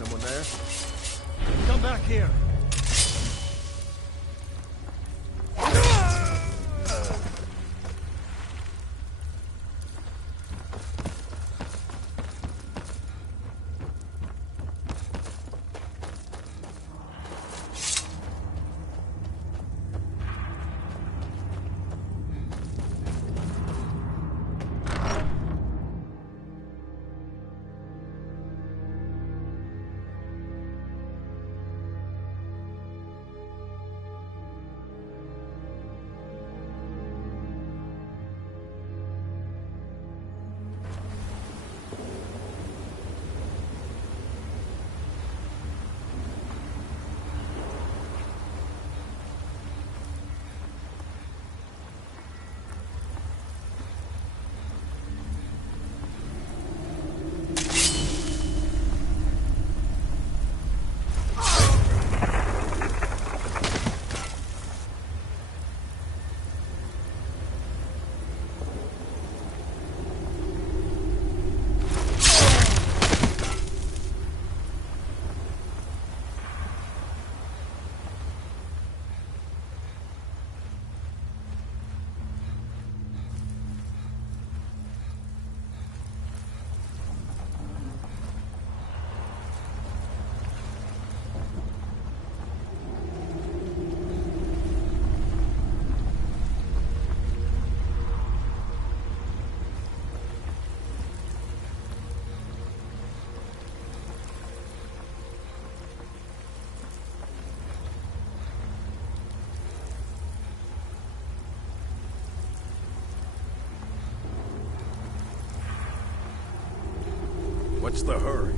Someone there? Come back here! What's the hurry?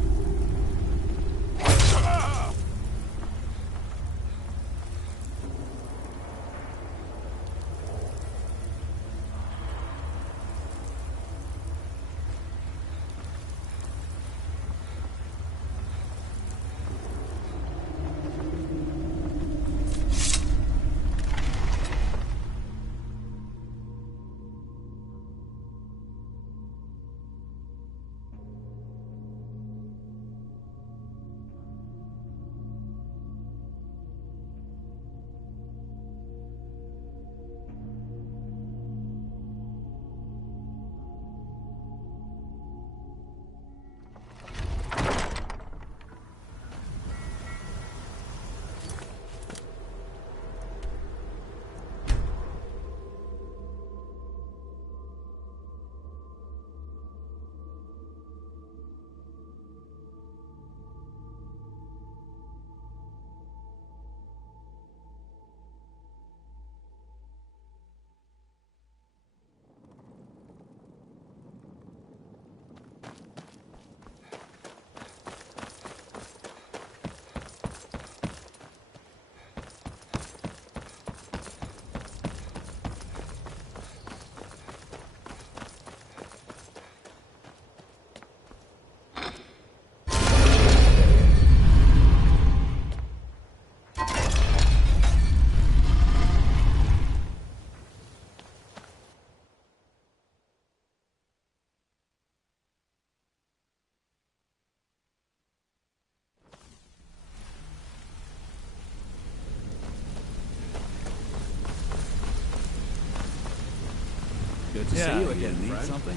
Good to see you again, need friend. Something?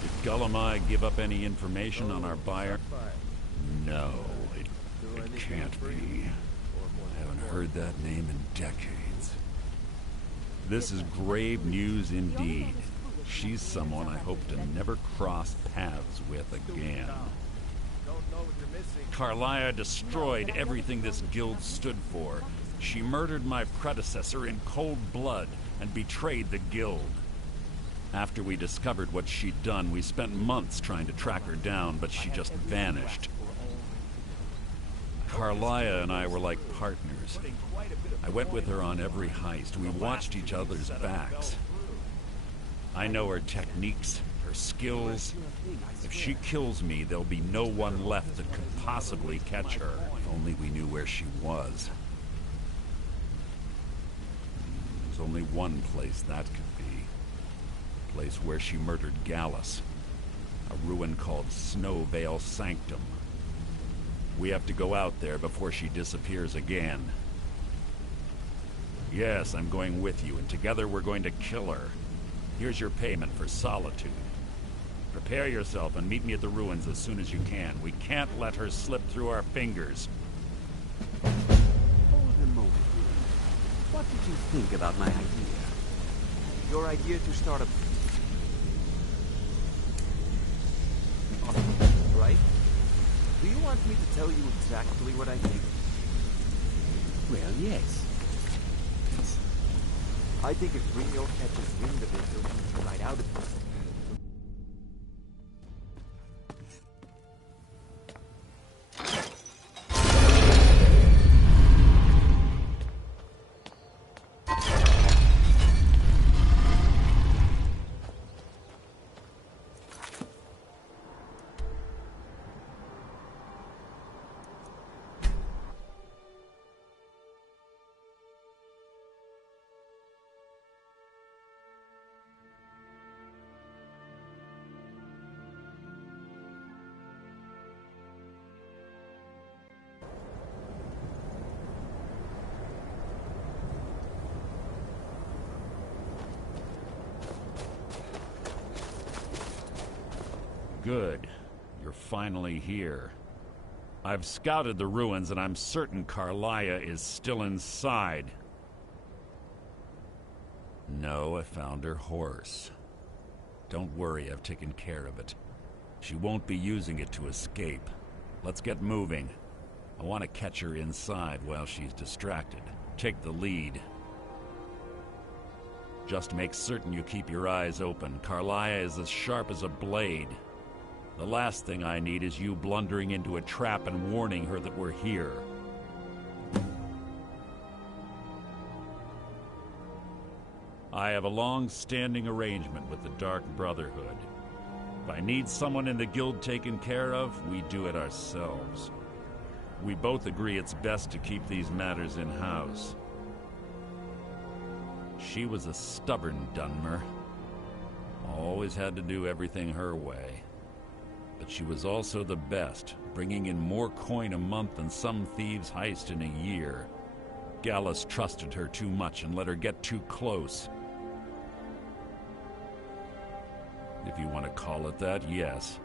Did Gullum give up any information on our buyer? No, it can't be. I haven't heard that name in decades. This is grave news indeed. She's someone I hope to never cross paths with again. Carlia destroyed everything this guild stood for. She murdered my predecessor in cold blood and betrayed the guild. After we discovered what she'd done, we spent months trying to track her down, but she just vanished. Carlia and I were like partners. I went with her on every heist. We watched each other's backs. I know her techniques, her skills. If she kills me, there'll be no one left that could possibly catch her. If only we knew where she was. There's only one place that could be. A place where she murdered Gallus. A ruin called Snowvale Sanctum. We have to go out there before she disappears again. Yes, I'm going with you, and together we're going to kill her. Here's your payment for solitude. Prepare yourself and meet me at the ruins as soon as you can. We can't let her slip through our fingers. Hold a moment. What did you think about my idea? Your idea to start a... Right? Do you want me to tell you exactly what I think? Well, yes. I think if Reno catches wind of it, he'll be right out of it. Good. You're finally here. I've scouted the ruins and I'm certain Carlia is still inside. No, I found her horse. Don't worry, I've taken care of it. She won't be using it to escape. Let's get moving. I want to catch her inside while she's distracted. Take the lead. Just make certain you keep your eyes open. Carlia is as sharp as a blade. The last thing I need is you blundering into a trap and warning her that we're here. I have a long-standing arrangement with the Dark Brotherhood. If I need someone in the guild taken care of, we do it ourselves. We both agree it's best to keep these matters in-house. She was a stubborn Dunmer. Always had to do everything her way. But she was also the best, bringing in more coin a month than some thieves heist in a year. Gallus trusted her too much and let her get too close. If you want to call it that, yes.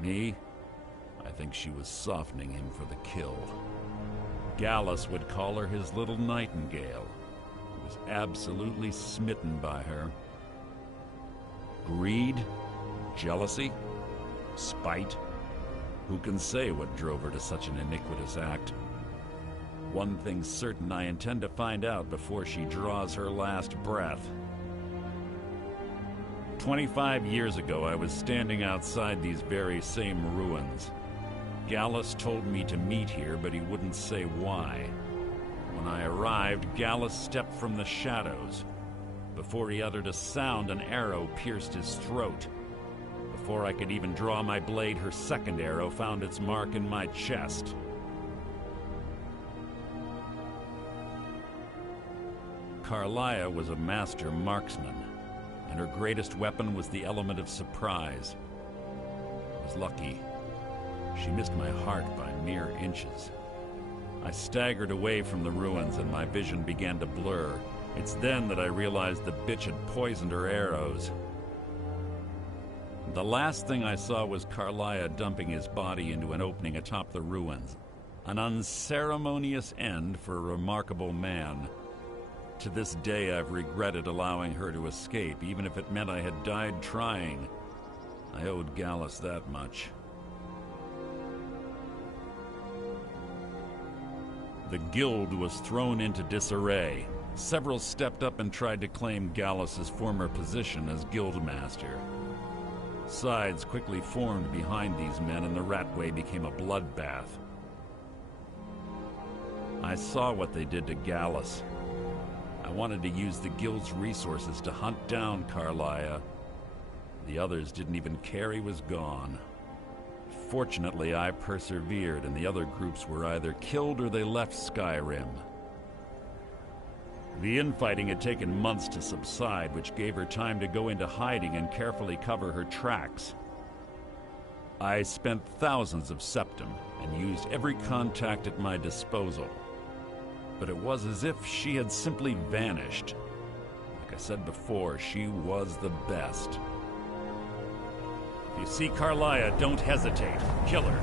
Me? I think she was softening him for the kill. Gallus would call her his little nightingale. He was absolutely smitten by her. Greed? Jealousy? Spite? Who can say what drove her to such an iniquitous act? One thing's certain, I intend to find out before she draws her last breath. 25 years ago, I was standing outside these very same ruins. Gallus told me to meet here, but he wouldn't say why. When I arrived, Gallus stepped from the shadows. Before he uttered a sound, an arrow pierced his throat. Before I could even draw my blade, her second arrow found its mark in my chest. Carlia was a master marksman, and her greatest weapon was the element of surprise. I was lucky. She missed my heart by mere inches. I staggered away from the ruins and my vision began to blur. It's then that I realized the bitch had poisoned her arrows. The last thing I saw was Carlia dumping his body into an opening atop the ruins. An unceremonious end for a remarkable man. To this day, I've regretted allowing her to escape, even if it meant I had died trying. I owed Gallus that much. The guild was thrown into disarray. Several stepped up and tried to claim Gallus's former position as guildmaster. Sides quickly formed behind these men, and the Ratway became a bloodbath. I saw what they did to Gallus. I wanted to use the guild's resources to hunt down Carlia. The others didn't even care he was gone. Fortunately, I persevered, and the other groups were either killed or they left Skyrim. The infighting had taken months to subside, which gave her time to go into hiding and carefully cover her tracks. I spent thousands of septum and used every contact at my disposal. But it was as if she had simply vanished. Like I said before, she was the best. If you see Carlia, don't hesitate. Kill her.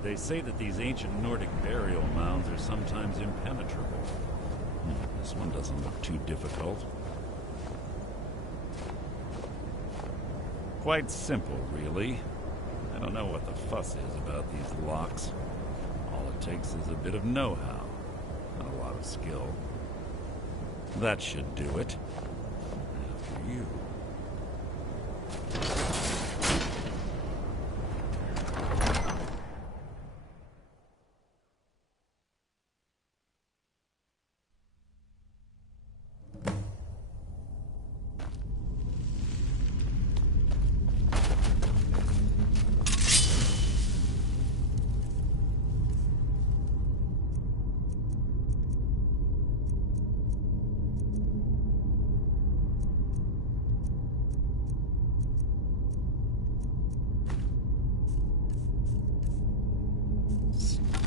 They say that these ancient Nordic burial mounds are sometimes impenetrable. This one doesn't look too difficult. Quite simple, really. I don't know what the fuss is about these locks. All it takes is a bit of know-how, not a lot of skill. That should do it. After you.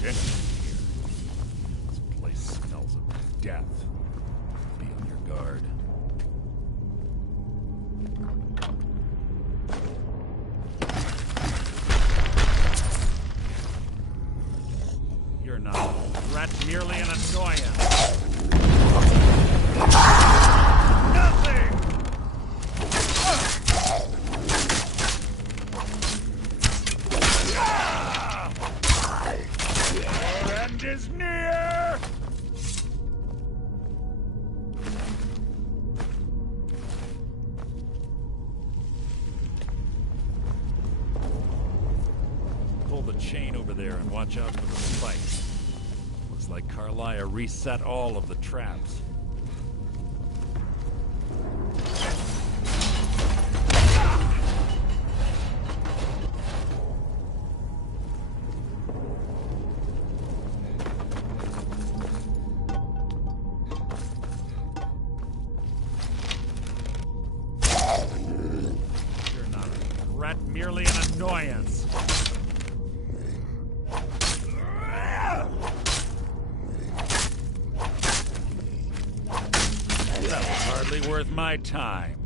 This place smells of death. Be on your guard. You're not a threat, merely an annoyance. Nothing! Your end is near! Pull the chain over there and watch out for the spikes. Looks like Carlia reset all of the traps. Merely an annoyance. That was hardly worth my time.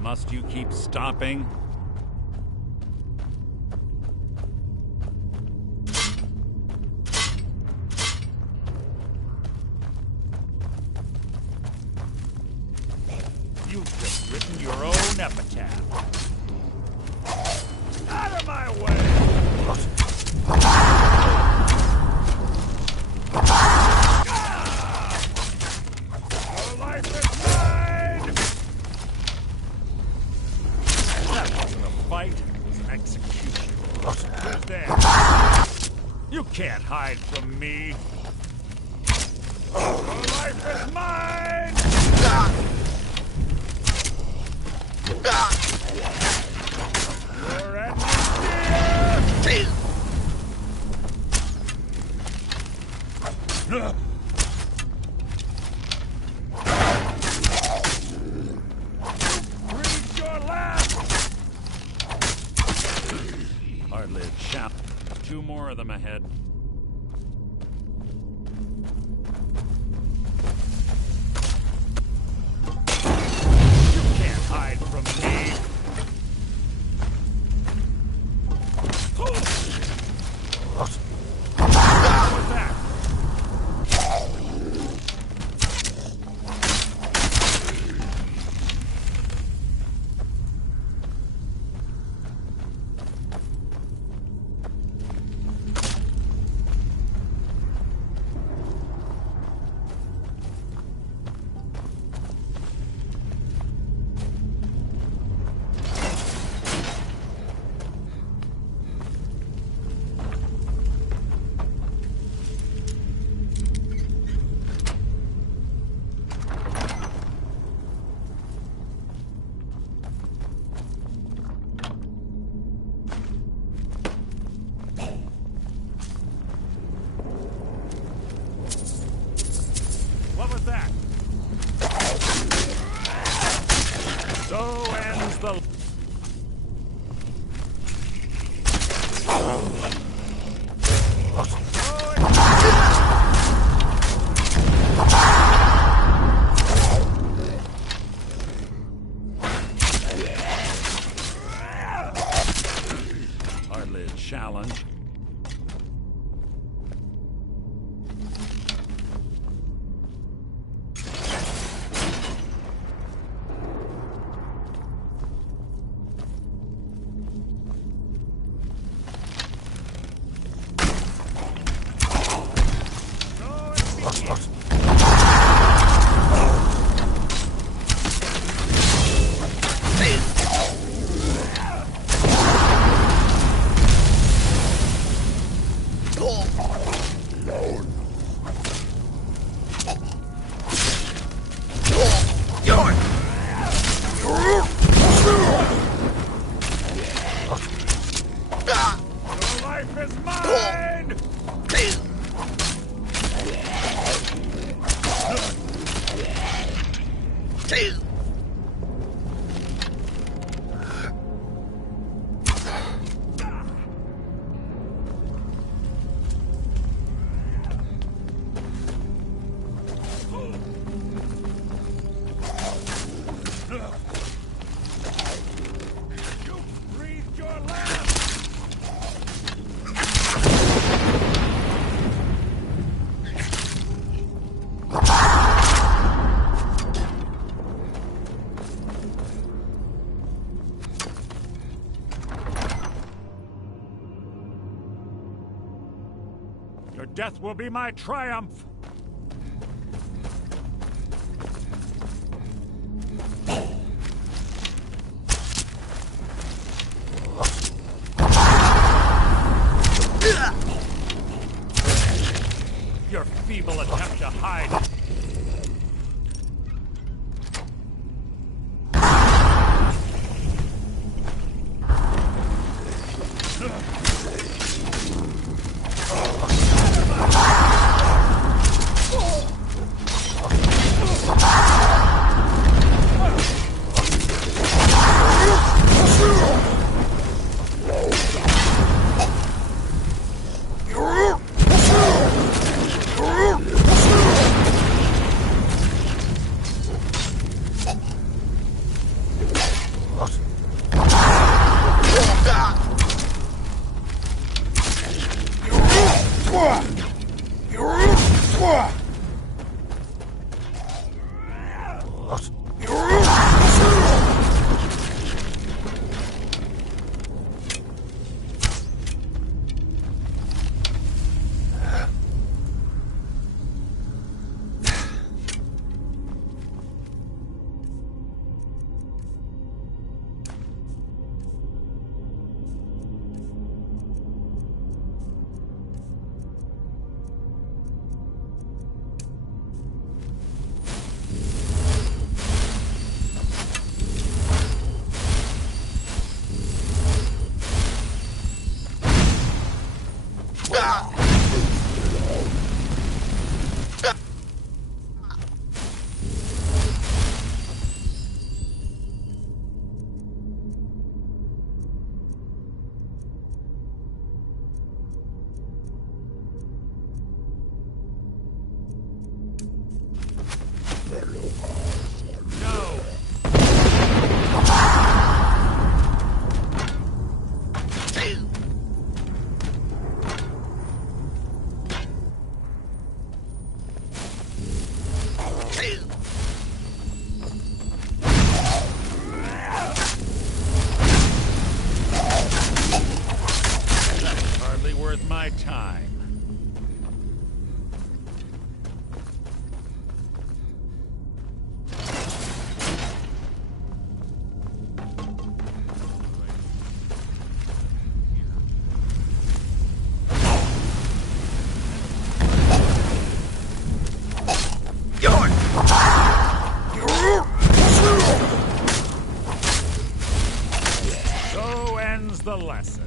Must you keep stopping? You've just written your own epitaph. Out of my way! Your life is mine! That wasn't a fight, it was an execution. Who's there? You can't hide from me. Your life is mine! Your end is near! Breathe your last! Hardly a chap. 2 more of them ahead. You can't hide from me. What was that? the... Hardly a challenge. Your death will be my triumph! Your feeble attempt to hide. Worth my time. So ends the lesson.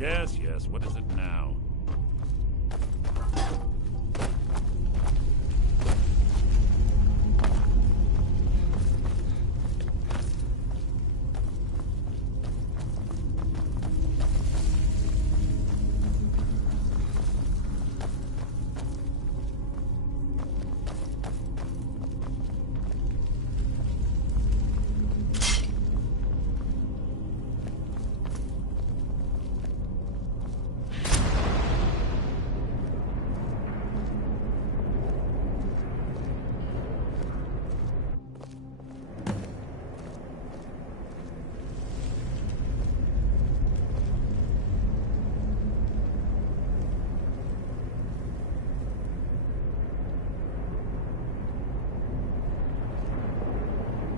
Yes, yes, what is it now?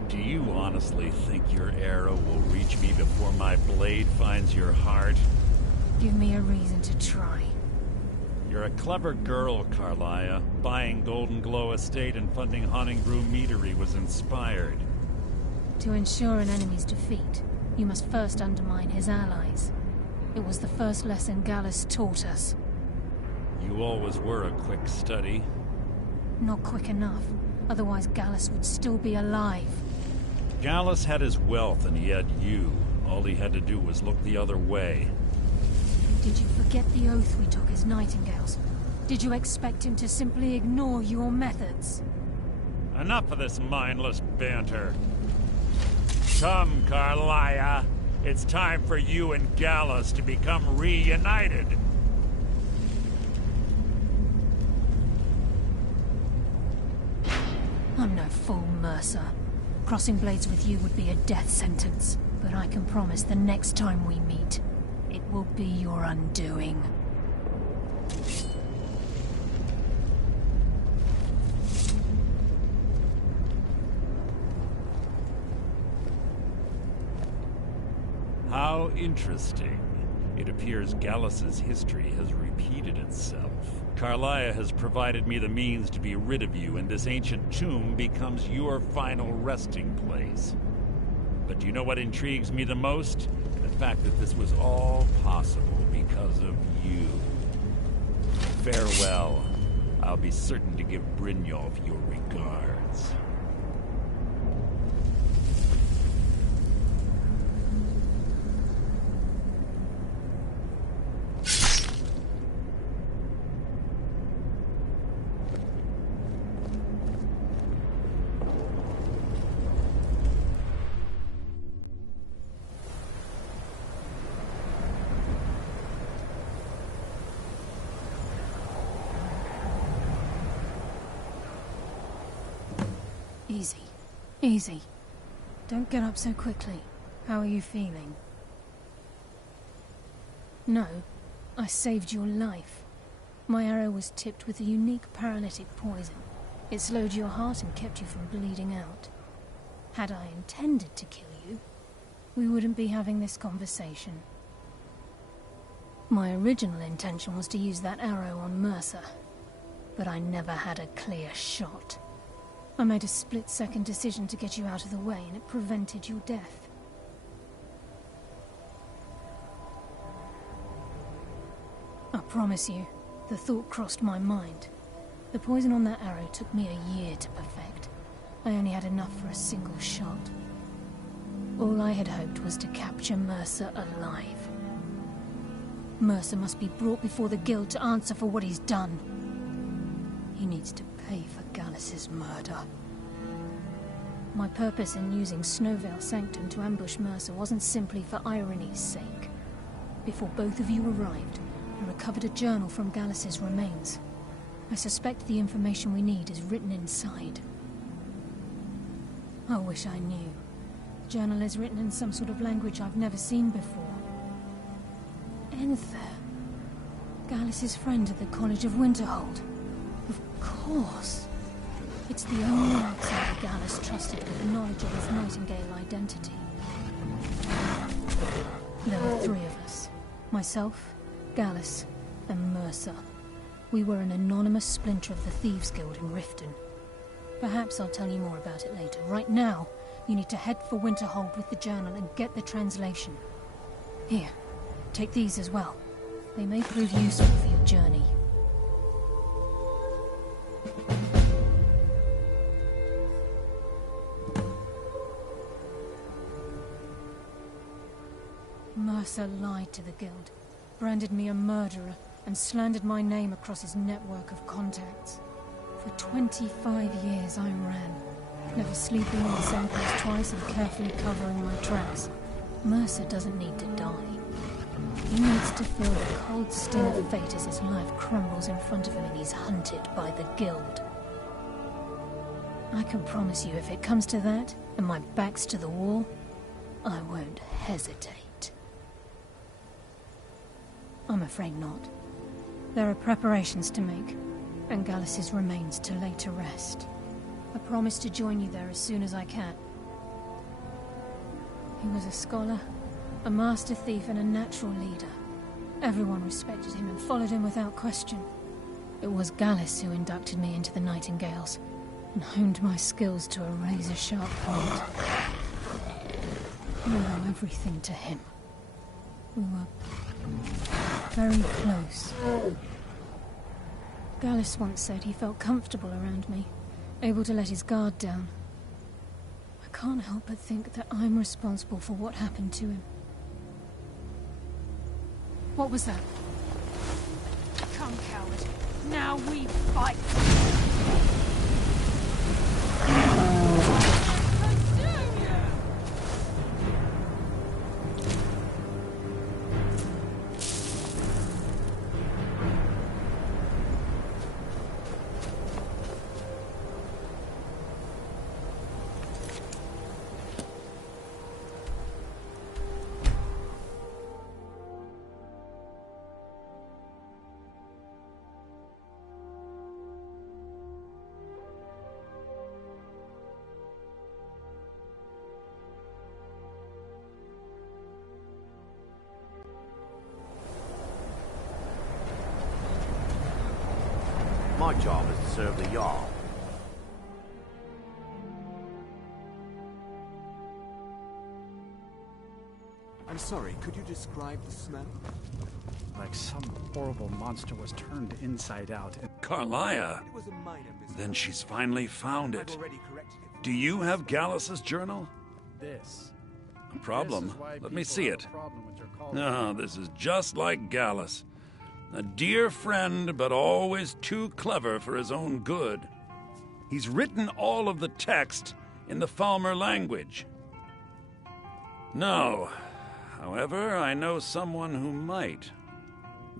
Do you honestly think your arrow will reach me before my blade finds your heart? Give me a reason to try. You're a clever girl, Carlia. Buying Golden Glow Estate and funding Honningbrew Meadery was inspired. To ensure an enemy's defeat, you must first undermine his allies. It was the first lesson Gallus taught us. You always were a quick study. Not quick enough, otherwise Gallus would still be alive. Gallus had his wealth and he had you. All he had to do was look the other way. Did you forget the oath we took as Nightingales? Did you expect him to simply ignore your methods? Enough of this mindless banter. Come, Carlia. It's time for you and Gallus to become reunited. I'm no fool, Mercer. Crossing blades with you would be a death sentence. But I can promise the next time we meet, it will be your undoing. How interesting. It appears Gallus's history has repeated itself. Carlia has provided me the means to be rid of you, and this ancient tomb becomes your final resting place. But do you know what intrigues me the most? The fact that this was all possible because of you. Farewell. I'll be certain to give Brynjolf your regards. Easy. Easy. Don't get up so quickly. How are you feeling? No, I saved your life. My arrow was tipped with a unique paralytic poison. It slowed your heart and kept you from bleeding out. Had I intended to kill you, we wouldn't be having this conversation. My original intention was to use that arrow on Mercer, but I never had a clear shot. I made a split-second decision to get you out of the way, and it prevented your death. I promise you, the thought crossed my mind. The poison on that arrow took me a year to perfect. I only had enough for a single shot. All I had hoped was to capture Mercer alive. Mercer must be brought before the Guild to answer for what he's done. He needs to pay for Gallus's murder. My purpose in using Snowvale Sanctum to ambush Mercer wasn't simply for irony's sake. Before both of you arrived, I recovered a journal from Gallus's remains. I suspect the information we need is written inside. I wish I knew. The journal is written in some sort of language I've never seen before. Enther. Gallus's friend at the College of Winterhold. Of course. It's the only outsider Gallus trusted with knowledge of his Nightingale identity. There were three of us. Myself, Gallus, and Mercer. We were an anonymous splinter of the Thieves Guild in Riften. Perhaps I'll tell you more about it later. Right now, you need to head for Winterhold with the journal and get the translation. Here, Take these as well. They may prove useful for your journey. Mercer lied to the Guild, branded me a murderer, and slandered my name across his network of contacts. For 25 years I ran, never sleeping in the same place twice and carefully covering my tracks. Mercer doesn't need to die. He needs to feel the cold sting of fate as his life crumbles in front of him and he's hunted by the Guild. I can promise you if it comes to that, and my back's to the wall, I won't hesitate. I'm afraid not. There are preparations to make, and Gallus's remains to lay to rest. I promise to join you there as soon as I can. He was a scholar, a master thief, and a natural leader. Everyone respected him and followed him without question. It was Gallus who inducted me into the Nightingales, and honed my skills to a razor-sharp point. I owe everything to him. We were very close. Gallus once said he felt comfortable around me, able to let his guard down. I can't help but think that I'm responsible for what happened to him. What was that? Come, coward. Now we fight! My job is to serve the Jarl. I'm sorry, could you describe the smell? Like some horrible monster was turned inside out. Carlia! It was a minor mistake. Then she's finally found I've it. already corrected it. Do you have Gallus's journal? This. A problem? This is why Let me people see have it. a problem with your call. No, this is just like Gallus. A dear friend, but always too clever for his own good. He's written all of the text in the Falmer language. No. However, I know someone who might.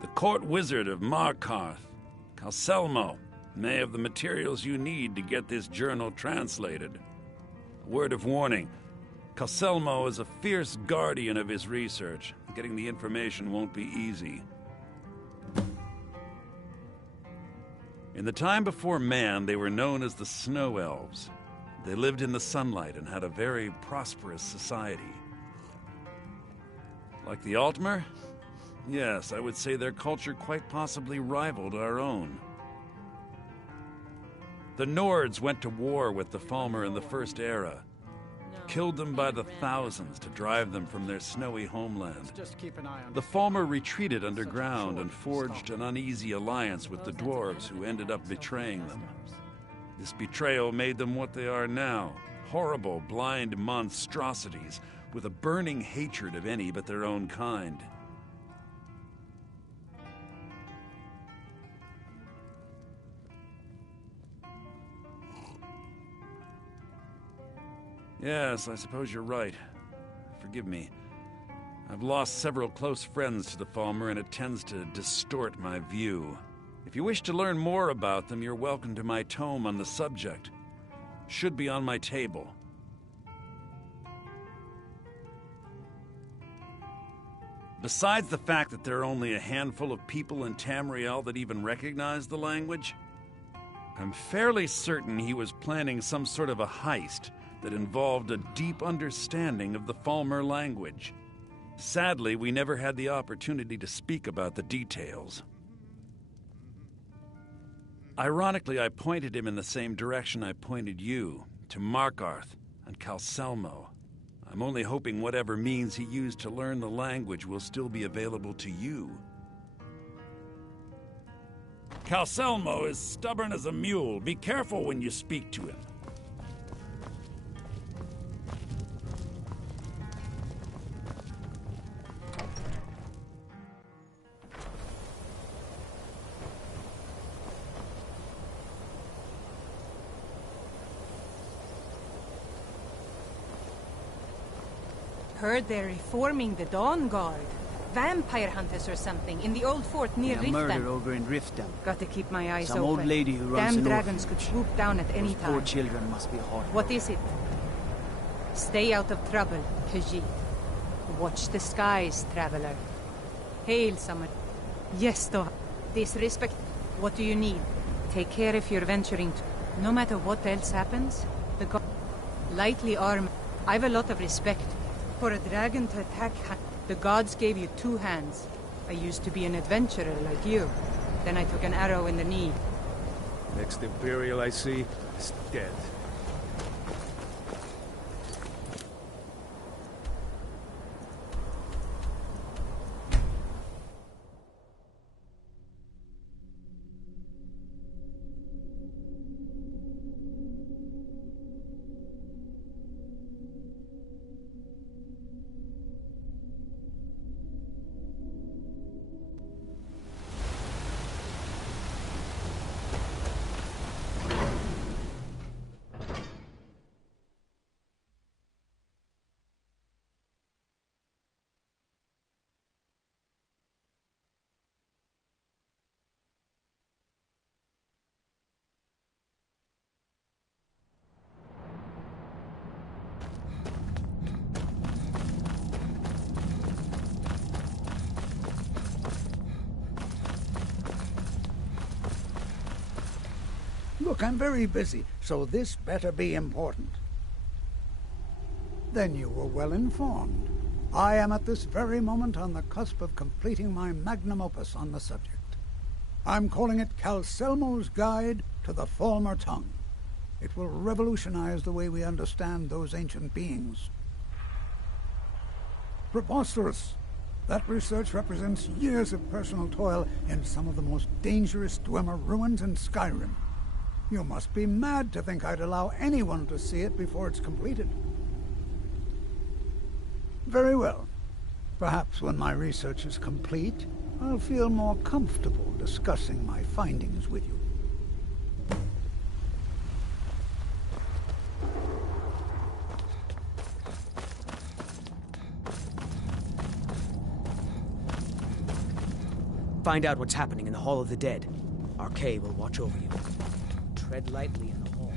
The court wizard of Markarth, Calselmo, may have the materials you need to get this journal translated. A word of warning. Calselmo is a fierce guardian of his research. Getting the information won't be easy. In the time before man, they were known as the Snow Elves. They lived in the sunlight and had a very prosperous society. Like the Altmer? Yes, I would say their culture quite possibly rivaled our own. The Nords went to war with the Falmer in the First Era, killed them by the thousands to drive them from their snowy homeland. Just keep an eye on The Falmer retreated underground and forged an uneasy alliance with the dwarves who ended up betraying them. This betrayal made them what they are now, horrible, blind monstrosities with a burning hatred of any but their own kind. Yes, I suppose you're right. Forgive me. I've lost several close friends to the Falmer, and it tends to distort my view. If you wish to learn more about them, you're welcome to my tome on the subject. Should be on my table. Besides the fact that there are only a handful of people in Tamriel that even recognize the language, I'm fairly certain he was planning some sort of a heist that involved a deep understanding of the Falmer language. Sadly, we never had the opportunity to speak about the details. Ironically, I pointed him in the same direction I pointed you, to Markarth and Calselmo. I'm only hoping whatever means he used to learn the language will still be available to you. Calselmo is stubborn as a mule. Be careful when you speak to him. Heard they're reforming the Dawn Guard. Vampire hunters or something in the old fort near Yeah, murder Riften. over in Riften. Got to keep my eyes Some open. old lady who runs Damn an dragons orphanage. could swoop down at any Those poor time. children must be horrible. What is it? Stay out of trouble, Khajiit. Watch the skies, traveler. Hail, summer. Yes, though. Disrespect. What do you need? Take care if you're venturing to. No matter what else happens, the god. Lightly armed. I've a lot of respect. For a dragon to attack, the gods gave you 2 hands. I used to be an adventurer like you. Then I took an arrow in the knee. Next Imperial I see is dead. Look, I'm very busy, so this better be important. Then you were well informed. I am at this very moment on the cusp of completing my magnum opus on the subject. I'm calling it Calselmo's Guide to the Falmer Tongue. It will revolutionize the way we understand those ancient beings. Preposterous! That research represents years of personal toil in some of the most dangerous Dwemer ruins in Skyrim. You must be mad to think I'd allow anyone to see it before it's completed. Very well. Perhaps when my research is complete, I'll feel more comfortable discussing my findings with you. Find out what's happening in the Hall of the Dead. Arkay will watch over you. Tread lightly in the hall.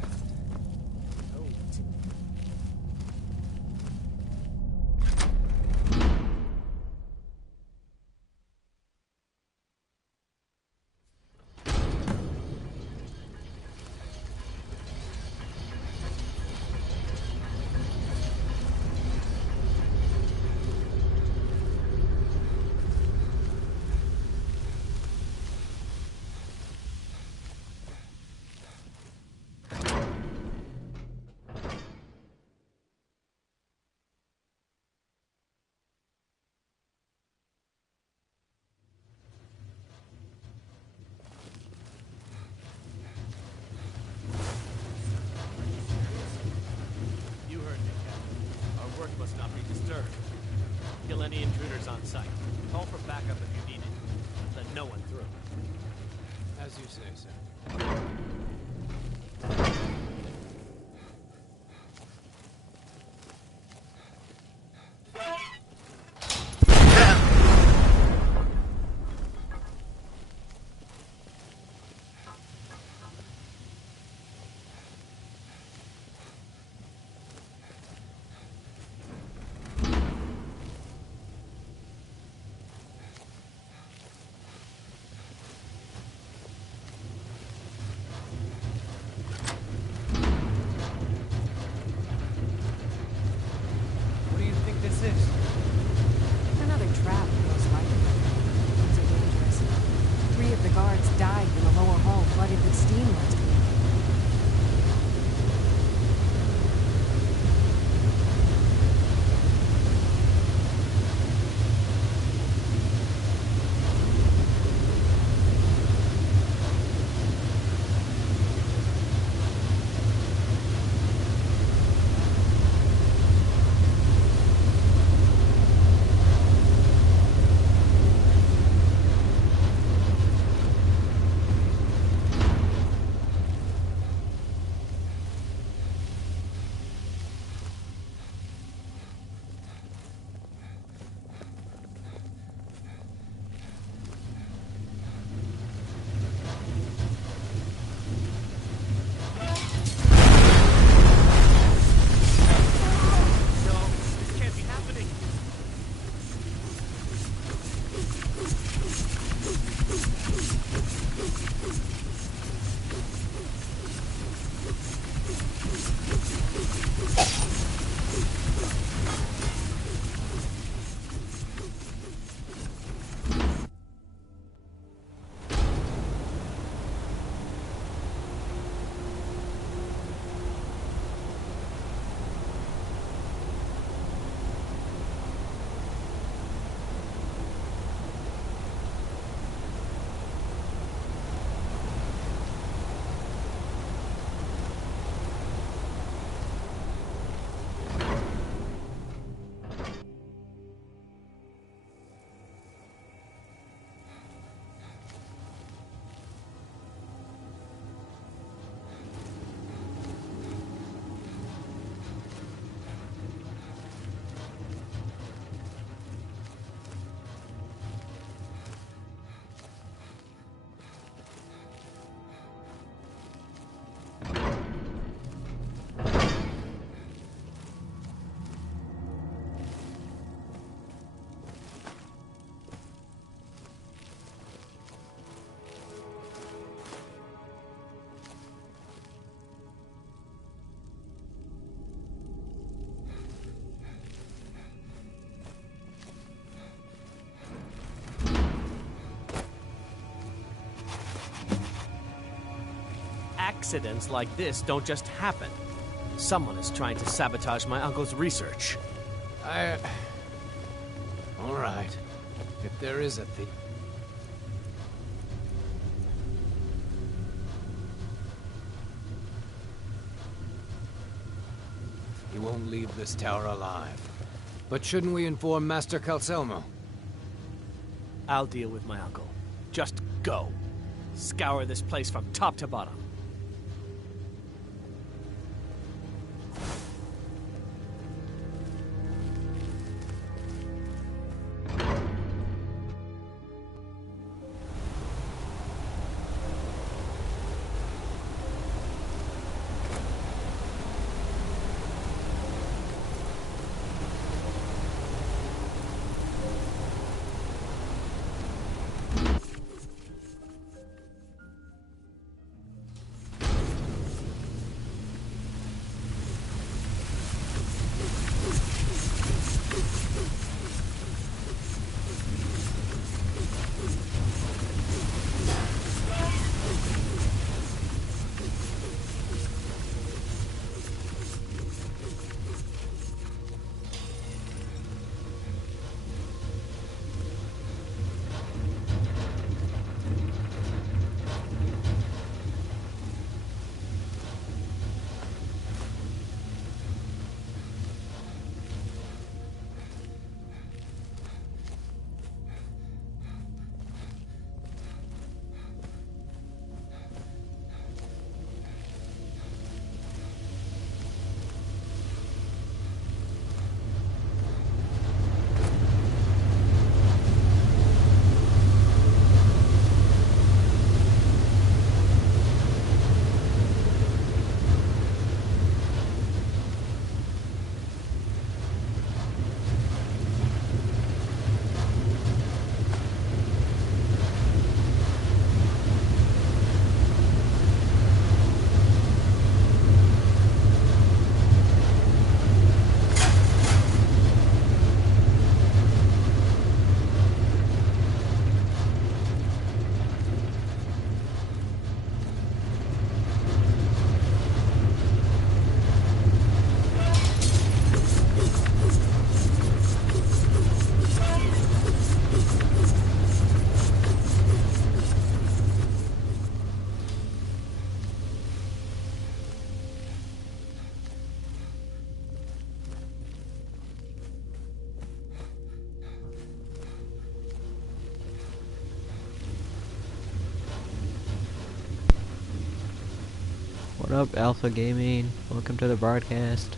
You heard me, Captain. Our work must not be disturbed. Kill any intruders on sight. Call for backup if you need it. Let no one through. As you say, sir. Accidents like this don't just happen. Someone is trying to sabotage my uncle's research. All right. If there is a thief... He won't leave this tower alive. But shouldn't we inform Master Calselmo? I'll deal with my uncle. Just go. Scour this place from top to bottom. What up, Alpha Gaming? Welcome to the broadcast.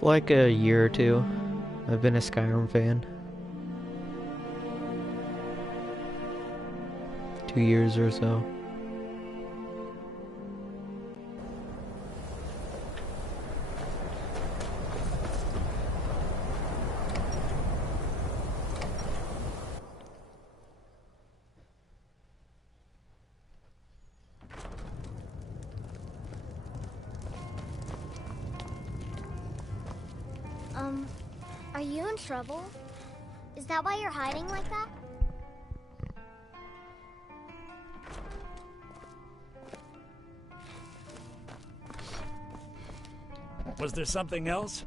For like a year or two, I've been a Skyrim fan. 2 years or so. Are you in trouble? Is that why you're hiding like that? Was there something else?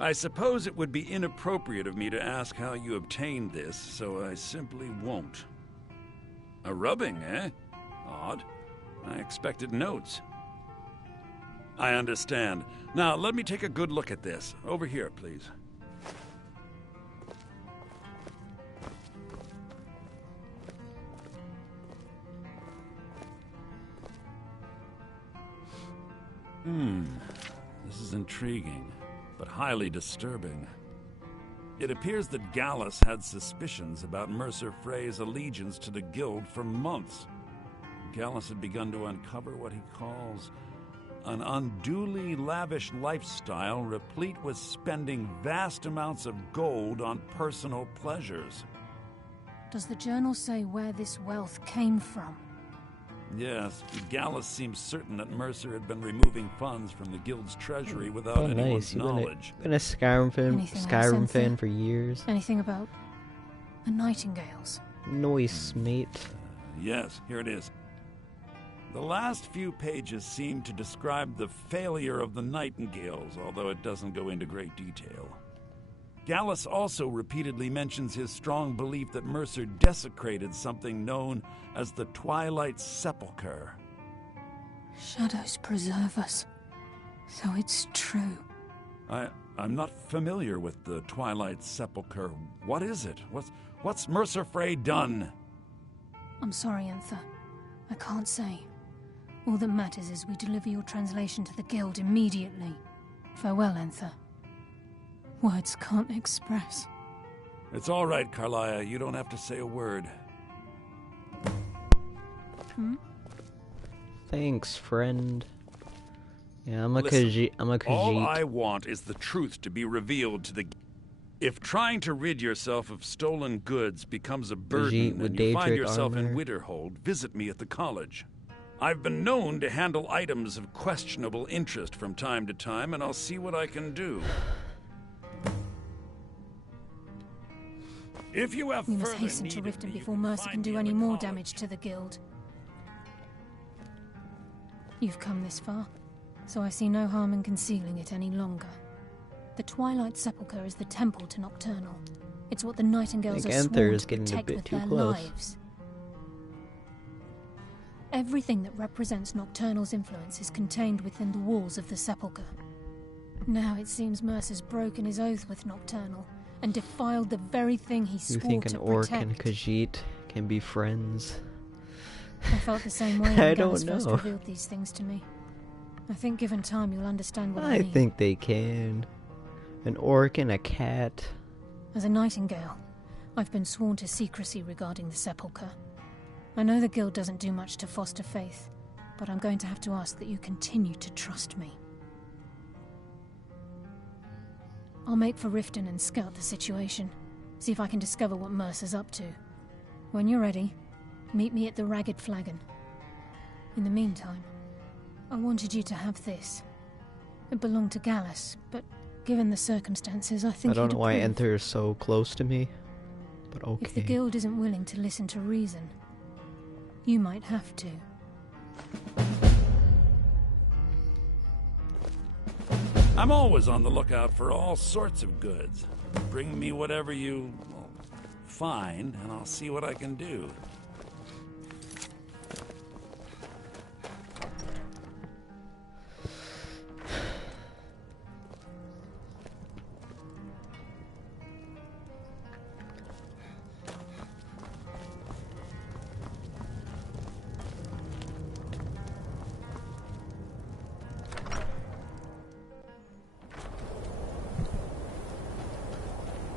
I suppose it would be inappropriate of me to ask how you obtained this, so I simply won't. A rubbing, eh? Odd. I expected notes. I understand. Now, let me take a good look at this. Over here, please. This is intriguing, but highly disturbing. It appears that Gallus had suspicions about Mercer Frey's allegiance to the Guild for months. Gallus had begun to uncover what he calls an unduly lavish lifestyle replete with spending vast amounts of gold on personal pleasures. Does the journal say where this wealth came from? Yes, Gallus seems certain that Mercer had been removing funds from the Guild's treasury without anyone's knowledge. Been a Skyrim fan for years. Anything about the Nightingales? Noise, mate. Yes, here it is. The last few pages seem to describe the failure of the Nightingales, although it doesn't go into great detail. Gallus also repeatedly mentions his strong belief that Mercer desecrated something known as the Twilight Sepulchre. Shadows preserve us. So it's true. I'm not familiar with the Twilight Sepulchre. What is it? What's Mercer Frey done? I'm sorry, Enther. I can't say. All that matters is we deliver your translation to the Guild immediately. Farewell, Enther. Words can't express. It's all right, Carlia. You don't have to say a word. Thanks, friend. Yeah, I'm a Listen, Khajiit. All I want is the truth to be revealed to the... If trying to rid yourself of stolen goods becomes a burden and you find yourself in Winterhold, visit me at the college. I've been known to handle items of questionable interest from time to time, and I'll see what I can do. If you have we must hasten to Riften before Mercer can do any more damage to the Guild. You've come this far, so I see no harm in concealing it any longer. The Twilight Sepulchre is the temple to Nocturnal. It's what the Nightingales are sworn to protect with their lives. Everything that represents Nocturnal's influence is contained within the walls of the Sepulchre. Now it seems Mercer's broken his oath with Nocturnal and defiled the very thing he swore to protect. You think an orc and Khajiit can be friends? I felt the same way when Gallus first revealed these things to me. I think given time you'll understand what I mean. I think they can. An orc and a cat. As a Nightingale, I've been sworn to secrecy regarding the Sepulchre. I know the Guild doesn't do much to foster faith, but I'm going to have to ask that you continue to trust me. I'll make for Riften and scout the situation, see if I can discover what Mercer's up to. When you're ready, meet me at the Ragged Flagon. In the meantime, I wanted you to have this. It belonged to Gallus, but given the circumstances, I think I don't know why Enther is so close to me, but okay. If the Guild isn't willing to listen to reason, you might have to. I'm always on the lookout for all sorts of goods. Bring me whatever you find, and I'll see what I can do.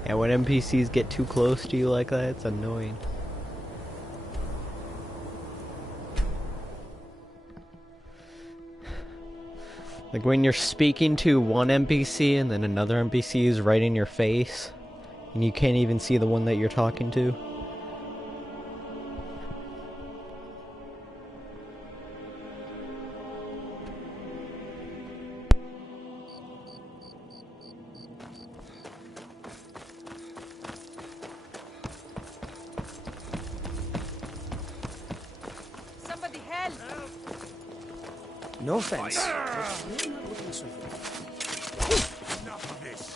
Yeah, when NPCs get too close to you like that, it's annoying. Like when you're speaking to one NPC and then another NPC is right in your face, and you can't even see the one that you're talking to. No offense. But you're not looking so good. Enough of this.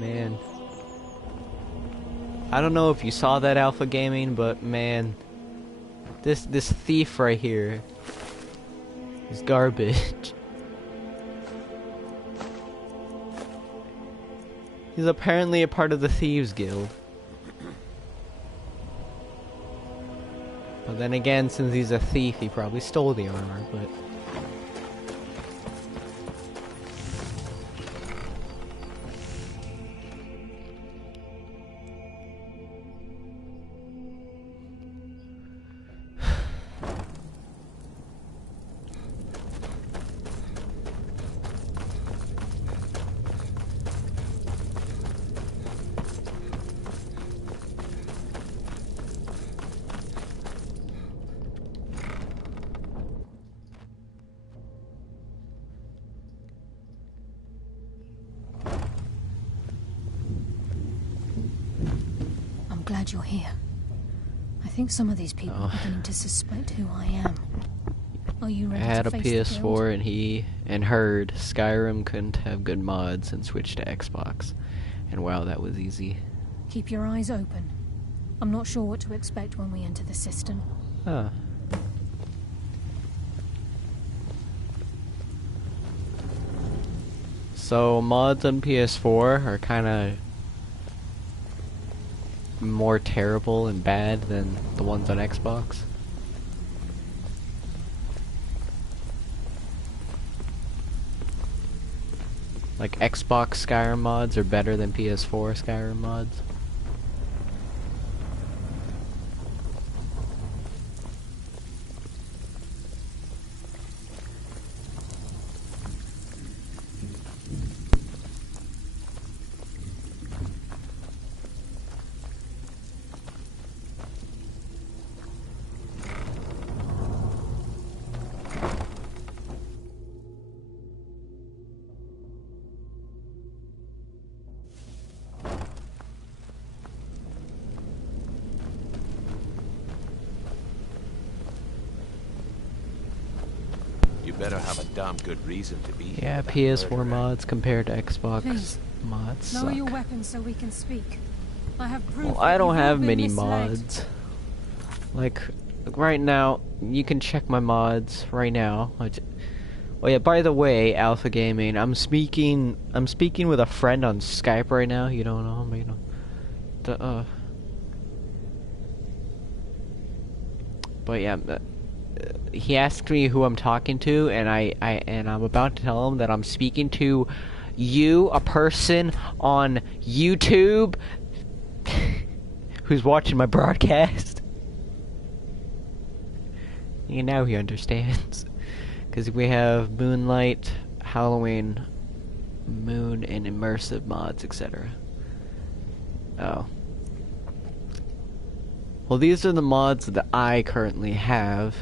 Man. I don't know if you saw that, Alpha Gaming, but man, this thief right here is garbage. He's apparently a part of the Thieves Guild. But then again, since he's a thief, he probably stole the armor, but... Glad you're here. I think some of these people are beginning to suspect who I am. Are you ready I had to a face the guild? PS4 and he heard Skyrim couldn't have good mods and switched to Xbox. And wow, that was easy. Keep your eyes open. I'm not sure what to expect when we enter the system. Huh. So mods on PS4 are kind of more terrible and bad than the ones on Xbox. Like Xbox Skyrim mods are better than PS4 Skyrim mods. Better have a damn good reason to be Yeah, here. PS4 mods compared to Xbox Please, mods lower suck. your weapons so we can speak. I have proof. Well, I don't that you've have all been many misled. mods. Like right now, you can check my mods right now. Oh yeah, by the way, Alpha Gaming, I'm speaking with a friend on Skype right now. You don't know him, you know. But yeah, he asked me who I'm talking to, and I'm about to tell him that I'm speaking to you, a person on YouTube who's watching my broadcast. And now he understands. Because we have Moonlight, Halloween, Moon, and Immersive mods, etc. Oh. Well, these are the mods that I currently have.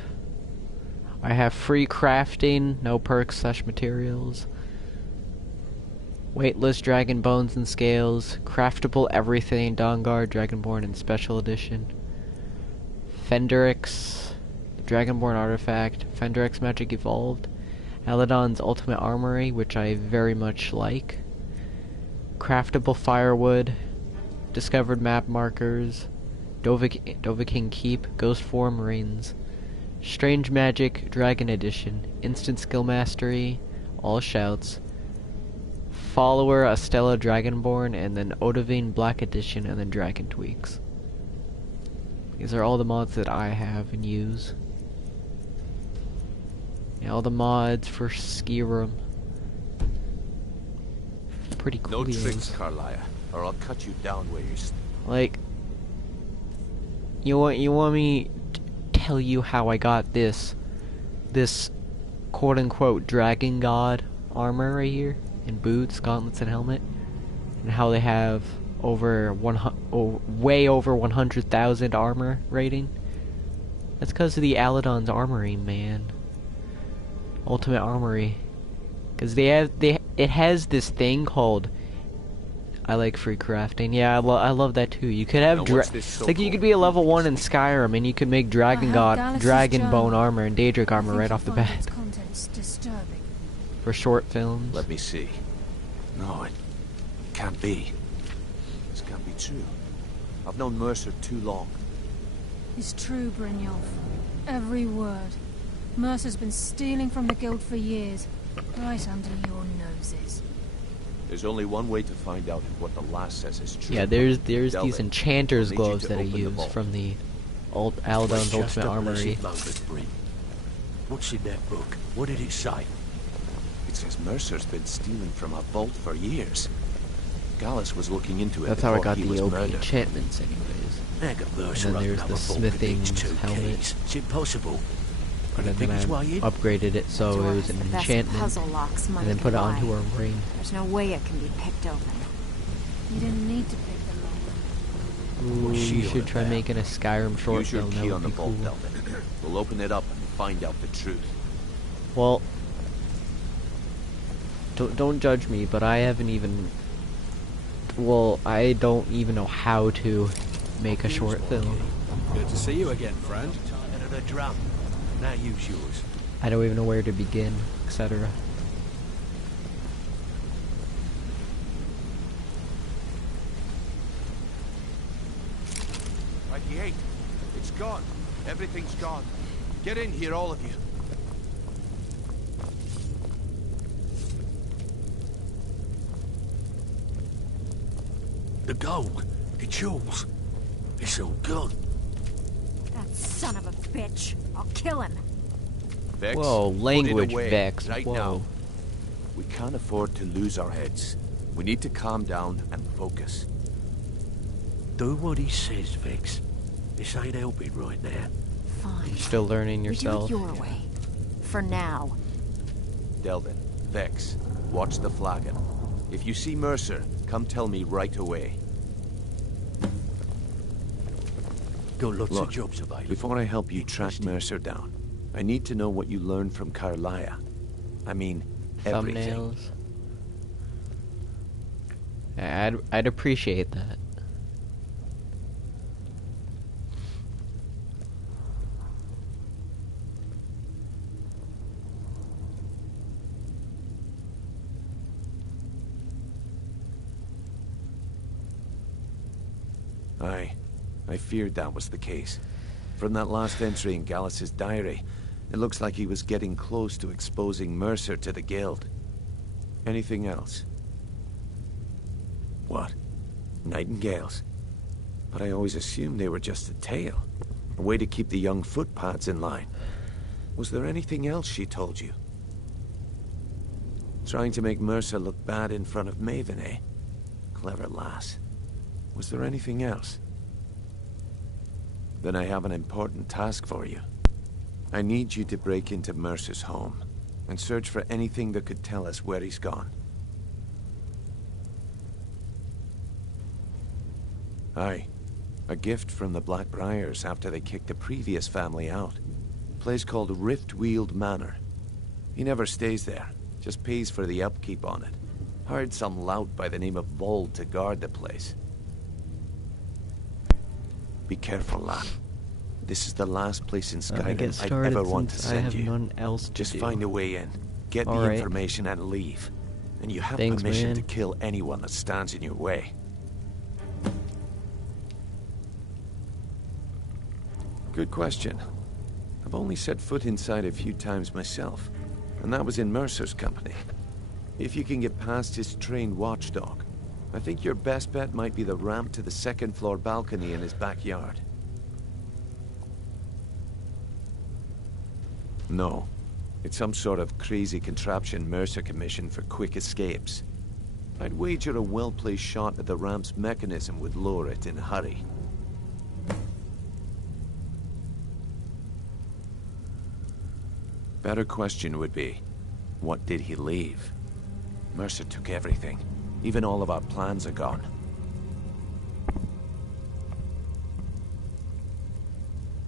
I have free crafting, no perks / materials. Weightless dragon bones and scales. Craftable everything, Dawnguard, Dragonborn, and Special Edition. Fenderix, Dragonborn artifact. Fenderix Magic Evolved. Eladon's Ultimate Armory, which I very much like. Craftable firewood. Discovered map markers. Dovahkiin Keep, Ghost Form Marines. Strange Magic, Dragon Edition. Instant Skill Mastery, all shouts. Follower, Astella Dragonborn, and then Odahviin Black Edition, and then Dragon Tweaks. These are all the mods that I have and use. Yeah, all the mods for Skyrim. Pretty cool. No tricks, Carlia, or I'll cut you down where you stand. Like, you want me to tell you how I got this quote-unquote dragon god armor right here, and boots, gauntlets, and helmet, and how they have way over 100,000 armor rating? That's because of the Aladon's Armory, man. Ultimate Armory. Because it has this thing called I like free crafting. Yeah, I love that too. You could have Now, what's this like you could be a level 1 in Skyrim and you could make dragon bone armor and Daedric armor right off the bat. For short films. Let me see. No, it can't be. This can't be true. I've known Mercer too long. It's true, Brynjolf. Every word. Mercer's been stealing from the guild for years, right under your noses. There's only one way to find out if what the lass says is true. Yeah, there's these enchanter's gloves that I use from the old Aladon's Ultimate Armory. What's in that book? What did it say? It says Mercer's been stealing from a vault for years. Gallus was looking into it. That's how I got he the was OP murdered. enchantments, anyways. And then there's the smithing helmet. It's impossible. And then I upgraded it so it was an enchantment, and then put it onto her ring. There's no way it can be picked open. You didn't need to pick them Ooh, you should try making a Skyrim short film. That would be cool. We'll open it up and find out the truth. Well, don't judge me, but I haven't even. Well, I don't even know how to make a short film. Good to see you again, friend. And a drum. Now use yours. I don't even know where to begin, etc. Right, the 8. It's gone. Everything's gone. Get in here, all of you. The gold. It's yours. It's all gone. That son of a bitch. I'll kill him. Vex, whoa, language, away, Vex. right Whoa. now. We can't afford to lose our heads. We need to calm down and focus. Do what he says, Vex. This ain't helping right now. Fine. You're still learning yourself. You do it your way. For now. Delvin, Vex, watch the flagon. If you see Mercer, come tell me right away. Got lots Look, of jobs available. Before I help you track Mercer down, I need to know what you learned from Carlia. I mean, everything. Thumbnails. I'd appreciate that. I feared that was the case. From that last entry in Gallus's diary, it looks like he was getting close to exposing Mercer to the guild. Anything else? What? Nightingales? But I always assumed they were just a tale. A way to keep the young footpads in line. Was there anything else she told you? Trying to make Mercer look bad in front of Maven, eh? Clever lass. Was there anything else? Then I have an important task for you. I need you to break into Mercer's home and search for anything that could tell us where he's gone. Aye. A gift from the Blackbriars after they kicked the previous family out. A place called Riftweald Manor. He never stays there, just pays for the upkeep on it. Hired some lout by the name of Vold to guard the place. Be careful, lad. This is the last place in Skyrim I'd ever want to send you. None else to Just do. find a way in, get the information and leave. And you have permission to kill anyone that stands in your way. Good question. I've only set foot inside a few times myself, and that was in Mercer's company. If you can get past his trained watchdog, I think your best bet might be the ramp to the second-floor balcony in his backyard. No. It's some sort of crazy contraption Mercer commissioned for quick escapes. I'd wager a well-placed shot at the ramp's mechanism would lower it in a hurry. Better question would be, what did he leave? Mercer took everything. Even all of our plans are gone.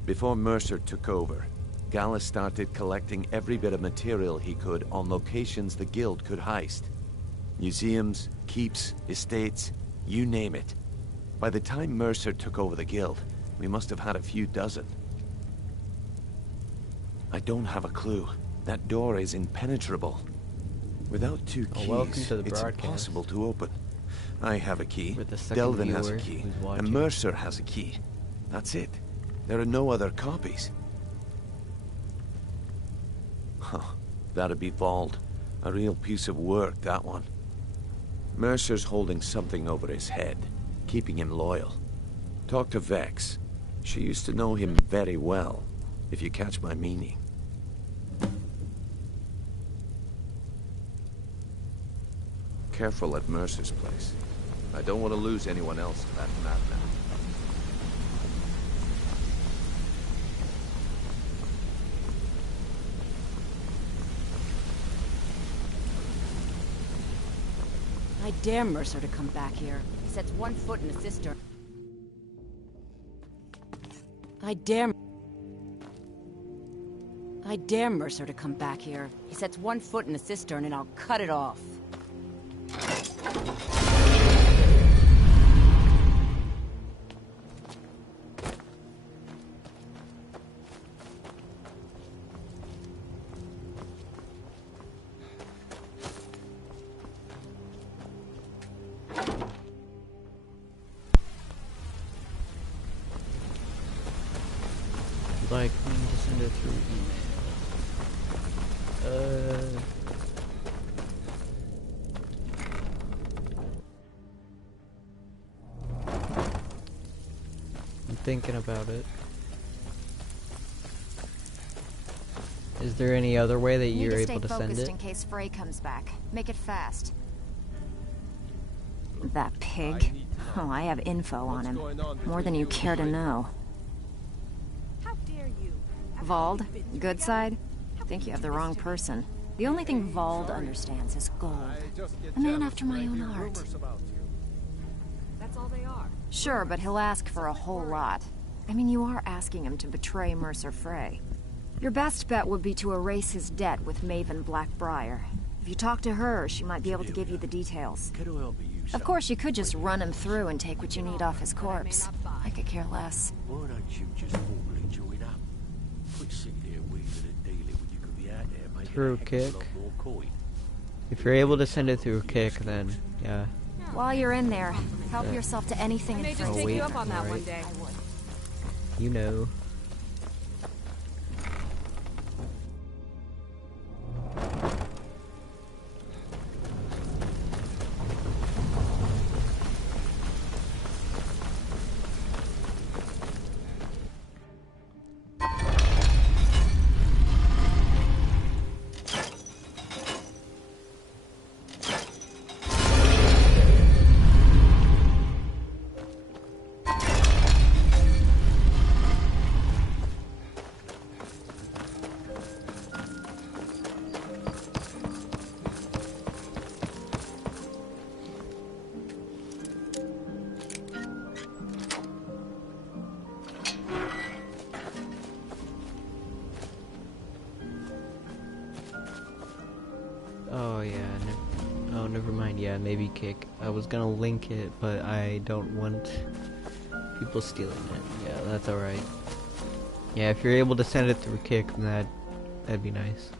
Before Mercer took over, Gallus started collecting every bit of material he could on locations the guild could heist. Museums, keeps, estates, You name it. By the time Mercer took over the guild, we must have had a few dozen. I don't have a clue. That door is impenetrable. Without two keys, welcome to the it's broadcast. impossible to open. I have a key, With the second Delvin has a viewer key, who's and watching. Mercer has a key. That's it. There are no other copies. Huh. That'd be Vald. A real piece of work, that one. Mercer's holding something over his head, keeping him loyal. Talk to Vex. She used to know him very well, if you catch my meaning. Careful at Mercer's place. I don't want to lose anyone else to that madman. I dare Mercer to come back here. He sets one foot in a cistern. I dare Mercer to come back here. He sets one foot in a cistern and I'll cut it off. Like me to send it through I'm thinking about it. Is there any other way that you're able to send it? In case Frey comes back. Make it fast. That pig. Oh, I have info on him. More than you care to know. How dare you? Vald, good side? Think you have the wrong person. The only thing Vald understands is gold. A man after my own heart. That's all they are. Sure, but he'll ask for a whole lot. I mean, you are asking him to betray Mercer Frey. Your best bet would be to erase his debt with Maven Blackbriar. If you talk to her, she might be able to give you the details. Of course, you could just run him through and take what you need off his corpse. I could care less. Why don't you just formally join up? Quit sitting there wheeling and dealing when you could be out there making Through a heck kick. of a lot more coin. If you're able to send it through a kick, then yeah. While you're in there, help yourself to anything I may in just Frey. take wait, you up on that alright. one day. You know. Oh yeah, oh never mind, yeah, maybe kick. I was gonna link it, but I don't want people stealing it. Yeah, that's alright. Yeah, if you're able to send it through kick, then that'd be nice.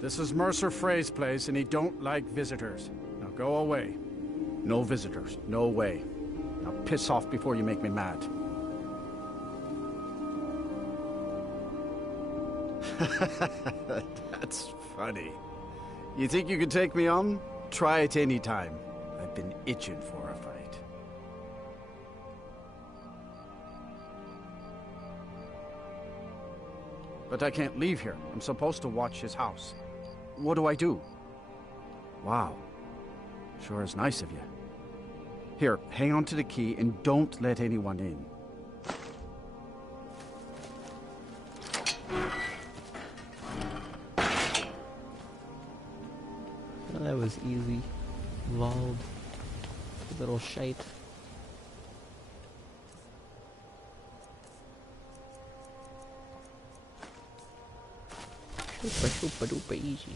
This is Mercer Frey's place, and he don't like visitors. Now go away. No visitors. No way. Now piss off before you make me mad. That's funny. You think you can take me on? Try it any time. I've been itching for a fight. But I can't leave here. I'm supposed to watch his house. What do I do? Wow. Sure is nice of you. Here, hang on to the key and don't let anyone in. Oh, that was easy. Vald. Little shite. Super duper easy.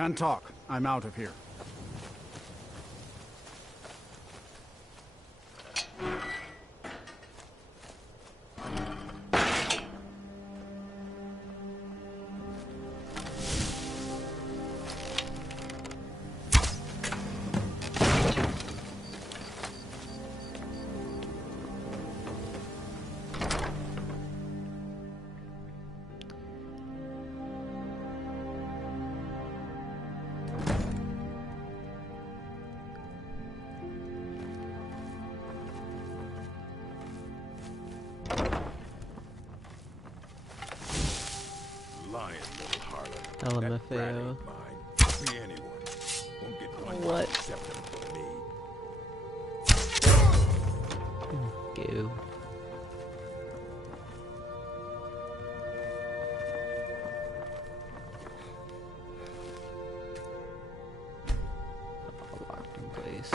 Can't talk. I'm out of here. LMFAO. What? Go. Locked in place.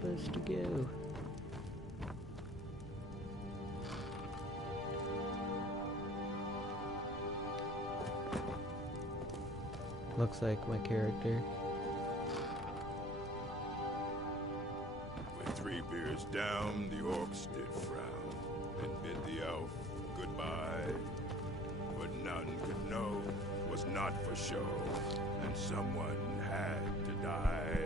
Supposed to go. Looks like my character. With 3 beers down, the orcs did frown and bid the elf goodbye. But none could know 'twas not for show, and someone had to die.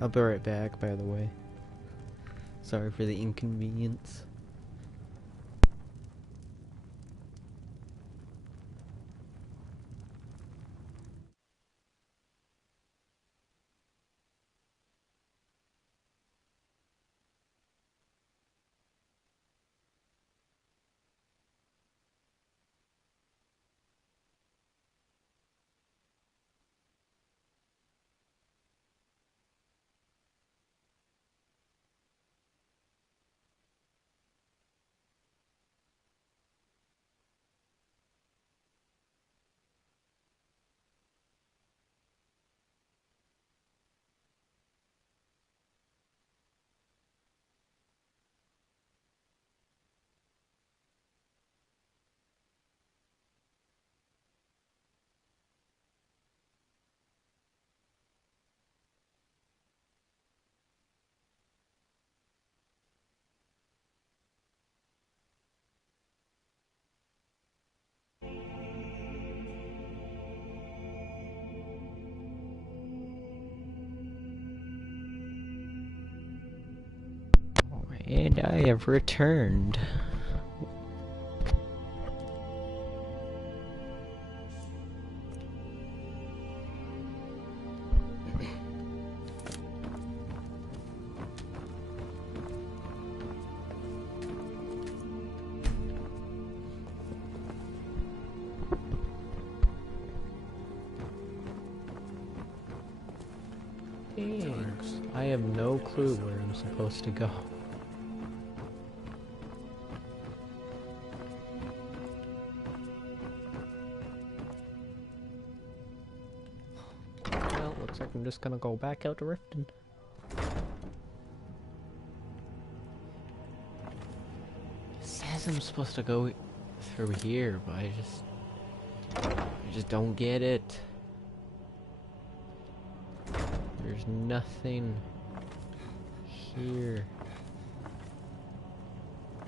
I'll be right back, by the way. Sorry for the inconvenience. And I have returned. And I have no clue where I'm supposed to go. Well, looks like I'm just gonna go back out to Riften. It says I'm supposed to go through here, but I just don't get it. There's nothing here.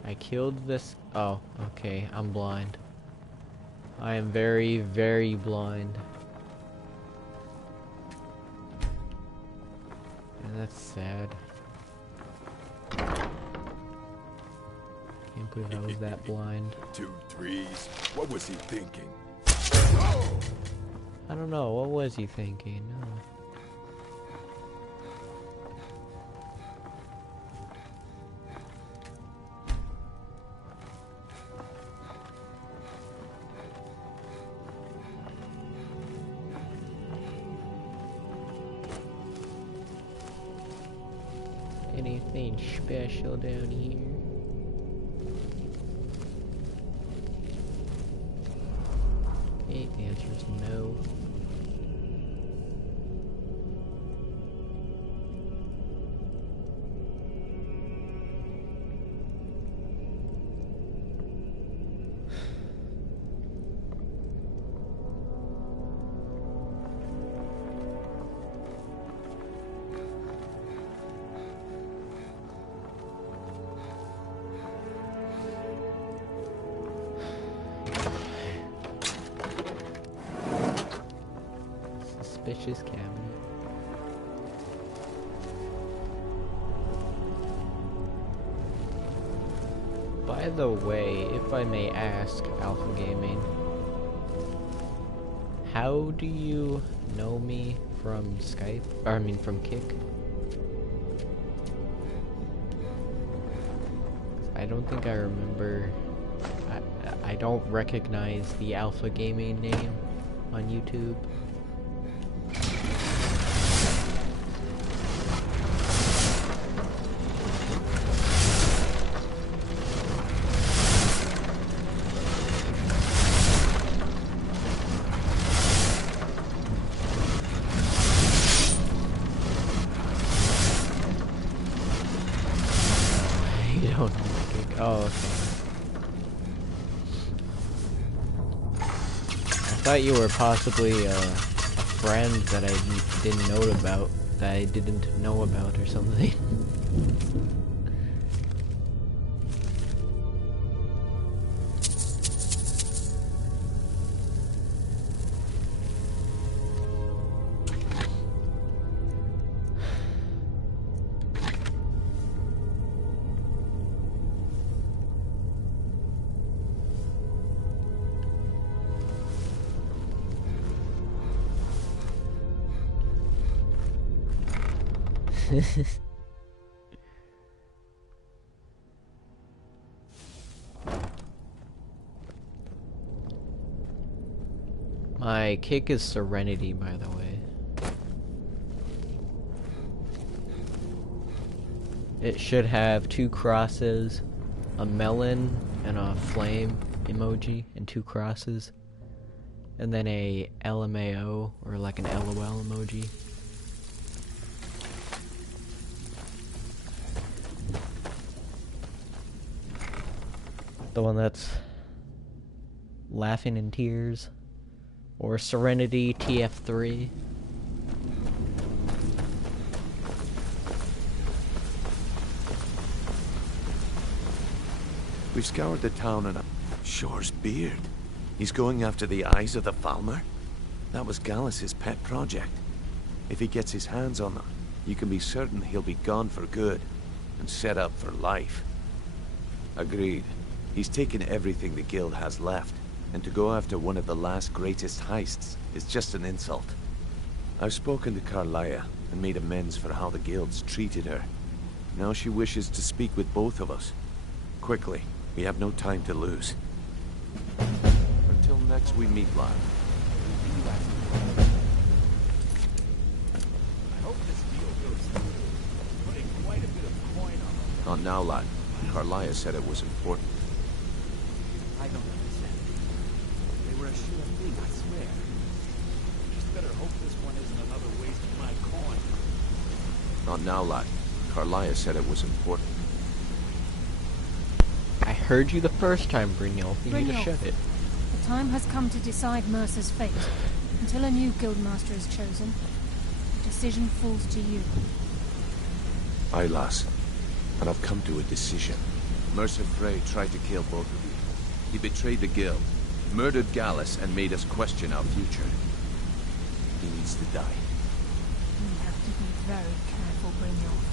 I killed this. Oh, okay, I'm blind. I am very, very blind. And that's sad. Can't believe I was that blind. 2 threes. What was he thinking? I don't know. What was he thinking? No. anything special down here? Okay, the answer is no. Suspicious cabinet. By the way, if I may ask, Alpha Gaming, how do you know me from Skype? Or I mean from Kick? I don't think I remember. I don't recognize the Alpha Gaming name on YouTube. You don't know my Kick. Oh, okay. I thought you were possibly a friend that I didn't know about, or something. My Kick is Serenity, by the way. It should have 2 crosses, a melon, and a flame emoji, and 2 crosses. And then a LMAO, or like an LOL emoji. The one that's laughing in tears, or Serenity TF3. We've scoured the town and Shore's beard. He's going after the eyes of the Falmer? That was Gallus's pet project. If he gets his hands on them, you can be certain he'll be gone for good and set up for life. Agreed. He's taken everything the guild has left, and to go after one of the last greatest heists is just an insult. I've spoken to Carlia and made amends for how the guild's treated her. Now she wishes to speak with both of us. Quickly, we have no time to lose. Until next we meet, lad. I hope this deal goes through. Putting quite a bit of coin on it. Not now, lad. Carlia said it was important. I don't understand. They were a sure thing, I swear. Just better hope this one isn't another waste of my coin. Not now, lad. Carlia said it was important. I heard you the first time, Brynjolf. You need to shut it. The time has come to decide Mercer's fate. Until a new guildmaster is chosen, the decision falls to you. Aye, lass. And I've come to a decision. Mercer Frey tried to kill both of you. He betrayed the guild, murdered Gallus, and made us question our future. He needs to die. We have to be very careful, Brynjolf.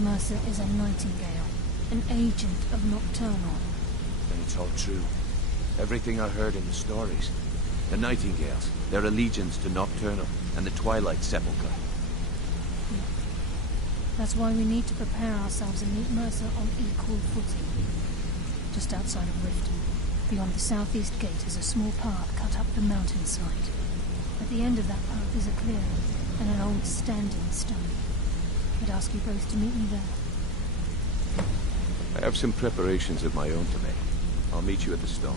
Mercer is a nightingale, an agent of Nocturnal. And it's all true. Everything I heard in the stories. The Nightingales, their allegiance to Nocturnal, and the Twilight Sepulchre. That's why we need to prepare ourselves and meet Mercer on equal footing. Just outside of Riften, beyond the southeast gate, is a small path cut up the mountainside. At the end of that path is a clearing and an old standing stone. I'd ask you both to meet me there. I have some preparations of my own to make. I'll meet you at the stone.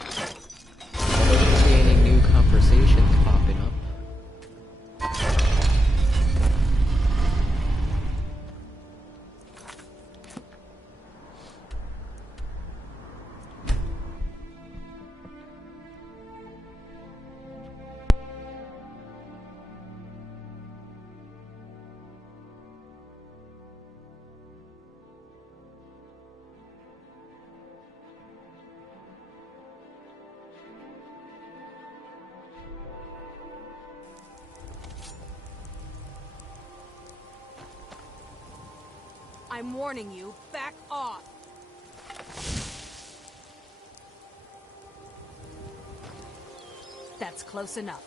I don't see any new conversations popping up. I'm warning you, back off! That's close enough.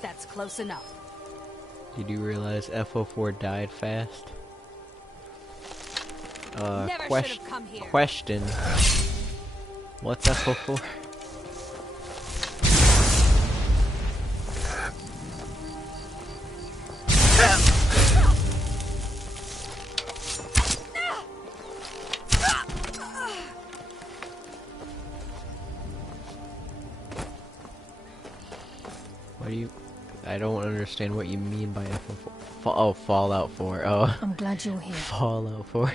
That's close enough. Did you realize FO4 died fast? Never should've come here. Question. What's FO4? What do you... I don't understand what you mean by FO4. Oh, Fallout 4. Oh. I'm glad you're here. Fallout 4.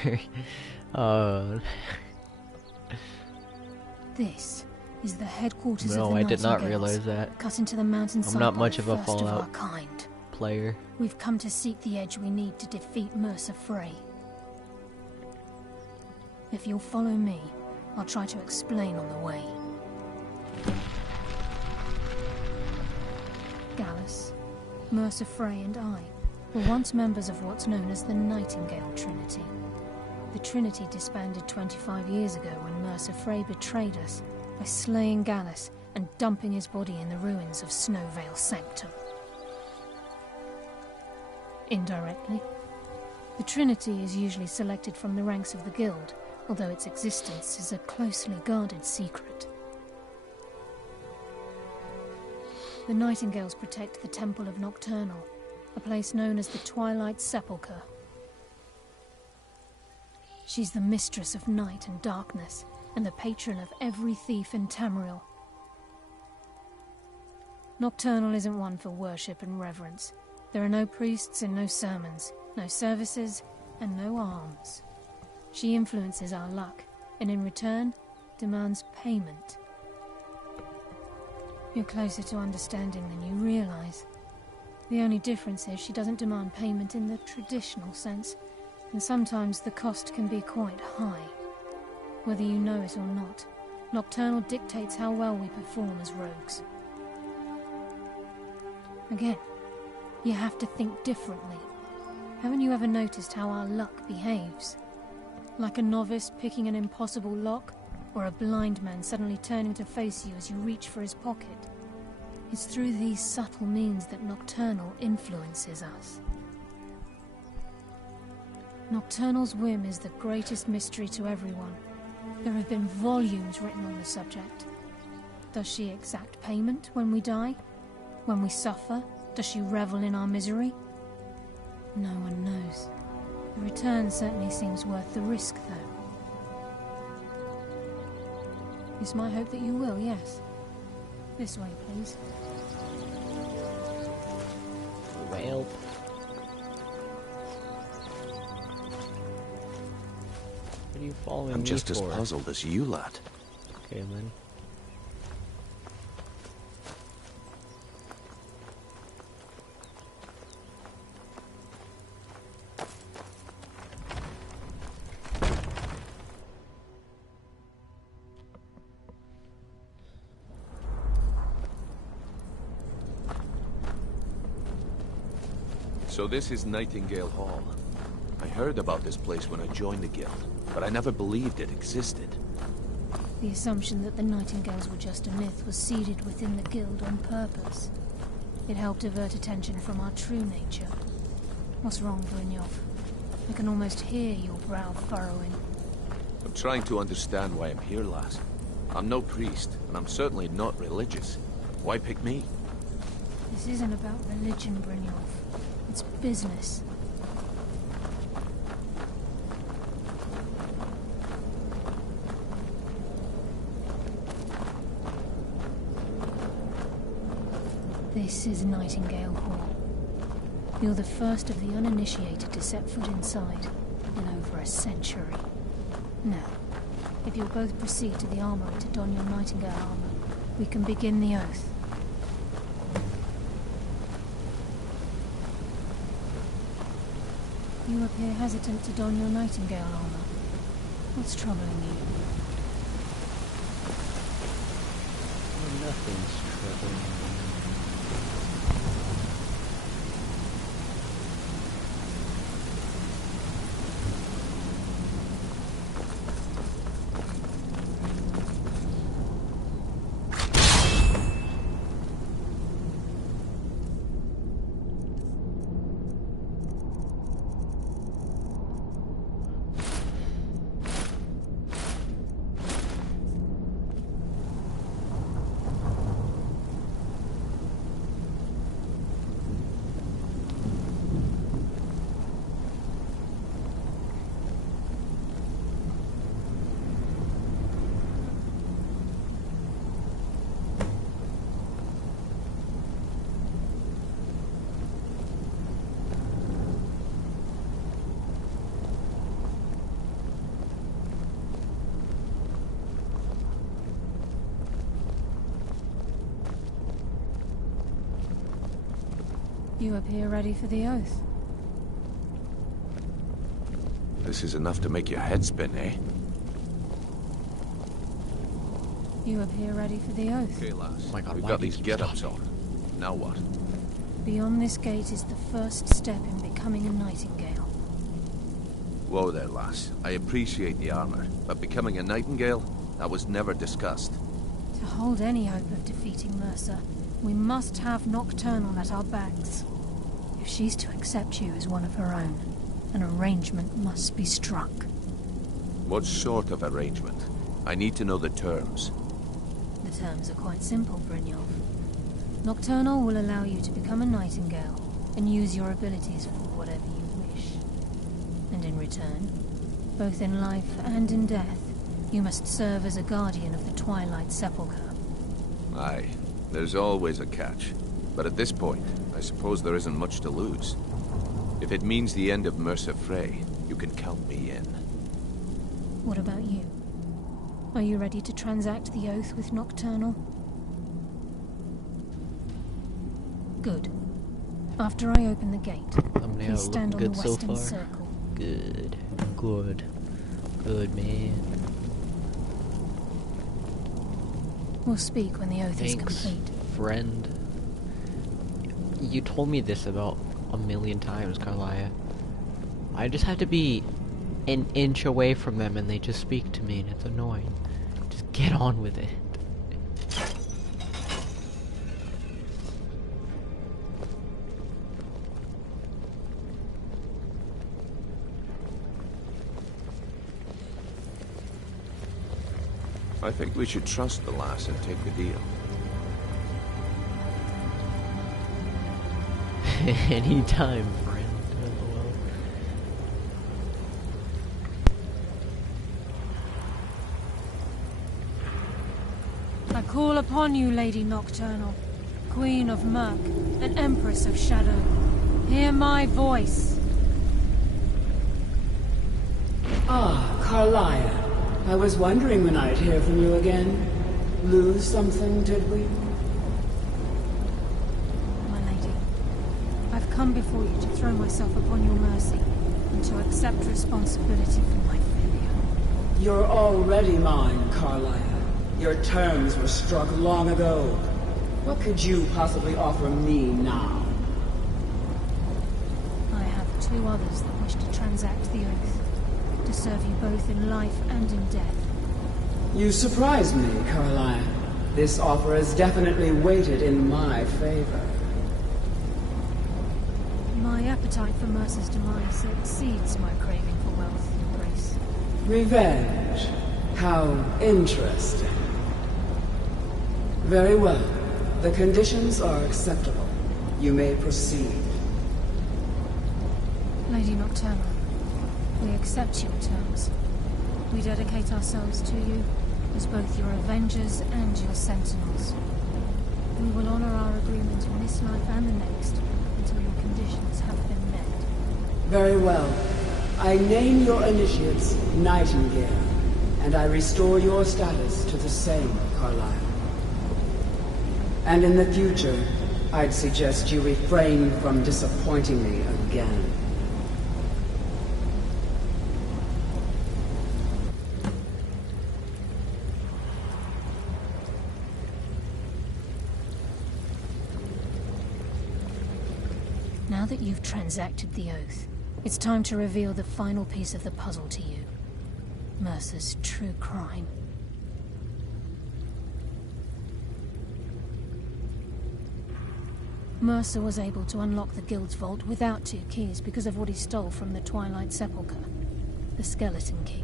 This is the headquarters of the No, I did not Nightingales, realize that. cut into the mountainside I'm not by much the of a first of our Fallout kind. player. We've come to seek the edge we need to defeat Mercer Frey. If you'll follow me, I'll try to explain on the way. Gallus, Mercer Frey and I were once members of what's known as the Nightingale Trinity. The Trinity disbanded 25 years ago when Mercer Frey betrayed us by slaying Gallus and dumping his body in the ruins of Snowvale Sanctum. Indirectly, the Trinity is usually selected from the ranks of the Guild, although its existence is a closely guarded secret. The Nightingales protect the Temple of Nocturnal, a place known as the Twilight Sepulchre. She's the mistress of night and darkness, and the patron of every thief in Tamriel. Nocturnal isn't one for worship and reverence. There are no priests and no sermons, no services, and no alms. She influences our luck, and in return, demands payment. You're closer to understanding than you realize. The only difference is she doesn't demand payment in the traditional sense, and sometimes the cost can be quite high. Whether you know it or not, Nocturnal dictates how well we perform as rogues. Again, you have to think differently. Haven't you ever noticed how our luck behaves? Like a novice picking an impossible lock, or a blind man suddenly turning to face you as you reach for his pocket. It's through these subtle means that Nocturnal influences us. Nocturnal's whim is the greatest mystery to everyone. There have been volumes written on the subject. Does she exact payment when we die? When we suffer, does she revel in our misery? No one knows. The return certainly seems worth the risk, though. It's my hope that you will, yes. This way, please. Well. What are you following I'm just me as for? puzzled as you, lad. Okay, then. So this is Nightingale Hall. I heard about this place when I joined the guild, but I never believed it existed. The assumption that the Nightingales were just a myth was seeded within the guild on purpose. It helped divert attention from our true nature. What's wrong, Brynjolf? I can almost hear your brow furrowing. I'm trying to understand why I'm here, lass. I'm no priest, and I'm certainly not religious. Why pick me? This isn't about religion, Brynjolf. It's business. This is Nightingale Hall. You're the first of the uninitiated to set foot inside in over a century. Now, if you'll both proceed to the armory to don your Nightingale armor, we can begin the oath. You appear hesitant to don your Nightingale armor. What's troubling you? Oh, nothing's troubling me. You appear ready for the oath. This is enough to make your head spin, eh? You appear ready for the oath. Okay, lass. Oh my God, We've why got do you these keep get-ups on. Now what? Beyond this gate is the first step in becoming a Nightingale. Whoa there, lass. I appreciate the armor, but becoming a Nightingale? That was never discussed. To hold any hope of defeating Mercer, we must have Nocturnal at our backs. If she's to accept you as one of her own, an arrangement must be struck. What sort of arrangement? I need to know the terms. The terms are quite simple, Brynjolf. Nocturnal will allow you to become a Nightingale and use your abilities for whatever you wish. And in return, both in life and in death, you must serve as a guardian of the Twilight Sepulchre. Aye, there's always a catch. But at this point, I suppose there isn't much to lose. If it means the end of Mercer Frey, you can count me in. What about you? Are you ready to transact the oath with Nocturnal? Good. After I open the gate, please stand on the western circle. Good. Good. Good, man. We'll speak when the oath is complete. Friend. You told me this about a million times, Carlia. I just have to be an inch away from them and they just speak to me and it's annoying. Just get on with it. I think we should trust the lass and take the deal. Anytime, friend. I call upon you, Lady Nocturnal, Queen of Murk, and Empress of Shadow. Hear my voice. Ah, Carlia. I was wondering when I'd hear from you again. Lose something, did we? I've come before you to throw myself upon your mercy, and to accept responsibility for my failure. You're already mine, Carlia. Your terms were struck long ago. What could you possibly offer me now? I have two others that wish to transact the oath, to serve you both in life and in death. You surprise me, Carlia. This offer is definitely weighted in my favor. My appetite for Mercer's demise exceeds my craving for wealth and grace. Revenge. How interesting. Very well. The conditions are acceptable. You may proceed. Lady Nocturnal, we accept your terms. We dedicate ourselves to you as both your avengers and your sentinels. We will honor our agreement in this life and the next until your conditions have been met. Very well. I name your initiates Nightingale, and I restore your status to the same, Carlyle. And in the future, I'd suggest you refrain from disappointing me again. Now that you've transacted the oath, it's time to reveal the final piece of the puzzle to you. Mercer's true crime. Mercer was able to unlock the Guild's vault without 2 keys because of what he stole from the Twilight Sepulchre. The skeleton key.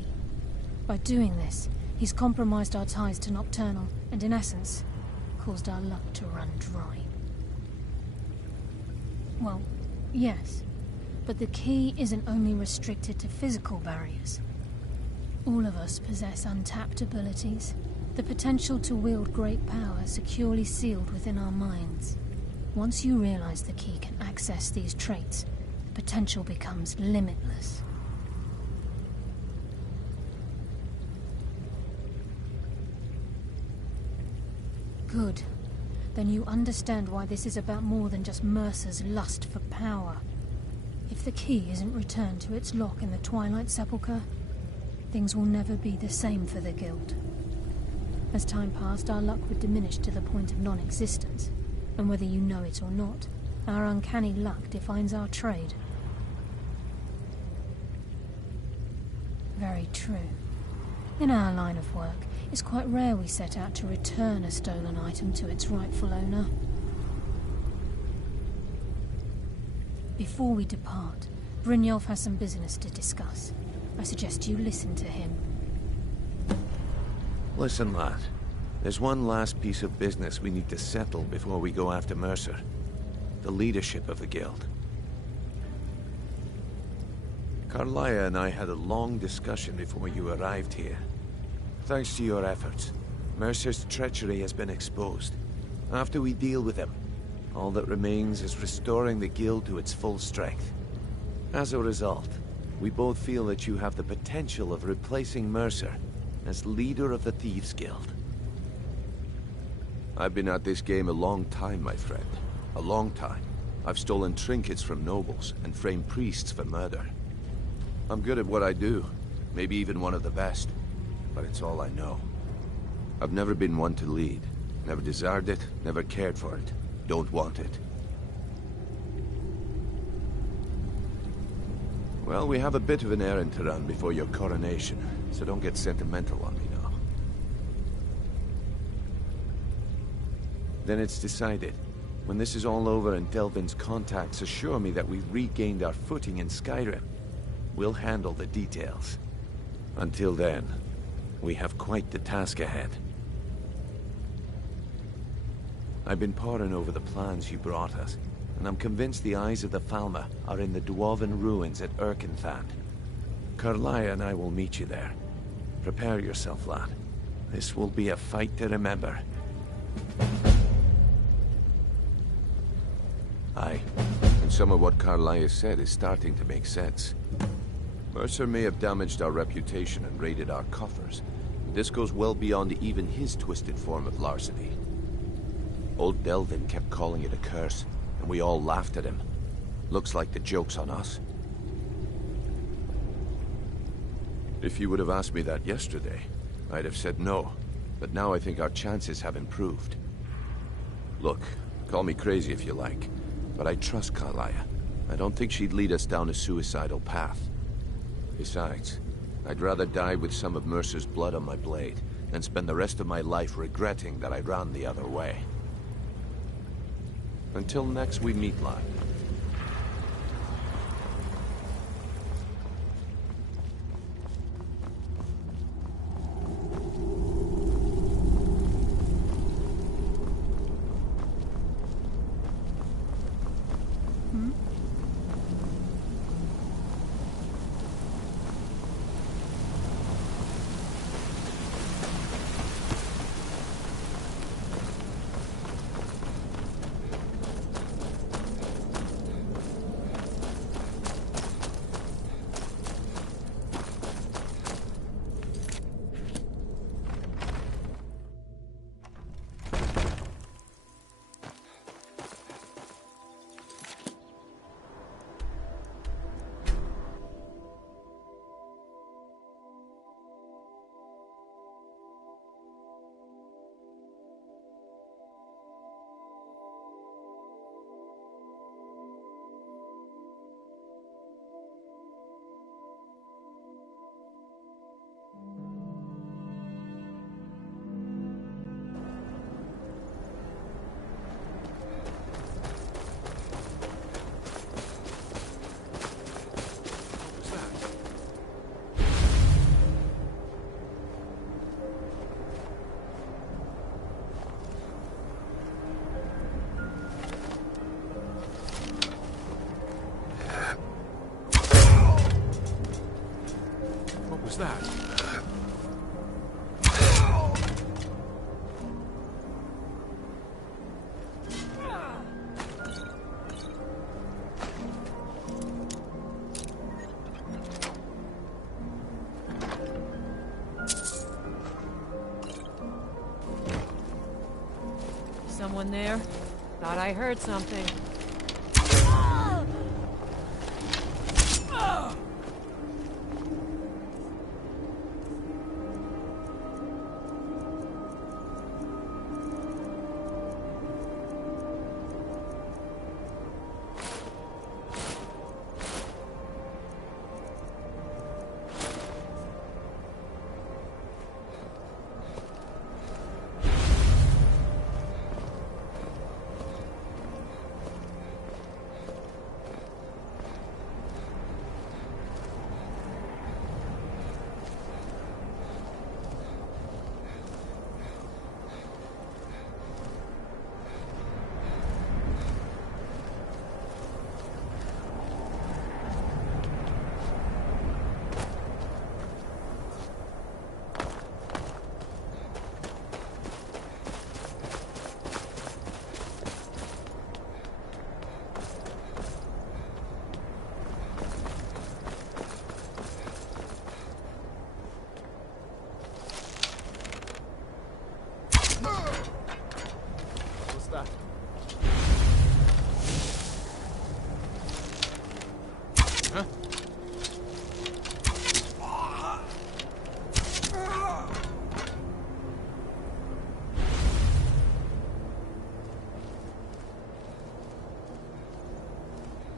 By doing this, he's compromised our ties to Nocturnal and, in essence, caused our luck to run dry. Well, yes. But the key isn't only restricted to physical barriers. All of us possess untapped abilities, the potential to wield great power securely sealed within our minds. Once you realize the key can access these traits, the potential becomes limitless. Good. Then you understand why this is about more than just Mercer's lust for power. If the key isn't returned to its lock in the Twilight Sepulchre, things will never be the same for the Guild. As time passed, our luck would diminish to the point of non-existence, and whether you know it or not, our uncanny luck defines our trade. Very true. In our line of work, it's quite rare we set out to return a stolen item to its rightful owner. Before we depart, Brynjolf has some business to discuss. I suggest you listen to him. Listen, lad. There's one last piece of business we need to settle before we go after Mercer. The leadership of the Guild. Carlaya and I had a long discussion before you arrived here. Thanks to your efforts, Mercer's treachery has been exposed. After we deal with him, all that remains is restoring the Guild to its full strength. As a result, we both feel that you have the potential of replacing Mercer as leader of the Thieves' Guild. I've been at this game a long time, my friend. A long time. I've stolen trinkets from nobles and framed priests for murder. I'm good at what I do, maybe even one of the best, but it's all I know. I've never been one to lead. Never desired it, never cared for it. Don't want it. Well, we have a bit of an errand to run before your coronation, so don't get sentimental on me now. Then it's decided. When this is all over and Delvin's contacts assure me that we've regained our footing in Skyrim, we'll handle the details. Until then, we have quite the task ahead. I've been poring over the plans you brought us, and I'm convinced the eyes of the Falmer are in the Dwarven ruins at Erkenthand. Carlaya and I will meet you there. Prepare yourself, lad. This will be a fight to remember. Aye, and some of what Carlaya said is starting to make sense. Mercer may have damaged our reputation and raided our coffers, but this goes well beyond even his twisted form of larceny. Old Delvin kept calling it a curse, and we all laughed at him. Looks like the joke's on us. If you would have asked me that yesterday, I'd have said no, but now I think our chances have improved. Look, call me crazy if you like, but I trust Carlaya. I don't think she'd lead us down a suicidal path. Besides, I'd rather die with some of Mercer's blood on my blade than spend the rest of my life regretting that I ran the other way. Until next we meet, lad. Hmm? What was that? Someone there? Thought I heard something.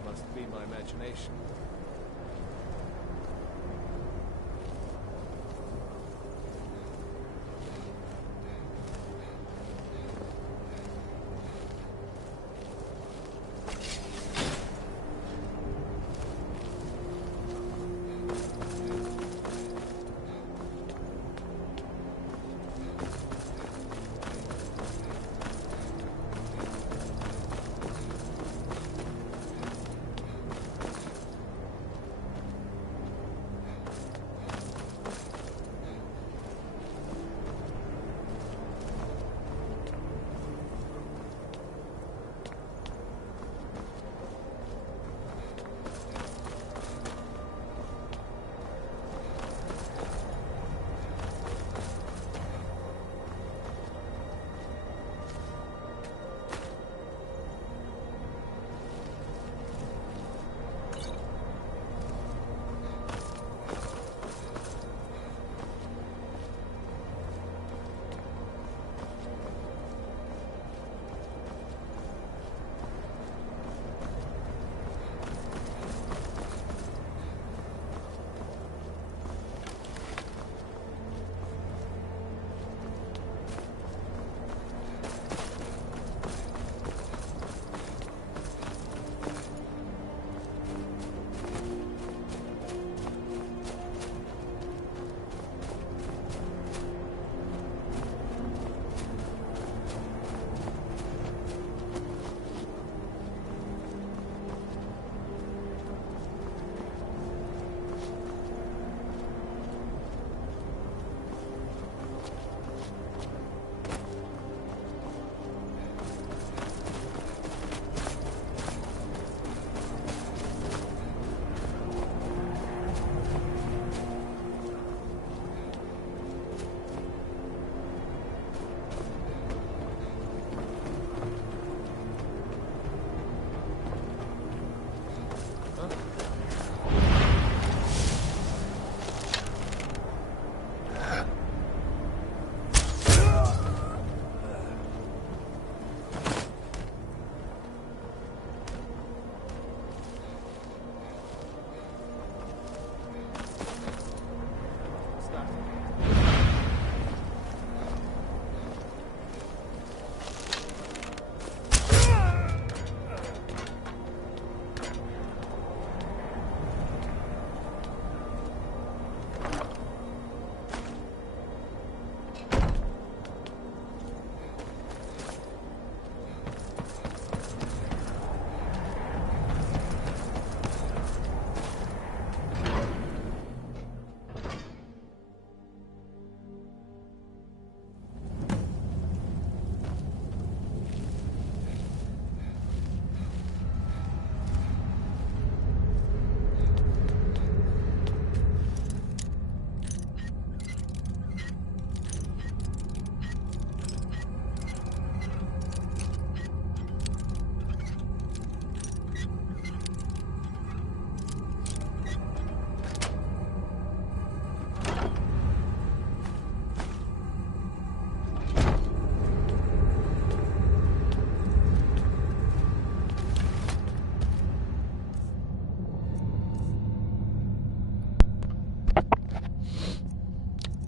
Must be my imagination.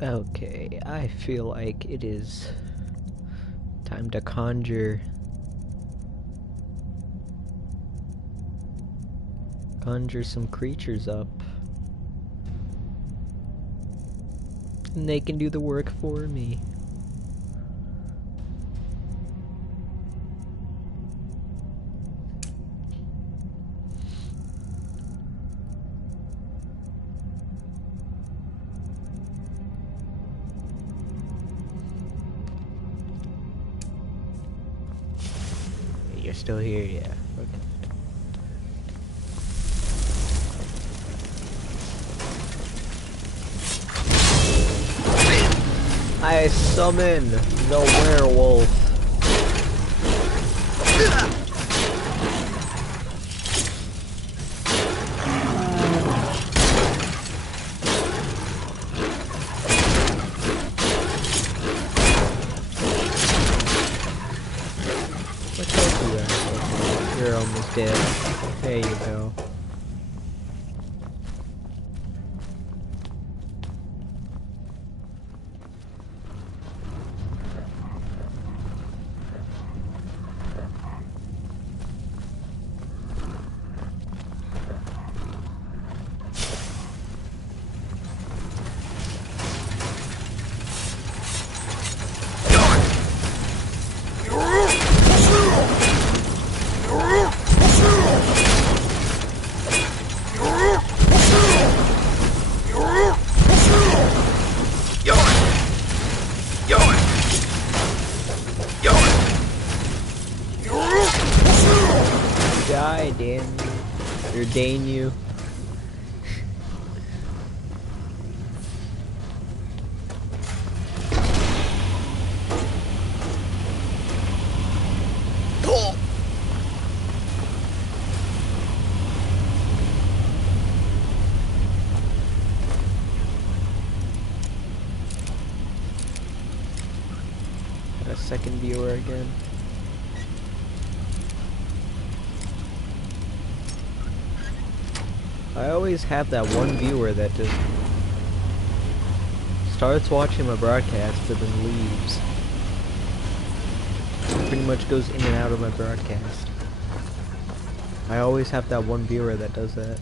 Okay, I feel like it is time to conjure some creatures up. And they can do the work for me. You're still here, yeah. Okay. I summon the werewolf. What health you at? You're almost dead. There you go. Die, damn you. Or dane you. Got a second viewer again. I always have that one viewer that just starts watching my broadcast and then leaves. Pretty much goes in and out of my broadcast. I always have that one viewer that does that.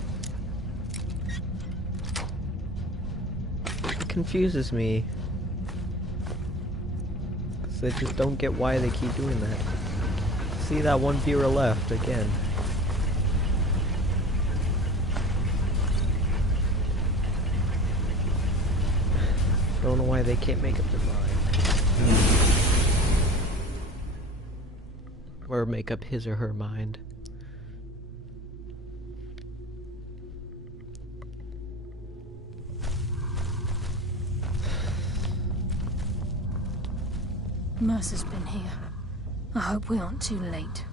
It confuses me. 'Cause I just don't get why they keep doing that. See, that one viewer left again. I don't know why they can't make up their mind. Or make up his or her mind. Mercer's been here. I hope we aren't too late.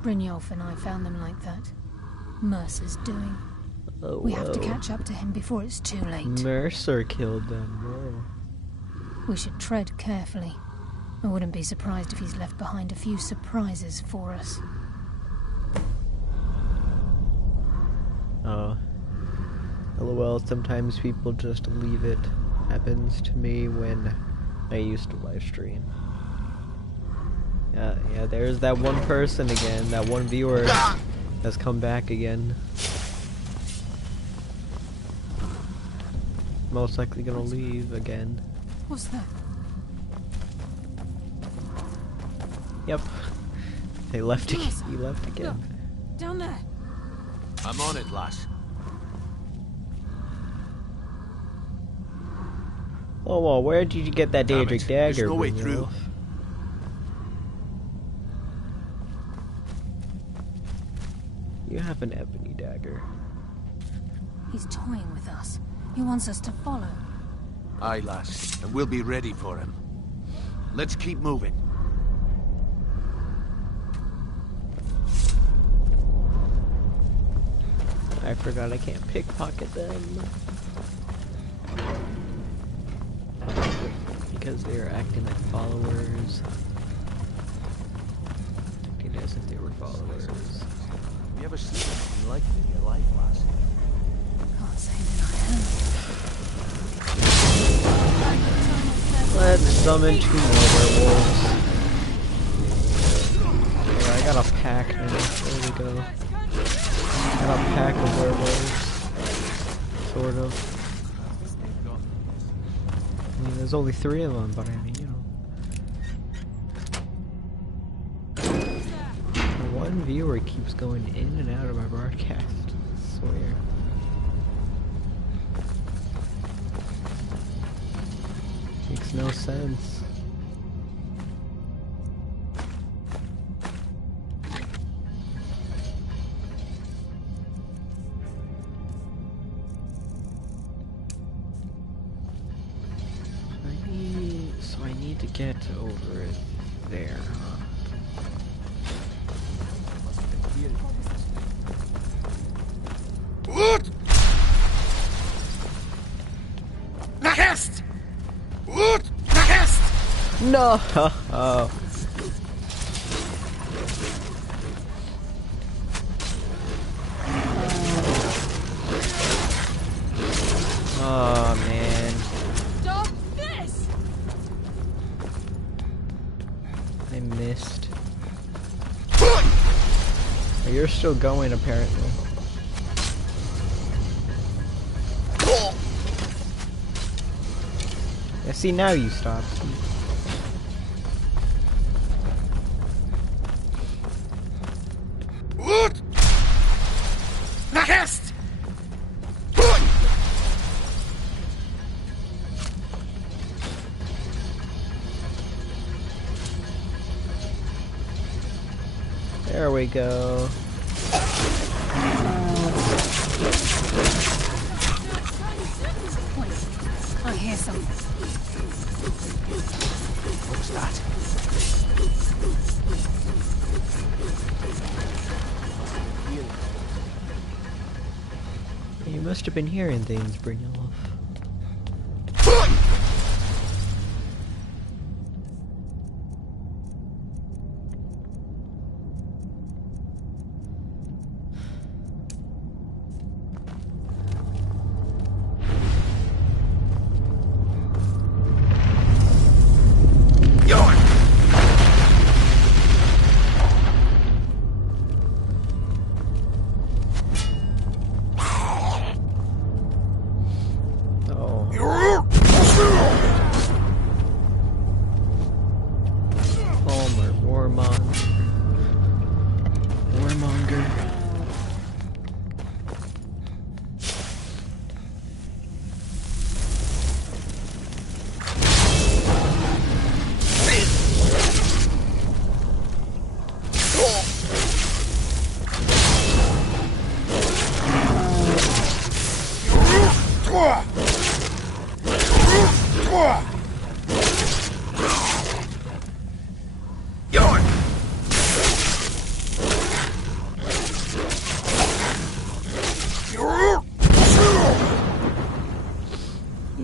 Brynjolf and I found them like that. Mercer's doing. Oh, we have to catch up to him before it's too late. Mercer killed them, whoa. We should tread carefully. I wouldn't be surprised if he's left behind a few surprises for us. Oh. LOL, sometimes people just leave it. Happens to me when I used to live stream. Yeah, there's that one person again, that one viewer has come back again. Most likely gonna leave again. What's that? Yep. They left again. He left again. Look, down there. I'm on it, lass. Oh well, where did you get that Daedric dagger? There's no way through. You have an ebony dagger. He's toying with us. He wants us to follow. Aye, lass, and we'll be ready for him. Let's keep moving. I forgot I can't pickpocket them. Because they are acting like followers. Acting as if they were followers. You ever seen anything like it in your life, lass? Can't say that I have. Let's summon 2 more werewolves. Yeah, I got a pack now. There we go. Got a pack of werewolves. Sort of. I mean, there's only 3 of them, but I mean, you know. One viewer keeps going in and out of my broadcast. I swear. Makes no sense. I need to get over it there, huh? What? Nakest! What? Nakest! No! Oh. Oh man. Stop this! I missed. Oh, you're still going apparently. Yeah, see now you stopped. What? Nakest! There we go. I hear something. What's that? You must have been hearing things, Brynjolf.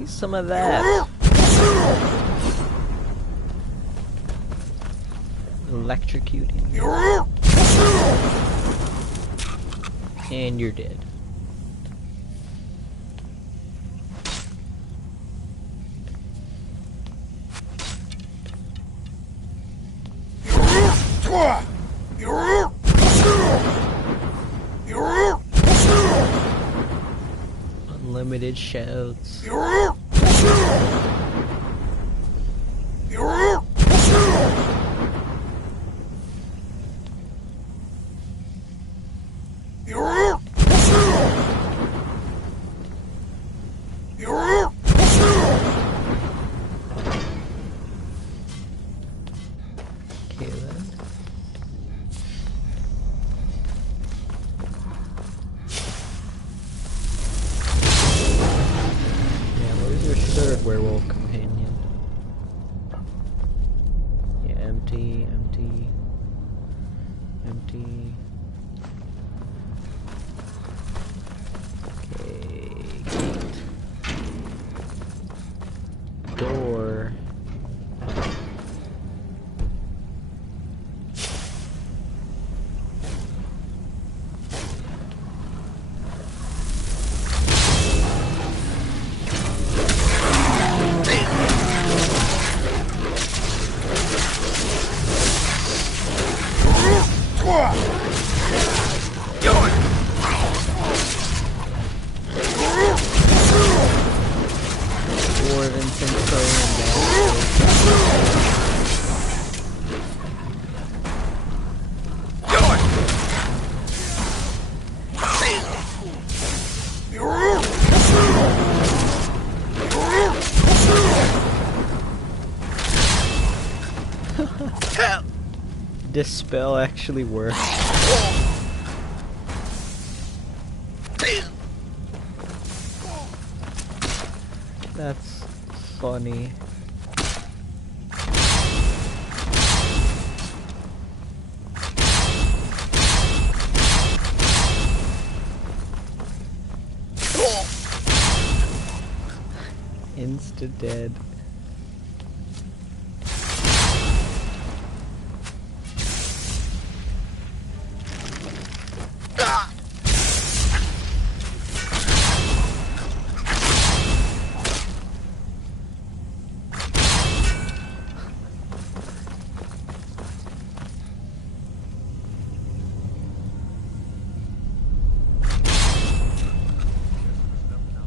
Some of that. Electrocuting you. And you're dead. Unlimited shouts. Werewolf companion. Yeah, empty, empty, empty. Okay, gate. Door. Dispel actually works. That's funny. Insta dead.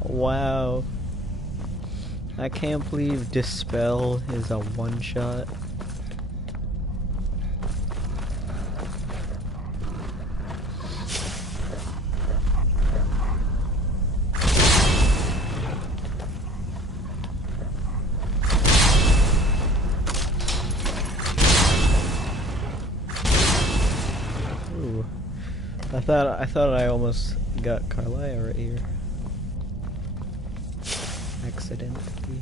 Wow. I can't believe Dispel is a one-shot. Ooh. I thought I almost got Carlia right here. Accidentally.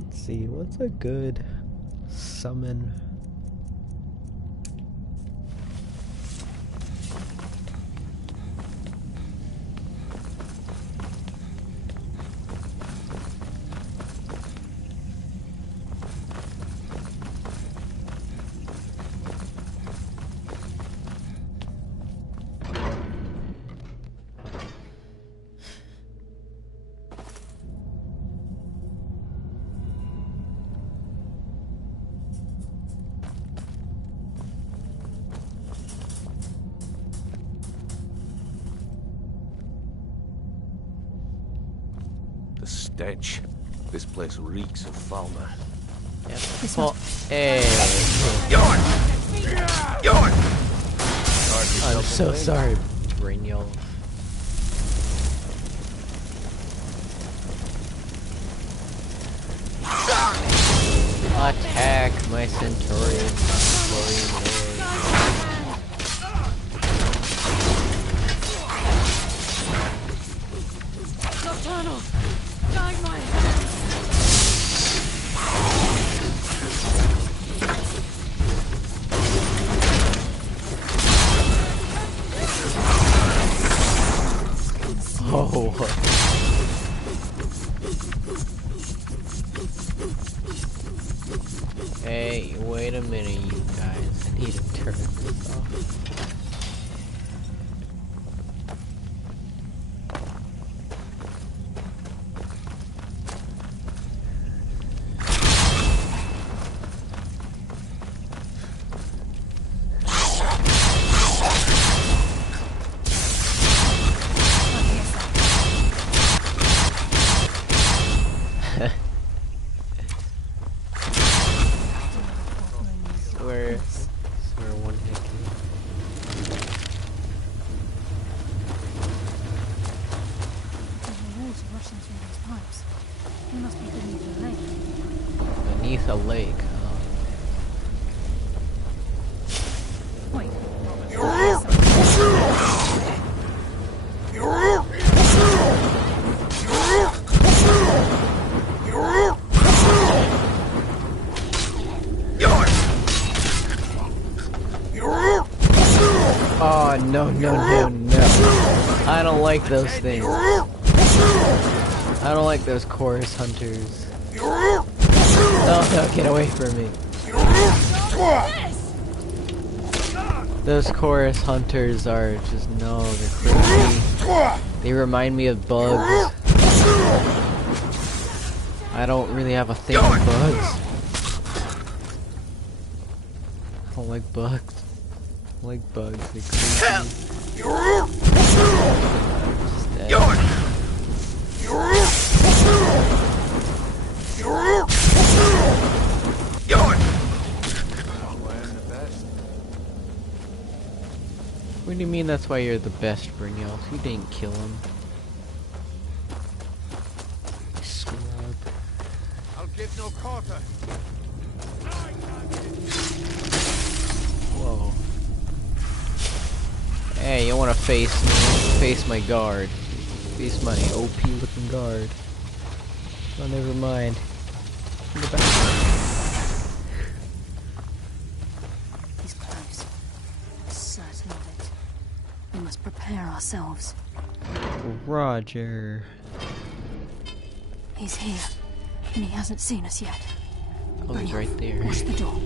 Let's see, what's a good summon? The stench. This place reeks of Falmer. Yep. This Well, hey. Yorn! I'm so sorry, Brainyol. Attack my Centurion. Nocturnal! Guide my Oh. Hey, wait a minute, you guys. I need to turn this off. Swear one hit kill. There's water rushing through these pipes. It must be beneath the lake. Beneath a lake, Wait. Oh, no, no, no, no. I don't like those things. I don't like those chorus hunters. Oh, no, get away from me. Those chorus hunters are just, no, they're crazy. They remind me of bugs. I don't really have a thing with bugs. I don't like bugs. I like bugs, they're crazy. Just dead. What do you mean that's why you're the best, Brynjolf? You didn't kill him. give no quarter. Whoa. Hey, you wanna face my guard. Face my OP looking guard. Oh, never mind. In the back. He's close. Certain of it. We must prepare ourselves. Roger. He's here, and he hasn't seen us yet. Oh, he's right there. Watch the door.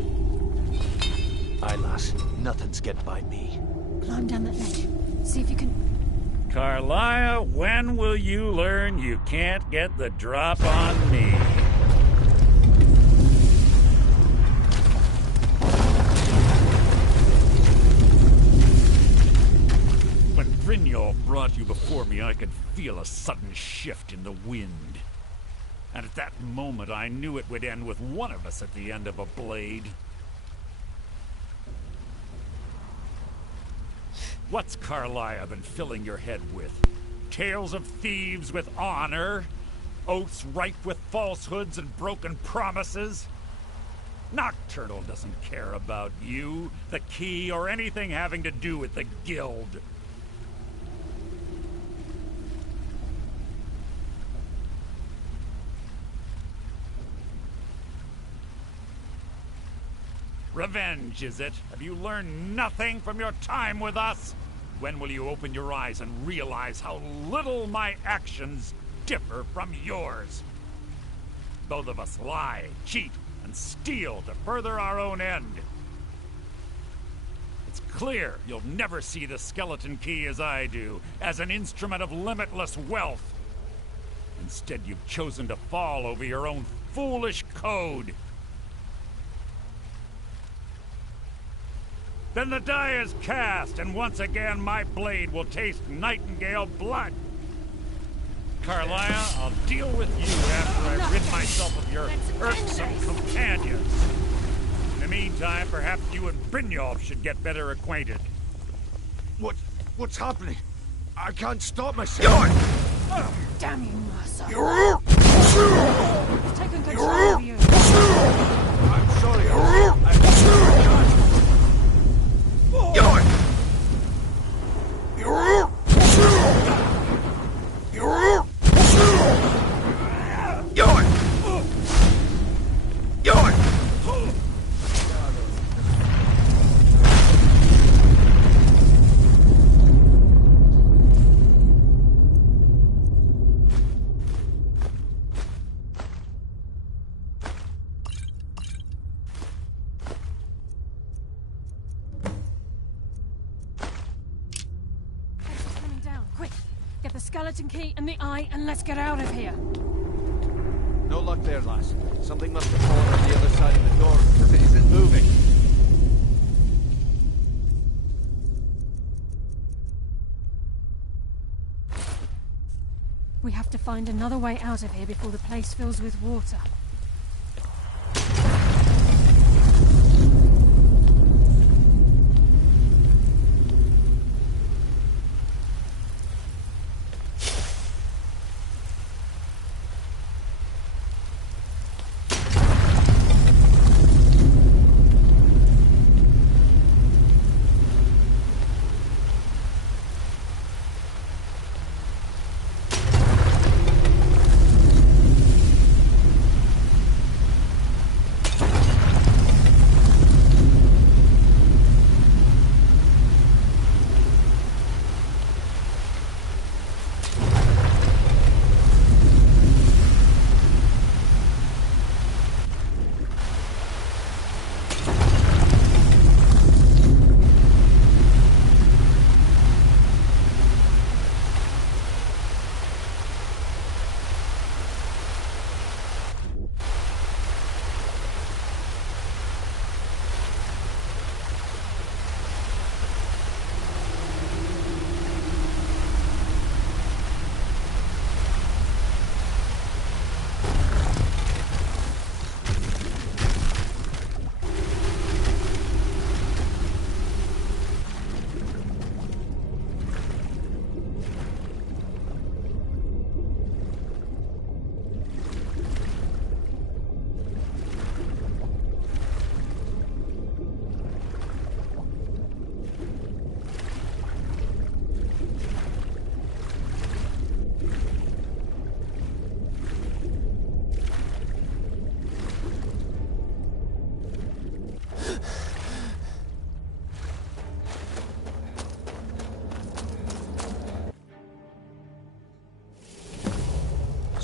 Aye, lass. Nothing's getting by me. Climb down that ledge. See if you can... Carlia, when will you learn you can't get the drop on me? When Brynjolf brought you before me, I could feel a sudden shift in the wind. And at that moment, I knew it would end with one of us at the end of a blade. What's Carlia been filling your head with? Tales of thieves with honor? Oaths ripe with falsehoods and broken promises? Nocturnal doesn't care about you, the key, or anything having to do with the guild. Revenge, is it? Have you learned nothing from your time with us? When will you open your eyes and realize how little my actions differ from yours? Both of us lie, cheat, and steal to further our own end. It's clear you'll never see the skeleton key as I do, as an instrument of limitless wealth. Instead, you've chosen to fall over your own foolish code. Then the die is cast, and once again my blade will taste nightingale blood. Carlia, I'll deal with you after I rid myself of your irksome companions. In the meantime, perhaps you and Brynjolf should get better acquainted. What's happening? I can't stop myself. Damn you, Mercer. He's taken control of you. I'm sorry, Skeleton key and the eye, and let's get out of here. No luck there, lass. Something must have fallen on the other side of the door because it isn't moving. We have to find another way out of here before the place fills with water.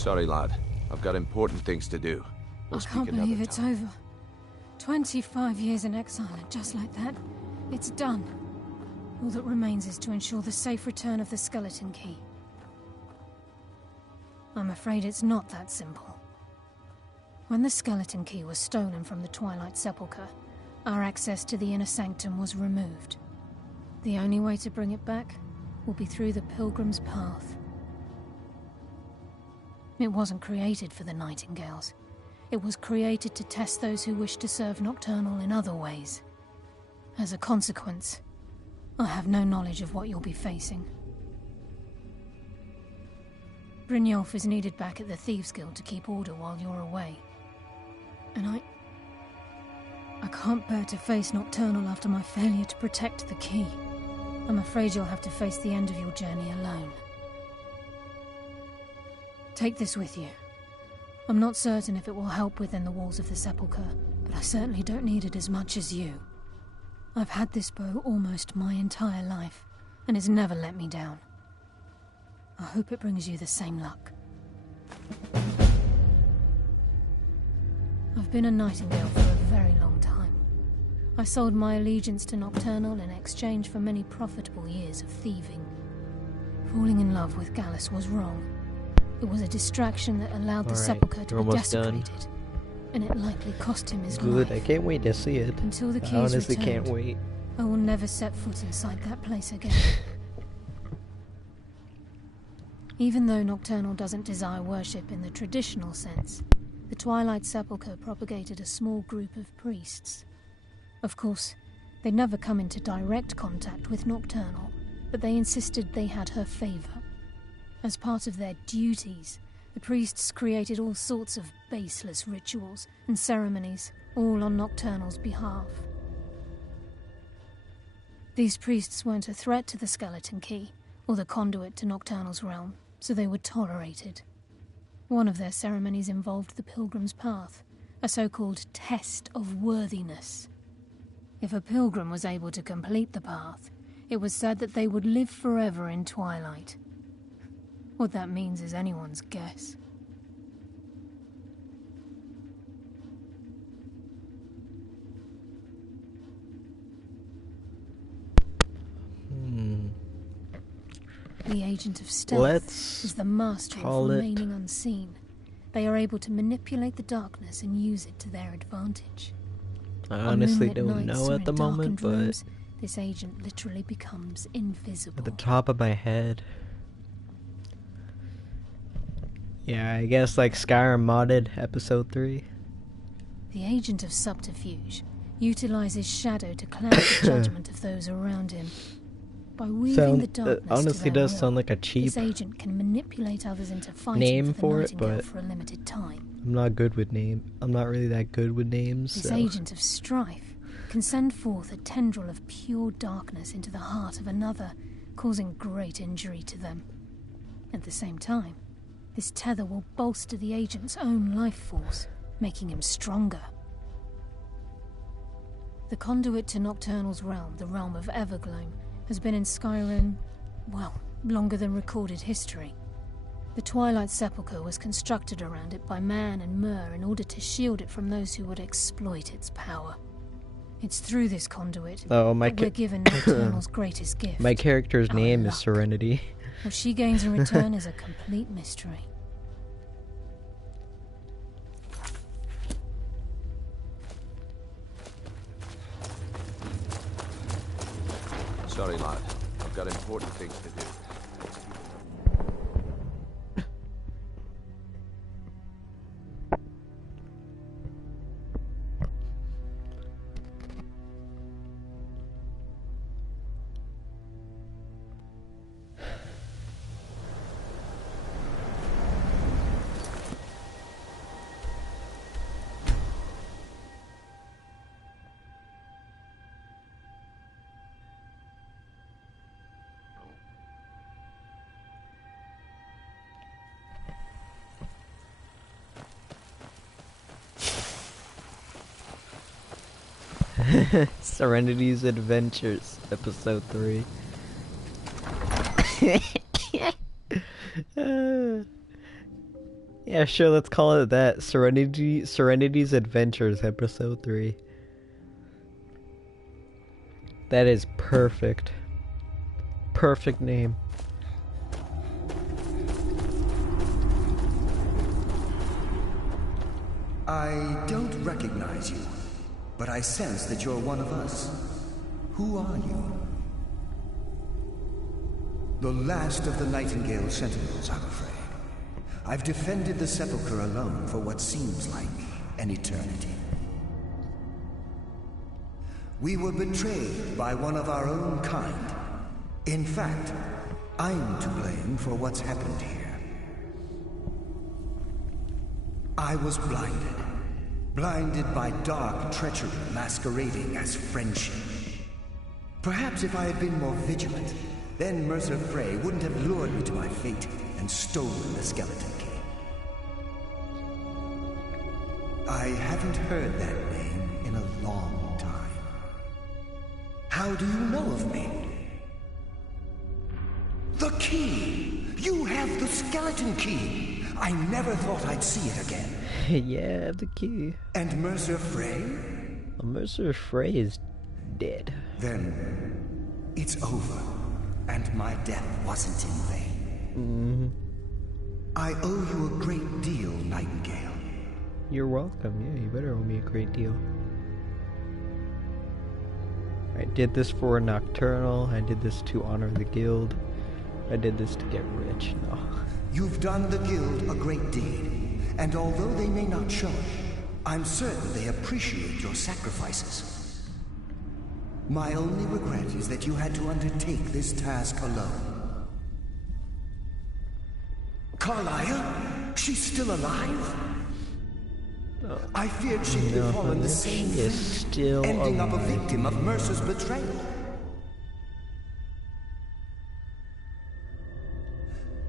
Sorry, lad. I've got important things to do. We'll I speak can't another believe it's time. over. 25 years in exile, and just like that, it's done. All that remains is to ensure the safe return of the skeleton key. I'm afraid it's not that simple. When the skeleton key was stolen from the Twilight Sepulchre, our access to the inner sanctum was removed. The only way to bring it back will be through the Pilgrim's Path. It wasn't created for the Nightingales. It was created to test those who wish to serve Nocturnal in other ways. As a consequence, I have no knowledge of what you'll be facing. Brynjolf is needed back at the Thieves' Guild to keep order while you're away. And I can't bear to face Nocturnal after my failure to protect the key. I'm afraid you'll have to face the end of your journey alone. Take this with you. I'm not certain if it will help within the walls of the Sepulchre, but I certainly don't need it as much as you. I've had this bow almost my entire life, and it's never let me down. I hope it brings you the same luck. I've been a Nightingale for a very long time. I sold my allegiance to Nocturnal in exchange for many profitable years of thieving. Falling in love with Gallus was wrong. It was a distraction that allowed the Sepulchre to be desecrated, and it likely cost him his life. Good, I can't wait to see it. Until the key I is honestly returned, can't wait. I will never set foot inside that place again. Even though Nocturnal doesn't desire worship in the traditional sense, the Twilight Sepulchre propagated a small group of priests. Of course, they'd never come into direct contact with Nocturnal, but they insisted they had her favor. As part of their duties, the priests created all sorts of baseless rituals and ceremonies, all on Nocturnal's behalf. These priests weren't a threat to the skeleton key, or the conduit to Nocturnal's realm, so they were tolerated. One of their ceremonies involved the Pilgrim's Path, a so-called test of worthiness. If a pilgrim was able to complete the path, it was said that they would live forever in Twilight. What that means is anyone's guess. The Agent of Stealth is the master of remaining unseen. They are able to manipulate the darkness and use it to their advantage. I honestly don't On moonlit nights know or at in the moment, darkened but rooms, this agent literally becomes invisible. at the top of my head. Yeah, I guess like Skyrim modded episode 3. The Agent of Subterfuge utilizes shadow to cloud the judgment of those around him. By weaving the darkness honestly to their does will, sound like a cheap this agent can manipulate others into fighting name for the for it, Nightingale but for a limited time. I'm not good with name. I'm not really that good with names. This So. agent of strife can send forth a tendril of pure darkness into the heart of another, causing great injury to them. At the same time, this tether will bolster the agent's own life force, making him stronger. The conduit to Nocturnal's realm, the realm of Evergloam, has been in Skyrim, well, longer than recorded history. The Twilight Sepulchre was constructed around it by man and Myr in order to shield it from those who would exploit its power. It's through this conduit that we're given Nocturnal's greatest gift. My character's our name luck. is Serenity. What she gains in return is a complete mystery. Sorry, lad. I've got important things to do. Serenity's Adventures, episode 3. Yeah, sure, let's call it that. Serenity's Adventures, Episode 3. That is perfect. Perfect name. I don't recognize you, but I sense that you're one of us. Who are you? The last of the Nightingale Sentinels, I'm afraid. I've defended the Sepulchre alone for what seems like an eternity. We were betrayed by one of our own kind. In fact, I'm to blame for what's happened here. I was blinded. Blinded by dark treachery masquerading as friendship. Perhaps if I had been more vigilant, then Mercer Frey wouldn't have lured me to my fate and stolen the skeleton key. I haven't heard that name in a long time. How do you know of me? The key! You have the skeleton key! I never thought I'd see it again. Yeah, the key. And Mercer Frey? Mercer Frey is dead. Then it's over, and my death wasn't in vain. I owe you a great deal, Nightingale. You're welcome. Yeah, you better owe me a great deal. I did this for Nocturnal. I did this to honor the guild. I did this to get rich. No. You've done the guild a great deed, and although they may not show it, I'm certain they appreciate your sacrifices. My only regret is that you had to undertake this task alone. Carlia? She's still alive? I feared she'd befallen the same fate, ending up a victim of Mercer's betrayal.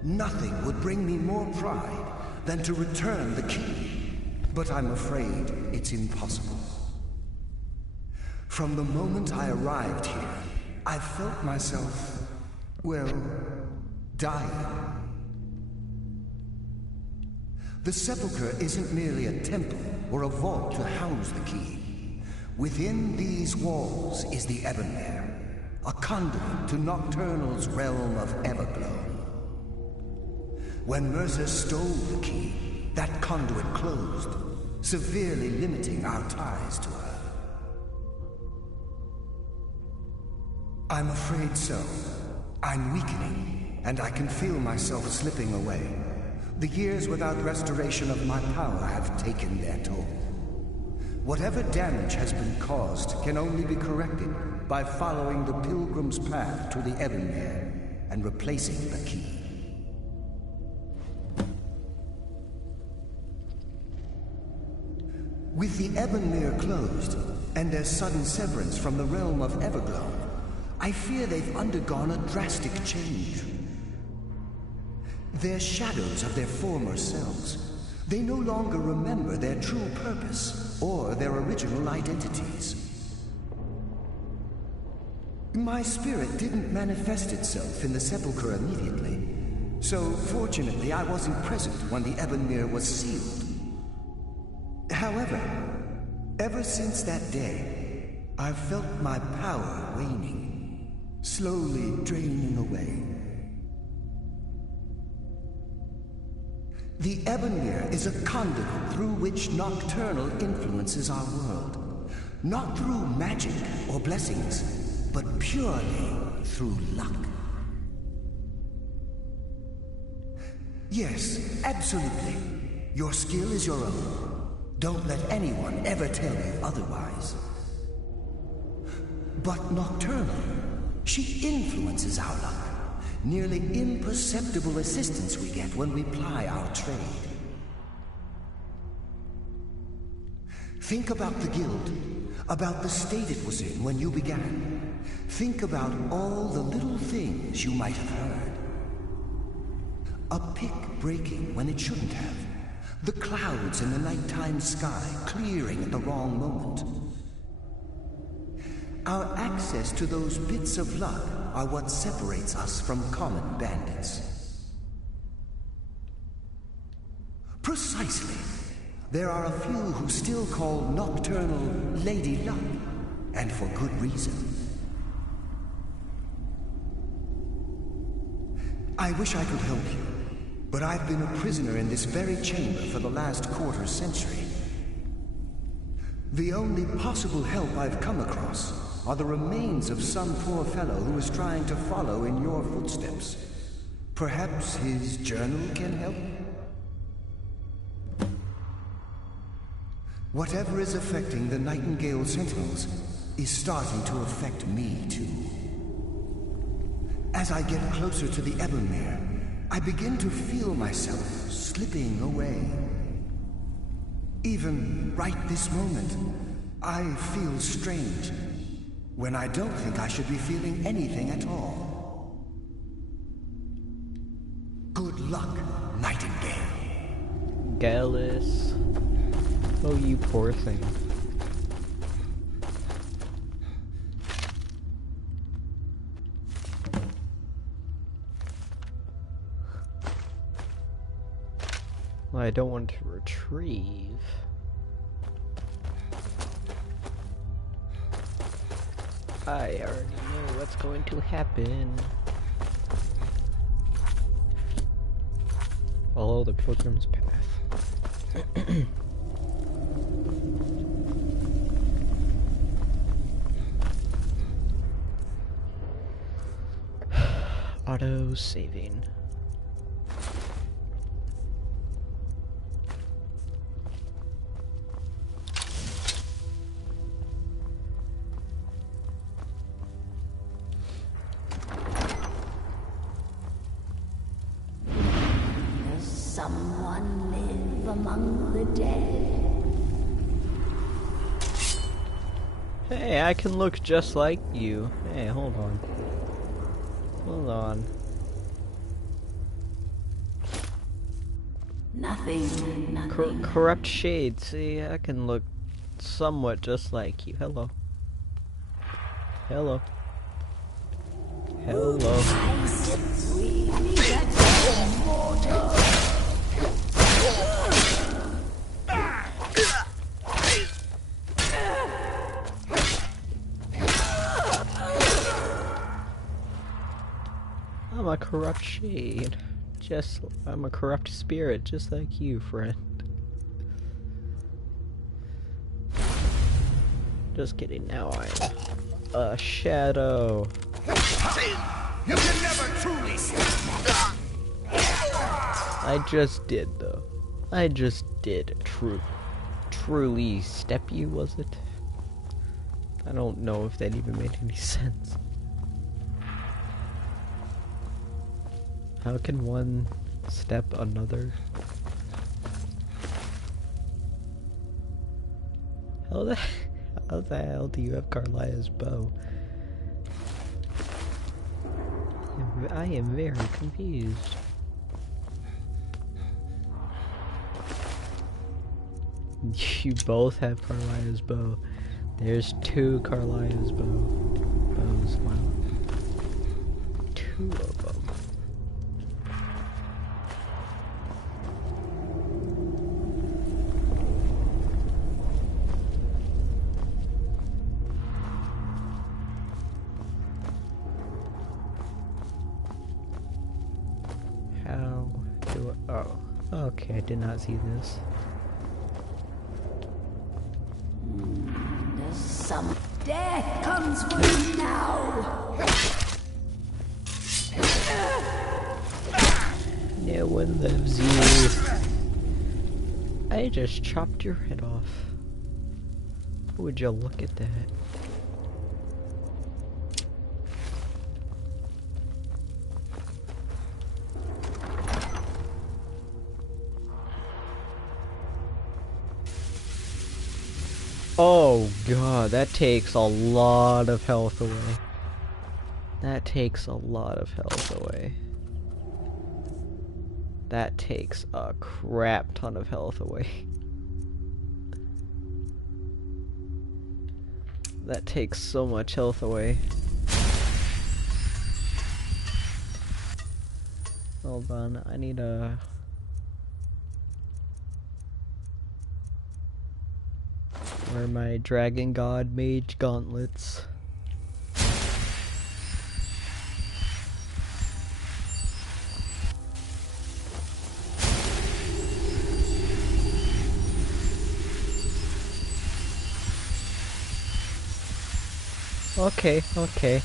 Nothing would bring me more pride than to return the key, but I'm afraid it's impossible. From the moment I arrived here, I felt myself, well, dying. The Sepulchre isn't merely a temple or a vault to house the key. Within these walls is the Ebonmere, a conduit to Nocturnal's realm of Everglow. When Mercer stole the key, that conduit closed, severely limiting our ties to her. I'm afraid so. I'm weakening, and I can feel myself slipping away. The years without restoration of my power have taken their toll. Whatever damage has been caused can only be corrected by following the pilgrim's path to the Ebonmere and replacing the key. With the Ebonmere closed, and their sudden severance from the realm of Everglow, I fear they've undergone a drastic change. They're shadows of their former selves. They no longer remember their true purpose or their original identities. My spirit didn't manifest itself in the Sepulchre immediately, so fortunately I wasn't present when the Ebonmere was sealed. However, ever since that day, I've felt my power waning, slowly draining away. The Ebonmere is a conduit through which Nocturnal influences our world. Not through magic or blessings, but purely through luck. Yes, absolutely. Your skill is your own. Don't let anyone ever tell you otherwise. But Nocturnal, she influences our luck. Nearly imperceptible assistance we get when we ply our trade. Think about the guild, about the state it was in when you began. Think about all the little things you might have heard. A pick breaking when it shouldn't have. The clouds in the nighttime sky clearing at the wrong moment. Our access to those bits of luck are what separates us from common bandits. Precisely. There are a few who still call Nocturnal Lady Luck, and for good reason. I wish I could help you, but I've been a prisoner in this very chamber for the last quarter century. The only possible help I've come across are the remains of some poor fellow who is trying to follow in your footsteps. Perhaps his journal can help? Whatever is affecting the Nightingale Sentinels is starting to affect me too. As I get closer to the Ebonmere, I begin to feel myself slipping away. Even right this moment, I feel strange, when I don't think I should be feeling anything at all. Good luck, Nightingale. Gallus. Oh, you poor thing. Well, I don't want to retrieve. I already know what's going to happen. Follow the pilgrim's path. Auto saving. Does someone live among the dead? Hey, I can look just like you. Hey, hold on. Hold on. Nothing. Corrupt shade. See, I can look somewhat just like you. Hello. Hello. Hello. I'm a corrupt shade. I'm a corrupt spirit, just like you, friend. Just kidding, now I'm a shadow. You can never truly stop. I just did, though. I just did truly step you, was it? I don't know if that even made any sense. How can one step another? How the hell do you have Carlia's bow? I am very confused. You both have Carlia's bow. There's two Carlia's bows. Wow. Two of them. How do I... Oh. Okay, I did not see this. Some death comes for you now. No one loves you. I just chopped your head off. Would you look at that? Oh god, that takes a lot of health away. That takes a lot of health away. That takes a crap ton of health away. That takes so much health away. Hold on, I need a... Where my Dragon God Mage gauntlets. Okay, okay.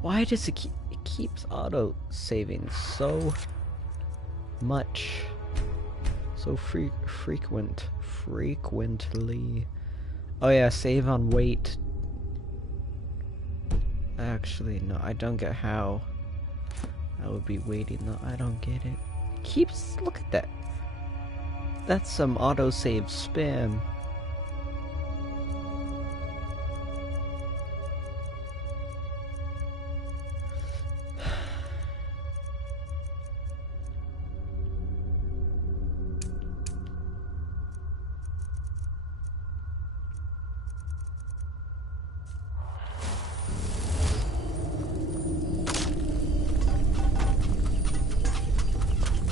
Why does it keeps auto saving so much, so frequently? Oh yeah, save on wait. Actually, no, I don't get how I would be waiting though. I don't get it. Keeps, look at that. That's some autosave spam.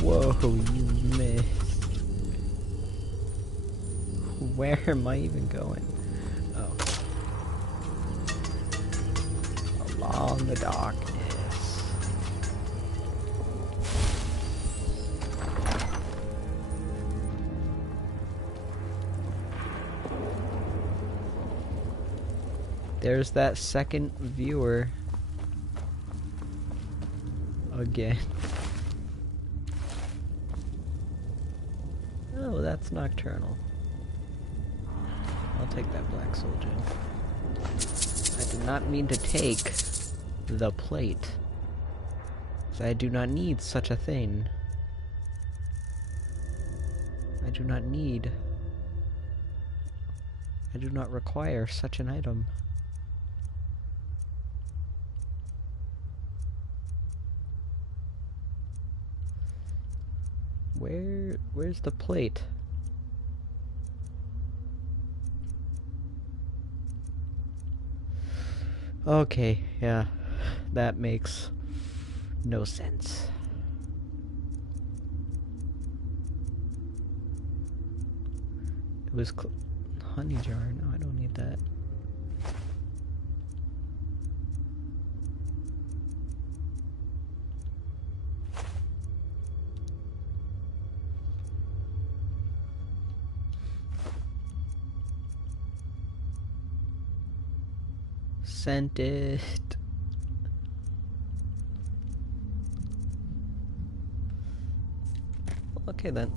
Whoa, you missed. Where am I even going? Oh. Along the darkness. There's that second viewer. Again. Oh, that's nocturnal. I'll take that black soul gem. I did not mean to take the plate. I do not need such a thing. I do not require such an item. Where's the plate? Okay, yeah, that makes no sense. It was honey jar. No, I don't need that. Sent it. Okay then.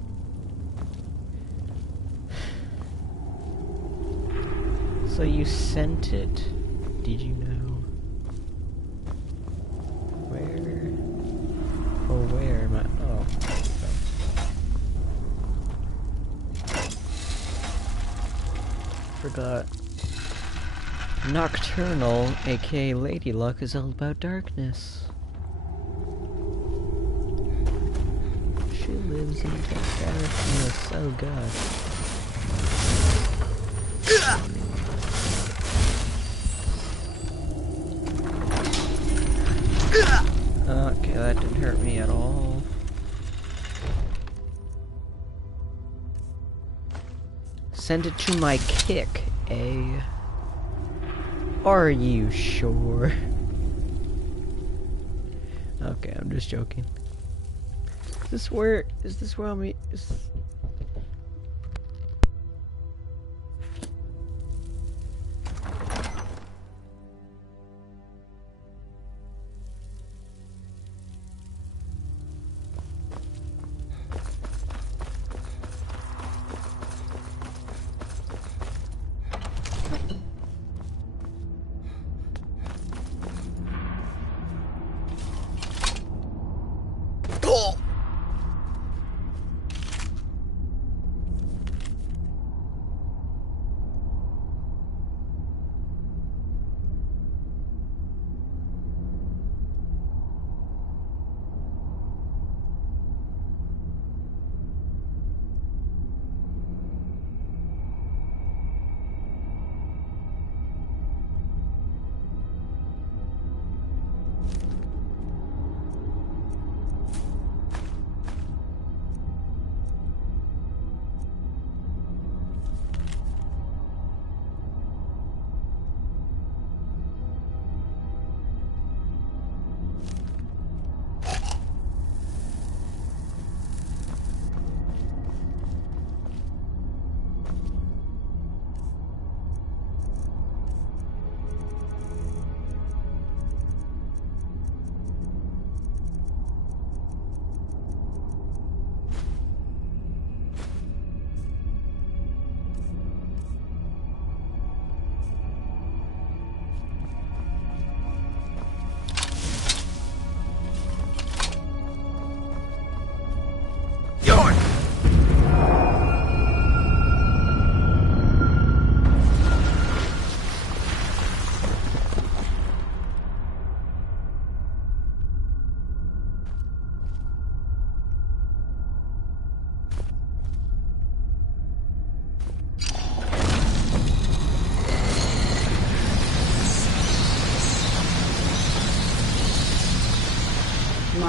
So you sent it. Did you know? Where? Oh, where am I? Oh, there we go. Forgot. Nocturnal, aka Lady Luck, is all about darkness. She lives in the darkness. Oh god. Okay, that didn't hurt me at all. Send it to my kick, eh? Are you sure? Okay, I'm just joking. Is this where I'm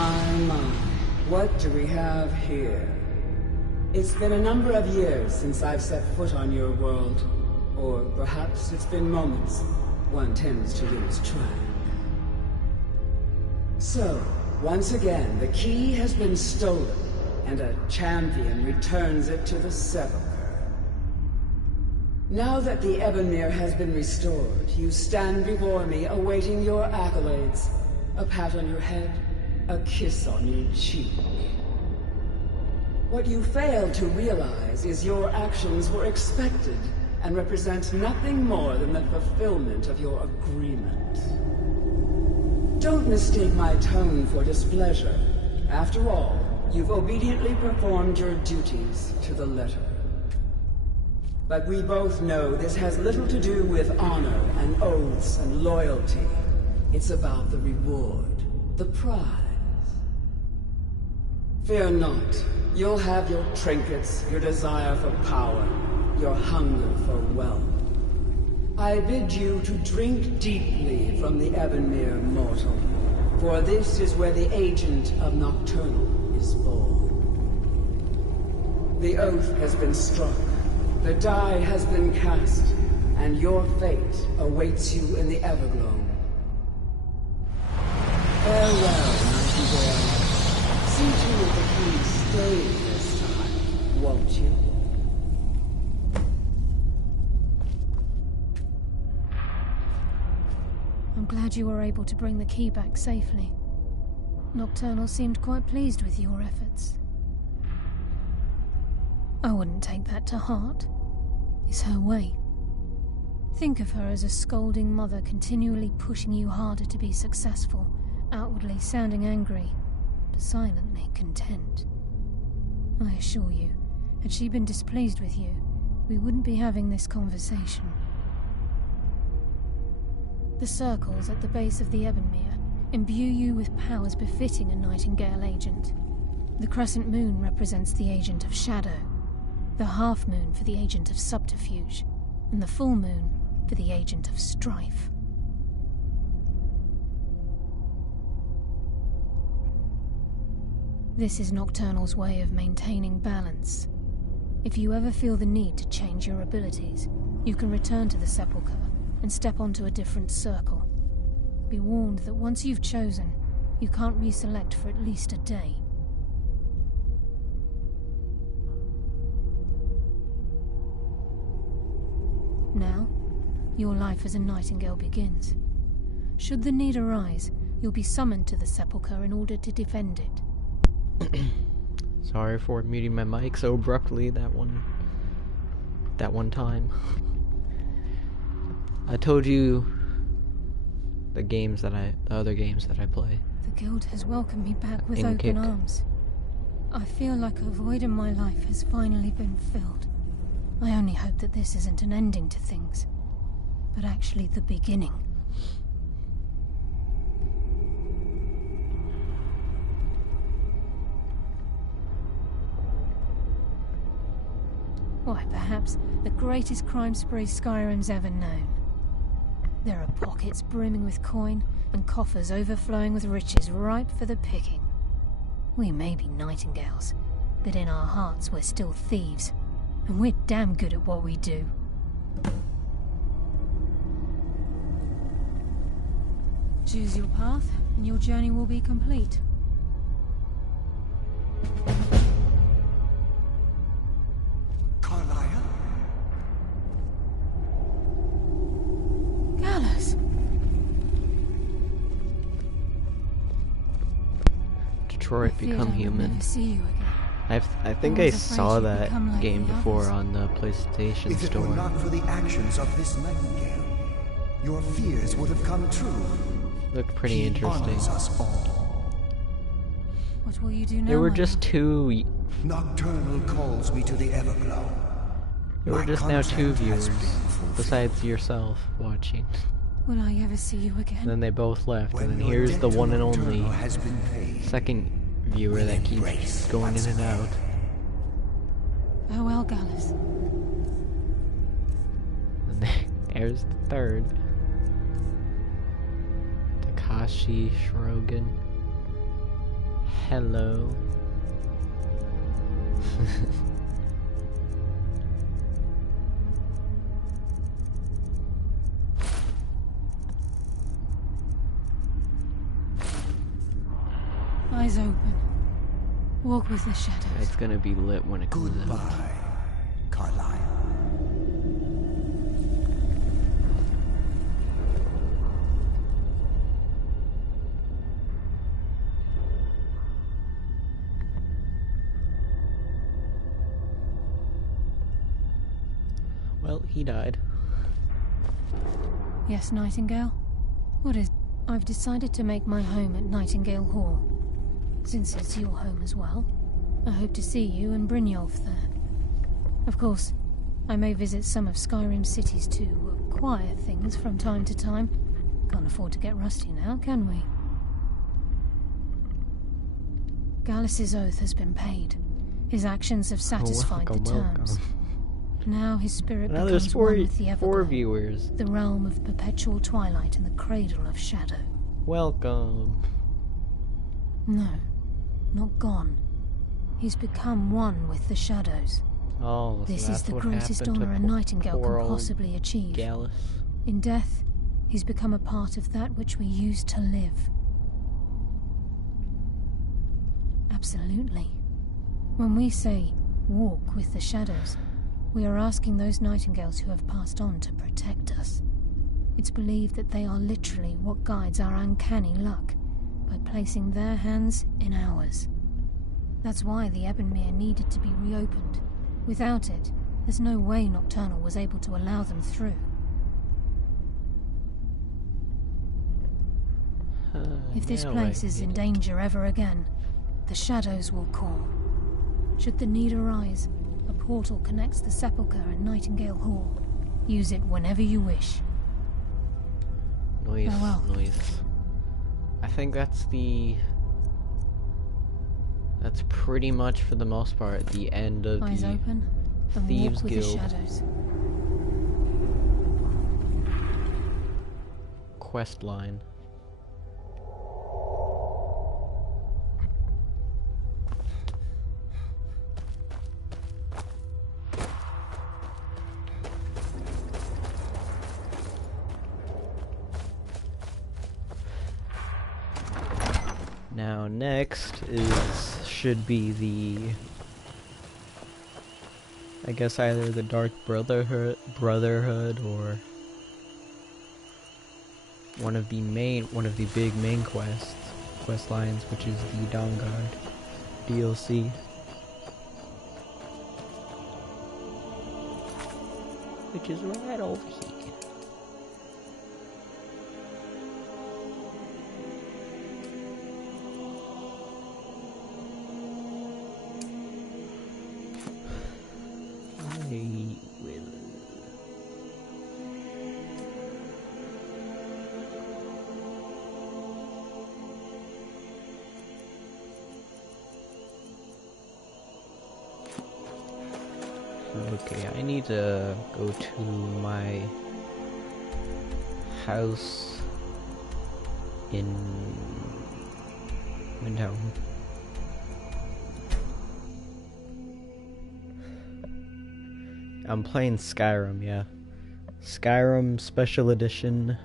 My. What do we have here? It's been a number of years since I've set foot on your world. Or perhaps it's been moments. One tends to lose track. So, once again, the key has been stolen, and a champion returns it to the sepulchre. Now that the Ebonmere has been restored, you stand before me awaiting your accolades. A pat on your head, a kiss on your cheek. What you fail to realize is your actions were expected and represent nothing more than the fulfillment of your agreement. Don't mistake my tone for displeasure. After all, you've obediently performed your duties to the letter. But we both know this has little to do with honor and oaths and loyalty. It's about the reward, the prize. Fear not. You'll have your trinkets, your desire for power, your hunger for wealth. I bid you to drink deeply from the Ebonmere mortal, for this is where the agent of Nocturnal is born. The oath has been struck, the die has been cast, and your fate awaits you in the Everglow. Farewell, Nightingale. See to it that we stay this time, won't you? I'm glad you were able to bring the key back safely. Nocturnal seemed quite pleased with your efforts. I wouldn't take that to heart. It's her way. Think of her as a scolding mother continually pushing you harder to be successful, outwardly sounding angry, but silently content. I assure you, had she been displeased with you, we wouldn't be having this conversation. The circles at the base of the Ebonmere imbue you with powers befitting a Nightingale agent. The crescent moon represents the agent of shadow, the half moon for the agent of subterfuge, and the full moon for the agent of strife. This is Nocturnal's way of maintaining balance. If you ever feel the need to change your abilities, you can return to the sepulchre and step onto a different circle. Be warned that once you've chosen, you can't reselect for at least a day. Now, your life as a Nightingale begins. Should the need arise, you'll be summoned to the sepulchre in order to defend it. Sorry for muting my mic so abruptly that one time. I told you the other games that I play. The guild has welcomed me back with In open kick. arms. I feel like a void in my life has finally been filled. I only hope that this isn't an ending to things, but actually the beginning. Why, perhaps the greatest crime spree Skyrim's ever known. There are pockets brimming with coin, and coffers overflowing with riches ripe for the picking. We may be Nightingales, but in our hearts we're still thieves, and we're damn good at what we do. Choose your path, and your journey will be complete. Gallus! Detroit Become Human. Never see you again. I think I saw that game before on the PlayStation If it Store. were not for the actions of this Nightingale, your fears would have come true. Looked pretty He interesting. honors us all. What will you do now? There were my just lord? two. Nocturnal calls me to the Everglow. There were My just now two contract has viewers, been fulfilled. besides yourself, watching. Will I ever see you again? And then they both left, When and then your here's debt the to one and Nocturnal only has been paid, second viewer that keeps embrace going what's in and out. Farewell, Gallus. And there's the third. Takashi Shrogan. Hello. Eyes open. Walk with the shadows. It's gonna be lit when it comes out. Goodbye, Carlisle. Well, he died. Yes, Nightingale? What is... I've decided to make my home at Nightingale Hall. Since it's your home as well, I hope to see you and Brynjolf there. Of course, I may visit some of Skyrim's cities to acquire things from time to time. Can't afford to get rusty now, can we? Gallus's oath has been paid. His actions have satisfied the terms. Now his spirit Now there's becomes one with the four Everglow, viewers. the realm of perpetual twilight and the cradle of shadow. Welcome. No, not gone. He's become one with the shadows. Oh, so This is that's the what greatest happened to honor a Nightingale poor can old possibly achieve. Gallus. In death, he's become a part of that which we use to live. Absolutely. When we say, walk with the shadows, we are asking those Nightingales who have passed on to protect us. It's believed that they are literally what guides our uncanny luck, by placing their hands in ours. That's why the Ebonmere needed to be reopened. Without it, there's no way Nocturnal was able to allow them through. If this now place I is in get it. danger ever again, the shadows will call. Should the need arise, a portal connects the Sepulchre and Nightingale Hall. Use it whenever you wish. Noise, Farewell. noise. I think that's pretty much, for the most part, the end of Eyes the open and Thieves walk with Guild the shadows. quest line. Now next should be the, I guess, either the Dark Brotherhood or one of the big main quest lines, which is the Dawnguard DLC. Which is right over here. Okay, I need to go to my house in Windhelm. I'm playing Skyrim, yeah. Skyrim Special Edition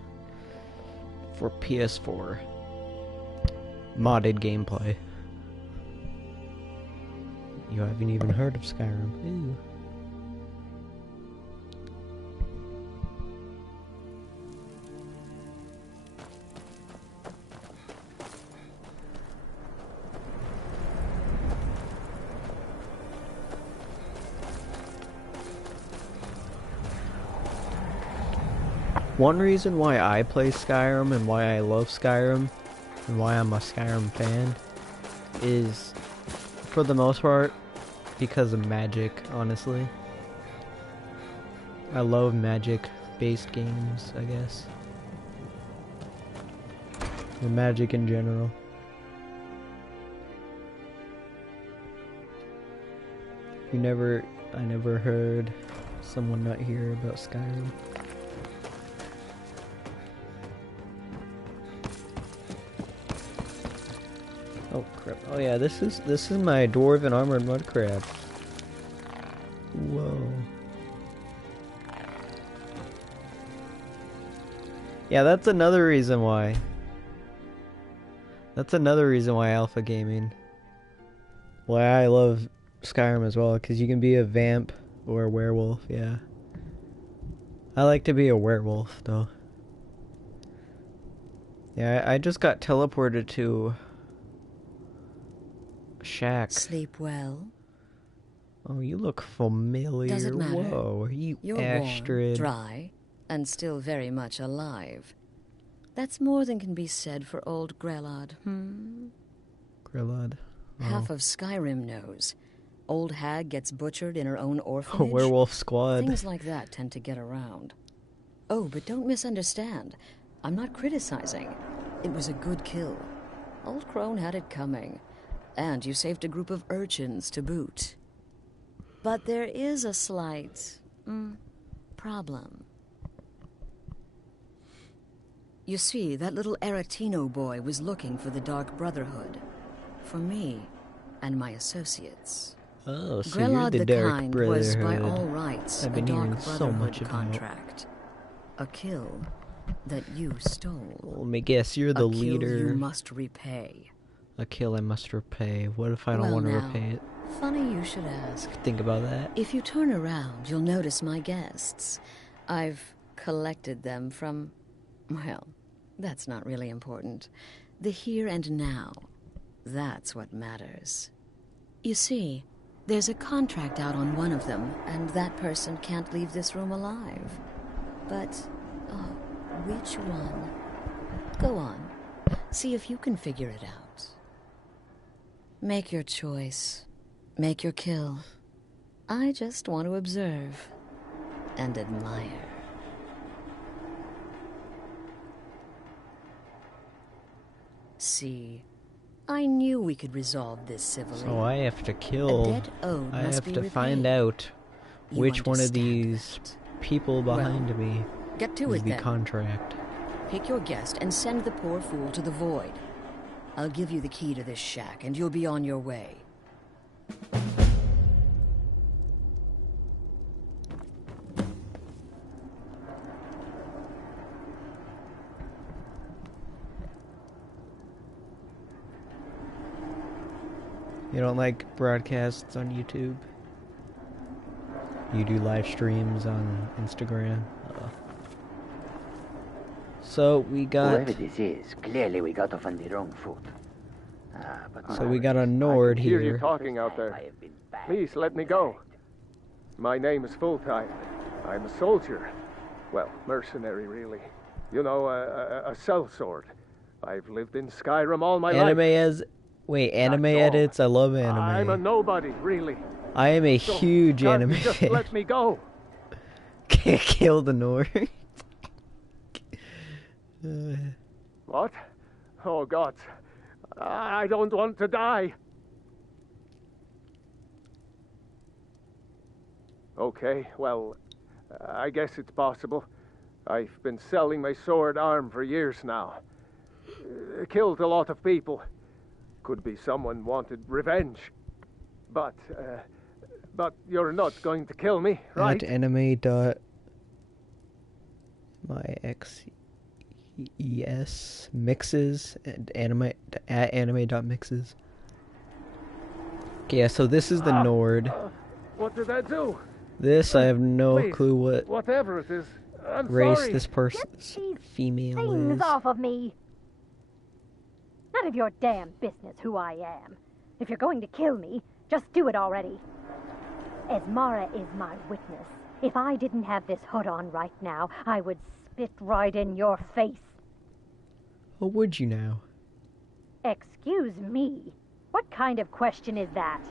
for PS4. Modded gameplay. You haven't even heard of Skyrim. Ooh. One reason why I play Skyrim and why I love Skyrim and why I'm a Skyrim fan is, for the most part, because of magic, honestly. I love magic-based games, I guess. Or magic in general. I never heard someone not hear about Skyrim. Oh crap! Oh yeah, this is my dwarven armored mud crab. Whoa. Yeah, that's another reason why. That's another reason why alpha gaming. Why I love Skyrim as well, because you can be a vamp or a werewolf. Yeah. I like to be a werewolf though. Yeah, I just got teleported to a shack. Sleep well. Oh, you look familiar. Does it matter? Whoa, are you You're Astrid? warm, dry, and still very much alive. That's more than can be said for old Grelod, Grelod. Oh. Half of Skyrim knows. Old hag gets butchered in her own orphanage. Werewolf squad. Things like that tend to get around. Oh, but don't misunderstand. I'm not criticizing. It was a good kill. Old Crone had it coming. And you saved a group of urchins to boot. But there is a slight problem. You see, that little Aretino boy was looking for the Dark Brotherhood. For me and my associates. Oh, so Grelod you're the Dark Kind Brotherhood. was by all rights I've a been Dark hearing so Brotherhood much about. contract. A kill that you stole. Let me guess, you're the a kill leader. You must repay. A kill I must repay. What if I don't Well, want to now, repay it? Funny you should ask. Think about that. If you turn around, you'll notice my guests. I've collected them from, well, that's not really important. The here and now. That's what matters. You see, there's a contract out on one of them, and that person can't leave this room alive. But, oh, which one? Go on. See if you can figure it out. Make your choice. Make your kill. I just want to observe and admire. See, I knew we could resolve this civilly. So I have to kill. A debt owed I must have be to repaid. find out You which one of understand these people behind Well, me get to is it the then. contract. Pick your guest and send the poor fool to the void. I'll give you the key to this shack, and you'll be on your way. You don't like broadcasts on YouTube? You do live streams on Instagram? So we got... Whoever this is, clearly we got off on the wrong foot. So we got a Nord Hear you here. talking out there. Please let me go. My name is Full-Time. I'm a soldier. Well, mercenary, really. You know, a sellsword. I've lived in Skyrim all my Anime life. as... Wait, anime edits? I love anime. I'm a nobody, really. I am a So, huge can't anime you just fan. let me go. Can't kill the Nord. What? Oh, God. I don't want to die. Okay, well, I guess it's possible. I've been selling my sword arm for years now. Killed a lot of people. Could be someone wanted revenge. But you're not going to kill me, right? At anime dot my XES mixes and anime at anime dot mixes. Okay, yeah, so this is the Nord. What did I do? This I have no Please, clue what whatever it is, I'm race sorry. this person's female Things is. off of me. None of your damn business who I am. If you're going to kill me, just do it already. Esmara is my witness. If I didn't have this hood on right now, I would spit right in your face. Oh, would you now? Excuse me. What kind of question is that?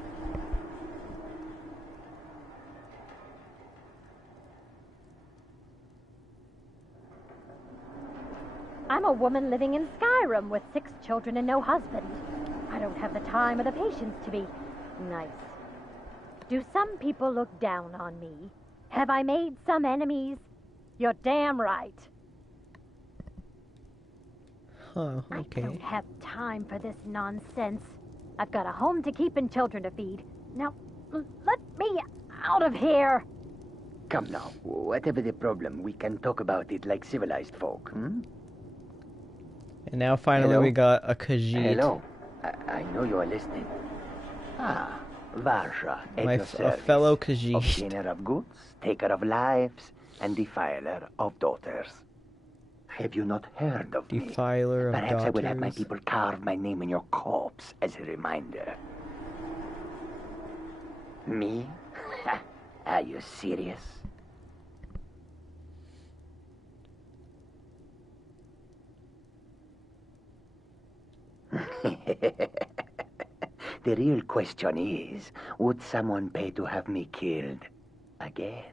I'm a woman living in Skyrim with 6 children and no husband. I don't have the time or the patience to be nice. Do some people look down on me? Have I made some enemies? You're damn right. Huh, okay. I don't have time for this nonsense. I've got a home to keep and children to feed. Now, let me out of here. Come now, whatever the problem, we can talk about it like civilized folk, hmm? And now finally Hello? we got a Khajiit. Hello, I know you are listening. Ah, Varsha, at My your a service. fellow Khajiit. Obtainer of goods, taker of lives, and defiler of daughters. Have you not heard of me? Defiler of Perhaps I will have my daughters. people carve my name in your corpse as a reminder. Me? Are you serious? The real question is, would someone pay to have me killed again?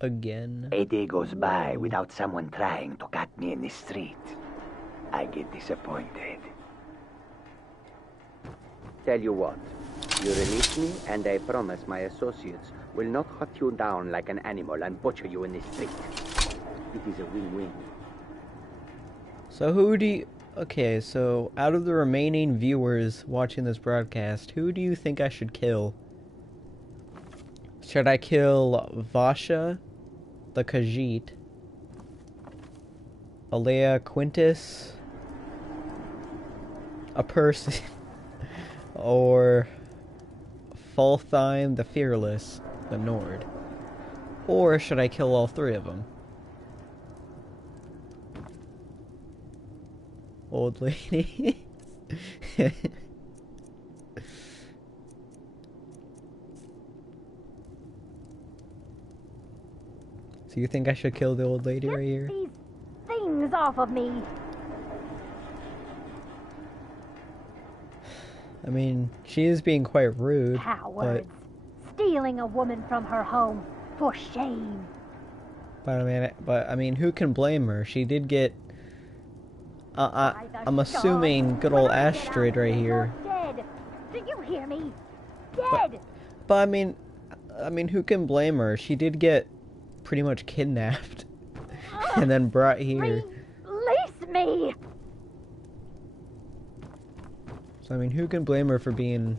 Again? A day goes by without someone trying to cut me in the street. I get disappointed. Tell you what, you release me and I promise my associates will not hunt you down like an animal and butcher you in the street. It is a win-win. So who do you... Okay, so out of the remaining viewers watching this broadcast, who do you think I should kill? Should I kill Vasha, the Khajiit, Alea Quintus, a person, or Fultheim the Fearless, the Nord? Or should I kill all three of them? Old lady. So you think I should kill the old lady right here? These things off of me. I mean, she is being quite rude, Cowards. Stealing a woman from her home. For shame. but I mean, who can blame her? She did get. I'm assuming good old Astrid right here. Dead. Do you hear me? Dead. But I mean, who can blame her? She did get pretty much kidnapped and then brought here. Release me. So I mean, who can blame her for being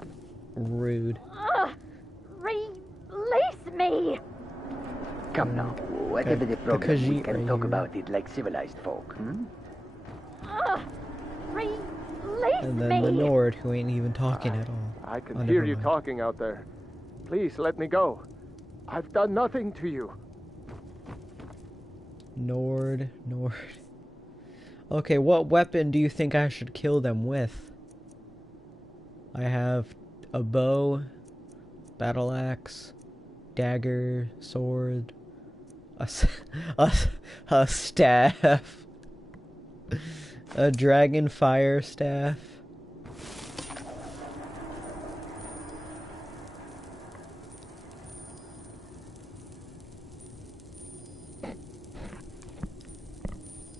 rude? Release me. Come now, whatever the problem, we Khajiit can right talk here. about it like civilized folk, hmm? Release And then the Nord, who ain't even talking at all. I can Oh, hear never you mind. talking out there. Please let me go. I've done nothing to you. Nord. Okay, what weapon do you think I should kill them with? I have a bow, battle axe, dagger, sword, a staff, a dragon fire staff.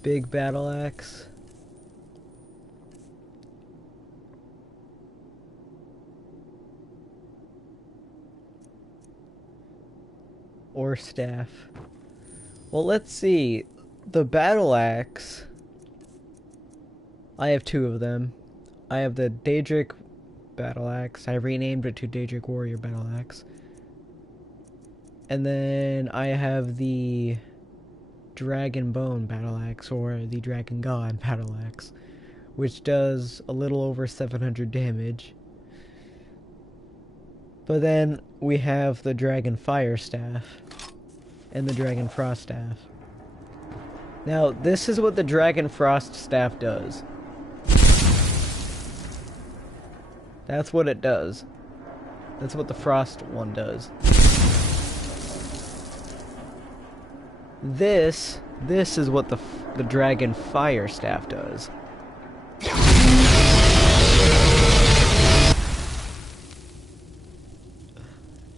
Big battle axe. Or staff. Well, let's see. The battle axe. I have two of them. I have the Daedric battle axe. I renamed it to Daedric Warrior battle axe. And then I have the Dragon Bone battle axe, or the Dragon God battle axe, which does a little over 700 damage. But then we have the Dragon Fire staff and the Dragon Frost staff. Now, this is what the Dragon Frost staff does. That's what it does. That's what the Frost one does. This is what the Dragon Fire staff does.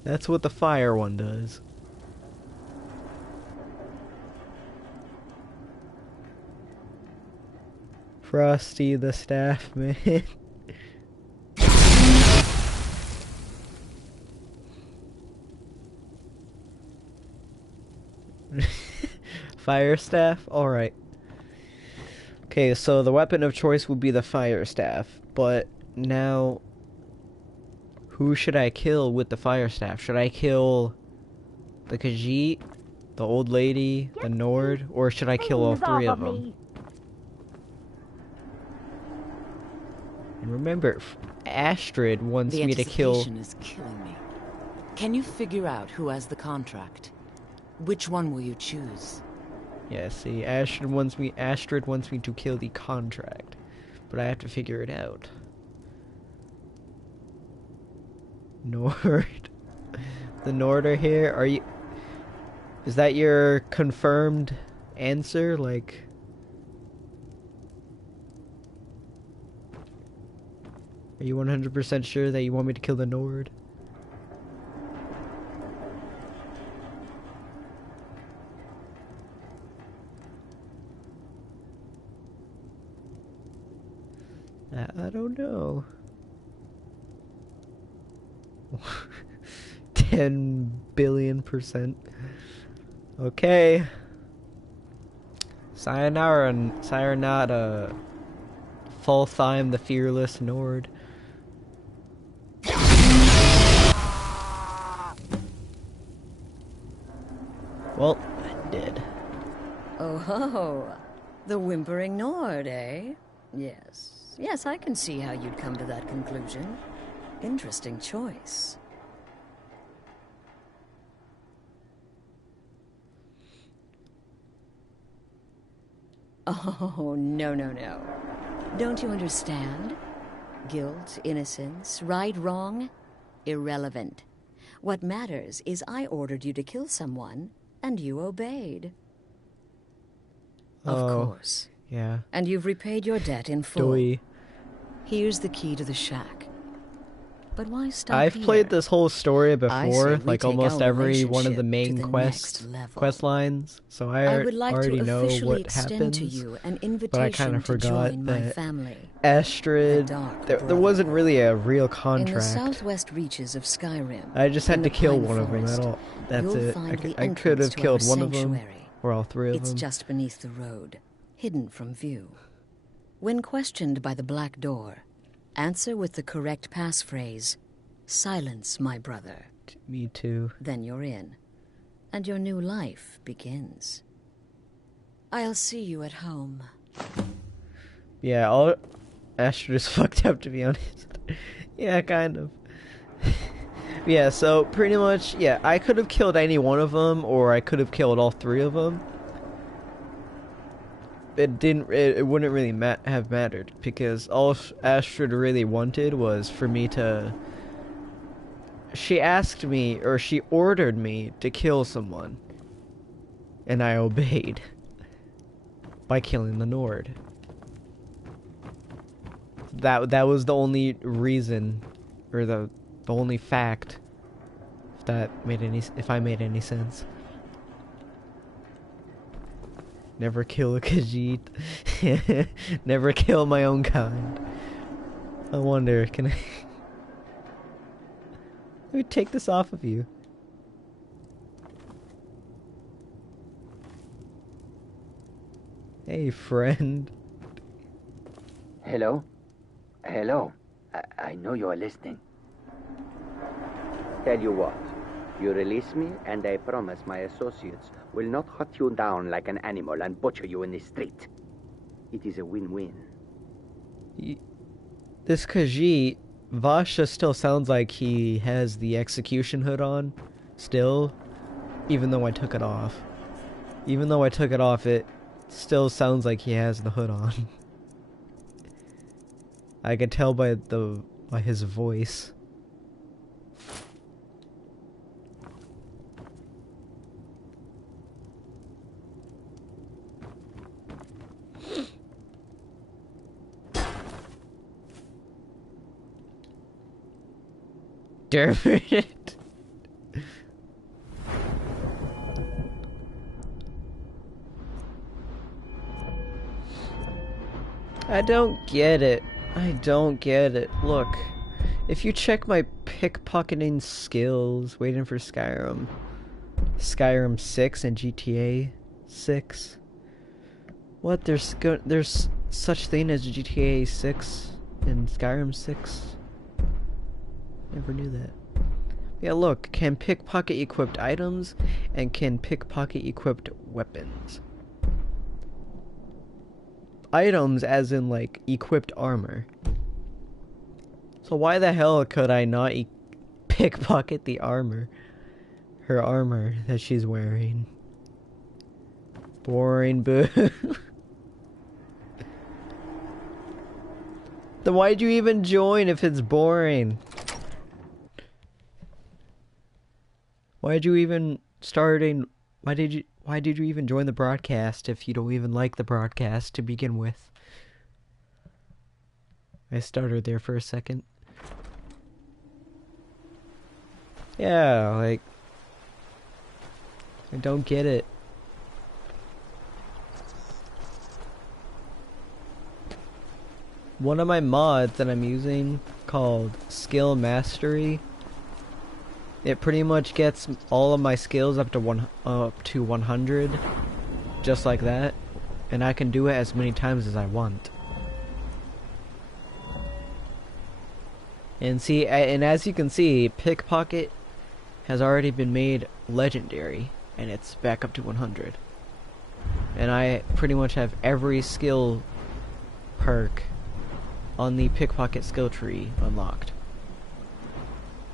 That's what the fire one does. Frosty the staff man. Fire staff? Alright. Okay, so the weapon of choice would be the fire staff, but now who should I kill with the fire staff? Should I kill the Khajiit, the old lady, the Nord, or should I kill all three of them? And remember, Astrid wants me to kill... The anticipation is killing me. Can you figure out who has the contract? Which one will you choose? Yeah, see, Astrid wants me to kill the contract, but I have to figure it out. Nord. The Nord are here. Are you... Is that your confirmed answer? Like... Are you 100% sure that you want me to kill the Nord? I don't know. 10 billion%. Okay. Sayonara, Fultheim the Fearless Nord. Well, I'm dead. Oh ho! The whimpering Nord, eh? Yes. Yes, I can see how you'd come to that conclusion. Interesting choice. Oh, no, no, no. Don't you understand? Guilt, innocence, right, wrong, irrelevant. What matters is I ordered you to kill someone, and you obeyed. Of course. Yeah. And you've repaid your debt in full. Doi. Here's the key to the shack. But why stop I've here? played this whole story before, like almost every one of the relationship main to the quest lines, so I would like already to know officially what extend happens. to you an But I kind invitation of to forgot join my that family. Astrid, there wasn't really a real In the contract. southwest reaches of Skyrim, I just had in to the kill Pine one of them. Forest, That's you'll it. find the I could have entrance to killed our one of them, sanctuary. or all three of It's them. just beneath the road, hidden from view. When questioned by the Black Door, answer with the correct passphrase, "Silence, my brother." Me too. Then you're in, and your new life begins. I'll see you at home. Yeah, all Astrid is fucked up, to be honest. Yeah, kind of. Yeah, so pretty much, yeah, I could have killed any one of them, or I could have killed all three of them. It wouldn't really have mattered, because all Astrid really wanted was for me to... She asked me, or she ordered me to kill someone, and I obeyed by killing the Nord. That was the only reason, or the only fact, if I made any sense. Never kill a Khajiit. Never kill my own kind. I wonder, can I... Let me take this off of you. Hey, friend. Hello? Hello? I know you are listening. Tell you what. You release me, and I promise my associates will not hunt you down like an animal and butcher you in the street. It is a win-win. This Khajiit, Vasha still sounds like he has the execution hood on. Still. Even though I took it off. Even though I took it off, it still sounds like he has the hood on. I could tell by his voice. Damn it. I don't get it. I don't get it. Look, if you check my pickpocketing skills, waiting for Skyrim 6 and GTA 6. What? There's such thing as GTA 6 and Skyrim 6. Never knew that. Yeah, look, can pickpocket equipped items and can pickpocket equipped weapons. Items as in like equipped armor. So why the hell could I not pickpocket the armor? Her armor that she's wearing. Boring, boo. Then why'd you even join if it's boring? Why'd you even why did you even join the broadcast if you don't even like the broadcast to begin with? I stuttered there for a second. Yeah, like, I don't get it. One of my mods that I'm using called Skill Mastery, it pretty much gets all of my skills up to 100, just like that, and I can do it as many times as I want. And see, and as you can see, pickpocket has already been made legendary, and it's back up to 100. And I pretty much have every skill perk on the pickpocket skill tree unlocked.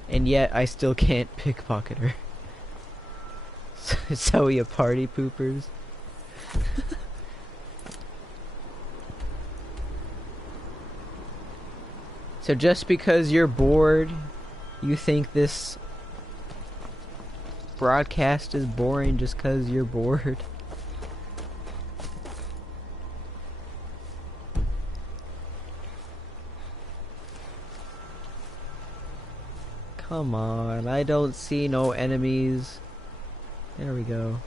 And yet I still can't pickpocket her. So you party poopers. So just because you're bored, you think this broadcast is boring just because you're bored? Come on, I don't see no enemies. There we go.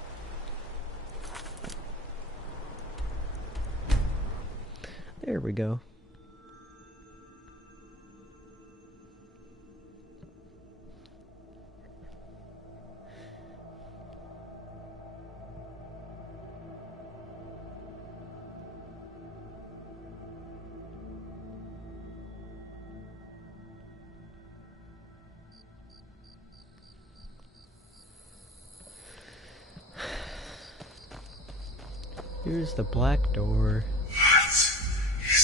There we go. Here's the black door. What is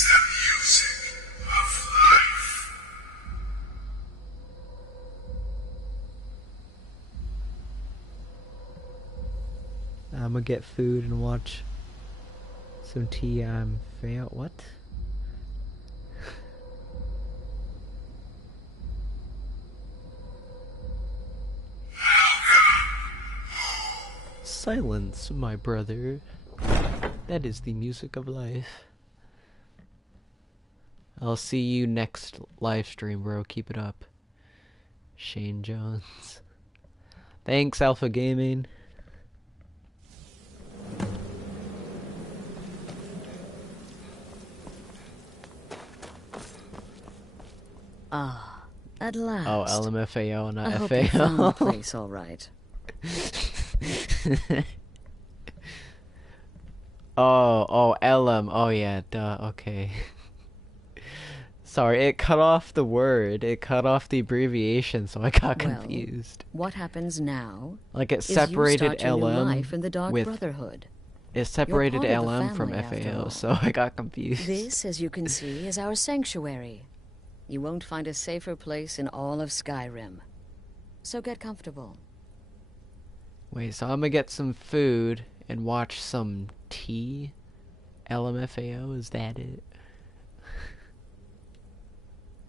the music of life? I'm gonna get food and watch some fail. What? Silence, my brother. That is the music of life. I'll see you next live stream, bro. Keep it up. Shane Jones. Thanks, Alpha Gaming. Ah, at last. Oh, LMFAO, not I hope FAO. you found the place all right. Oh, LM. Oh, yeah, duh, okay. Sorry, it cut off the word. It cut off the abbreviation, so I got confused. What happens now? Like, it separated is you start your new LM life in the Dark with... Brotherhood. It separated You're part of the LM from family, after FAO, all. so I got confused. This, as you can see, is our sanctuary. You won't find a safer place in all of Skyrim. So get comfortable. Wait, so I'm gonna get some food and watch some tea? LMFAO, is that it?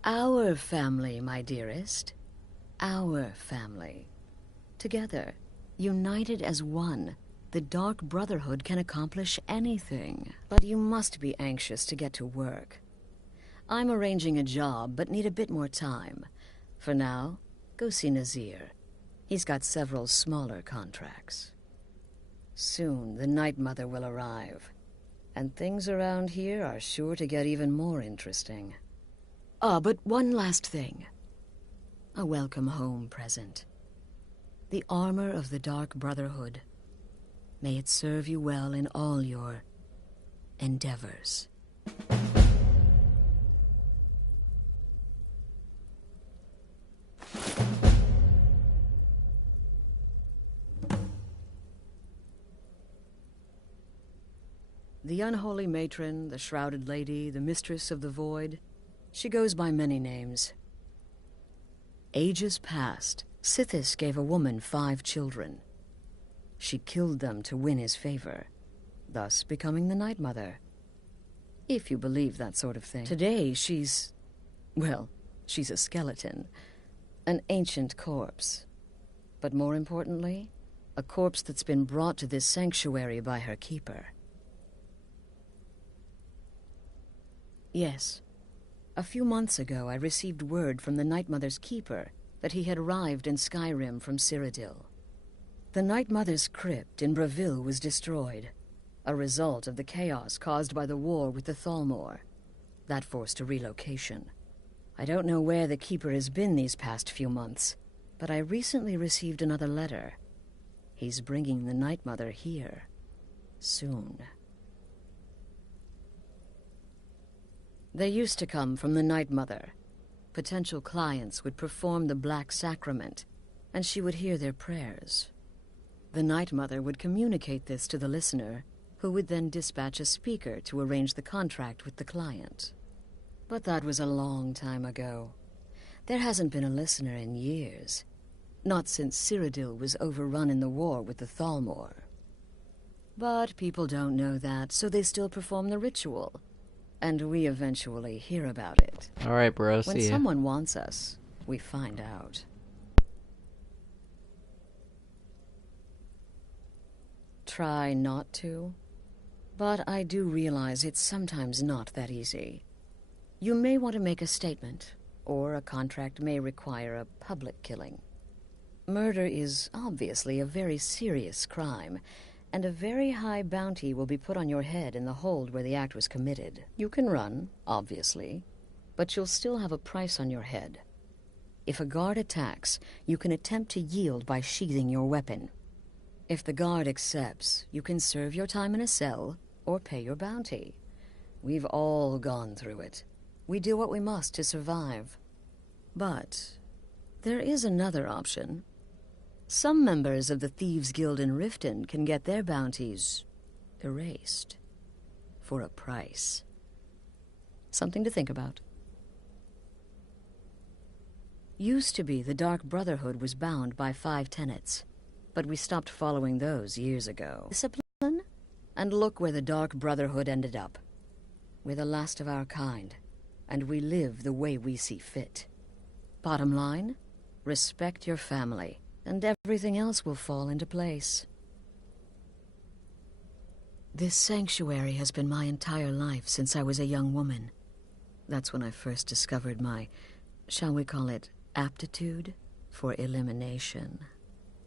Our family, my dearest. Our family. Together, united as one, the Dark Brotherhood can accomplish anything. But you must be anxious to get to work. I'm arranging a job, but need a bit more time. For now, go see Nazir. He's got several smaller contracts. Soon, the Night Mother will arrive. And things around here are sure to get even more interesting. Ah, but one last thing. A welcome home present. The armor of the Dark Brotherhood. May it serve you well in all your endeavors. The unholy matron, the shrouded lady, the mistress of the void. She goes by many names. Ages past, Sithis gave a woman 5 children. She killed them to win his favor, thus becoming the Night Mother. If you believe that sort of thing. Today, she's a skeleton. An ancient corpse. But more importantly, a corpse that's been brought to this sanctuary by her keeper. Yes. A few months ago, I received word from the Night Mother's keeper that he had arrived in Skyrim from Cyrodiil. The Night Mother's crypt in Bravil was destroyed, a result of the chaos caused by the war with the Thalmor. That forced a relocation. I don't know where the keeper has been these past few months, but I recently received another letter. He's bringing the Night Mother here. Soon. They used to come from the Night Mother. Potential clients would perform the Black Sacrament, and she would hear their prayers. The Night Mother would communicate this to the listener, who would then dispatch a speaker to arrange the contract with the client. But that was a long time ago. There hasn't been a listener in years. Not since Cyrodiil was overrun in the war with the Thalmor. But people don't know that, so they still perform the ritual. And we eventually hear about it. Alright, bro, see ya. When someone wants us, we find out. Try not to. But I do realize it's sometimes not that easy. You may want to make a statement, or a contract may require a public killing. Murder is obviously a very serious crime, and a very high bounty will be put on your head in the hold where the act was committed. You can run, obviously, but you'll still have a price on your head. If a guard attacks, you can attempt to yield by sheathing your weapon. If the guard accepts, you can serve your time in a cell or pay your bounty. We've all gone through it. We do what we must to survive. But there is another option. Some members of the Thieves' Guild in Riften can get their bounties erased for a price. Something to think about. Used to be the Dark Brotherhood was bound by 5 tenets, but we stopped following those years ago. Discipline? And look where the Dark Brotherhood ended up. We're the last of our kind, and we live the way we see fit. Bottom line, respect your family, and everything else will fall into place. This sanctuary has been my entire life since I was a young woman. That's when I first discovered my, shall we call it, aptitude for elimination.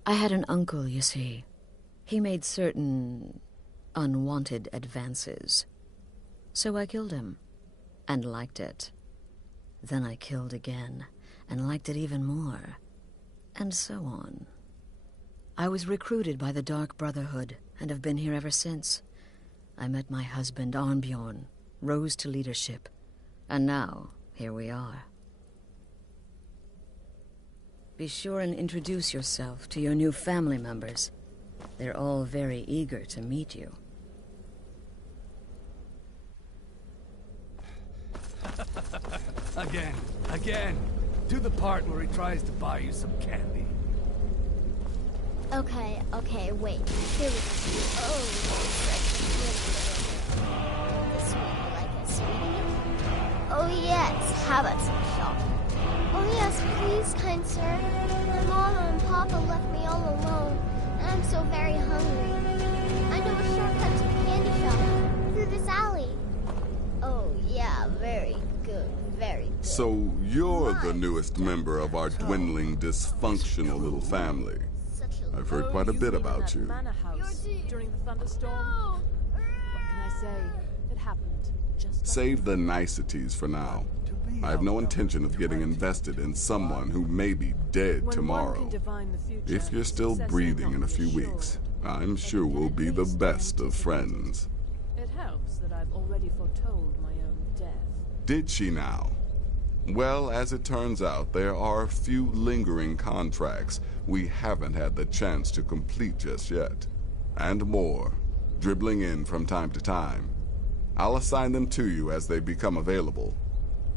I had an uncle, you see. He made certain unwanted advances. So I killed him, and liked it. Then I killed again, and liked it even more. And so on. I was recruited by the Dark Brotherhood, and have been here ever since. I met my husband, Arnbjorn, rose to leadership, and now, here we are. Be sure and introduce yourself to your new family members. They're all very eager to meet you. Again. Do the part where he tries to buy you some candy. Okay, wait. Here we go. Oh, this one like a sweetie. Oh yes, how about some shopping? Oh yes, please, kind sir. My mama and papa left me all alone, and I'm so very hungry. I know a shortcut to the candy shop, through this alley. Oh yeah, very good, very good. So you're the newest member of our dwindling, dysfunctional little family. I've heard quite a bit about you. Manor house during the thunderstorm. What can I say? It happened just like Save the niceties for now. I have no intention of getting invested in someone who may be dead tomorrow. If you're still breathing in a few weeks, I'm sure we'll be the best of friends. helps that I've already foretold my own death. Did she now? Well, as it turns out, there are a few lingering contracts we haven't had the chance to complete just yet. And more, dribbling in from time to time. I'll assign them to you as they become available,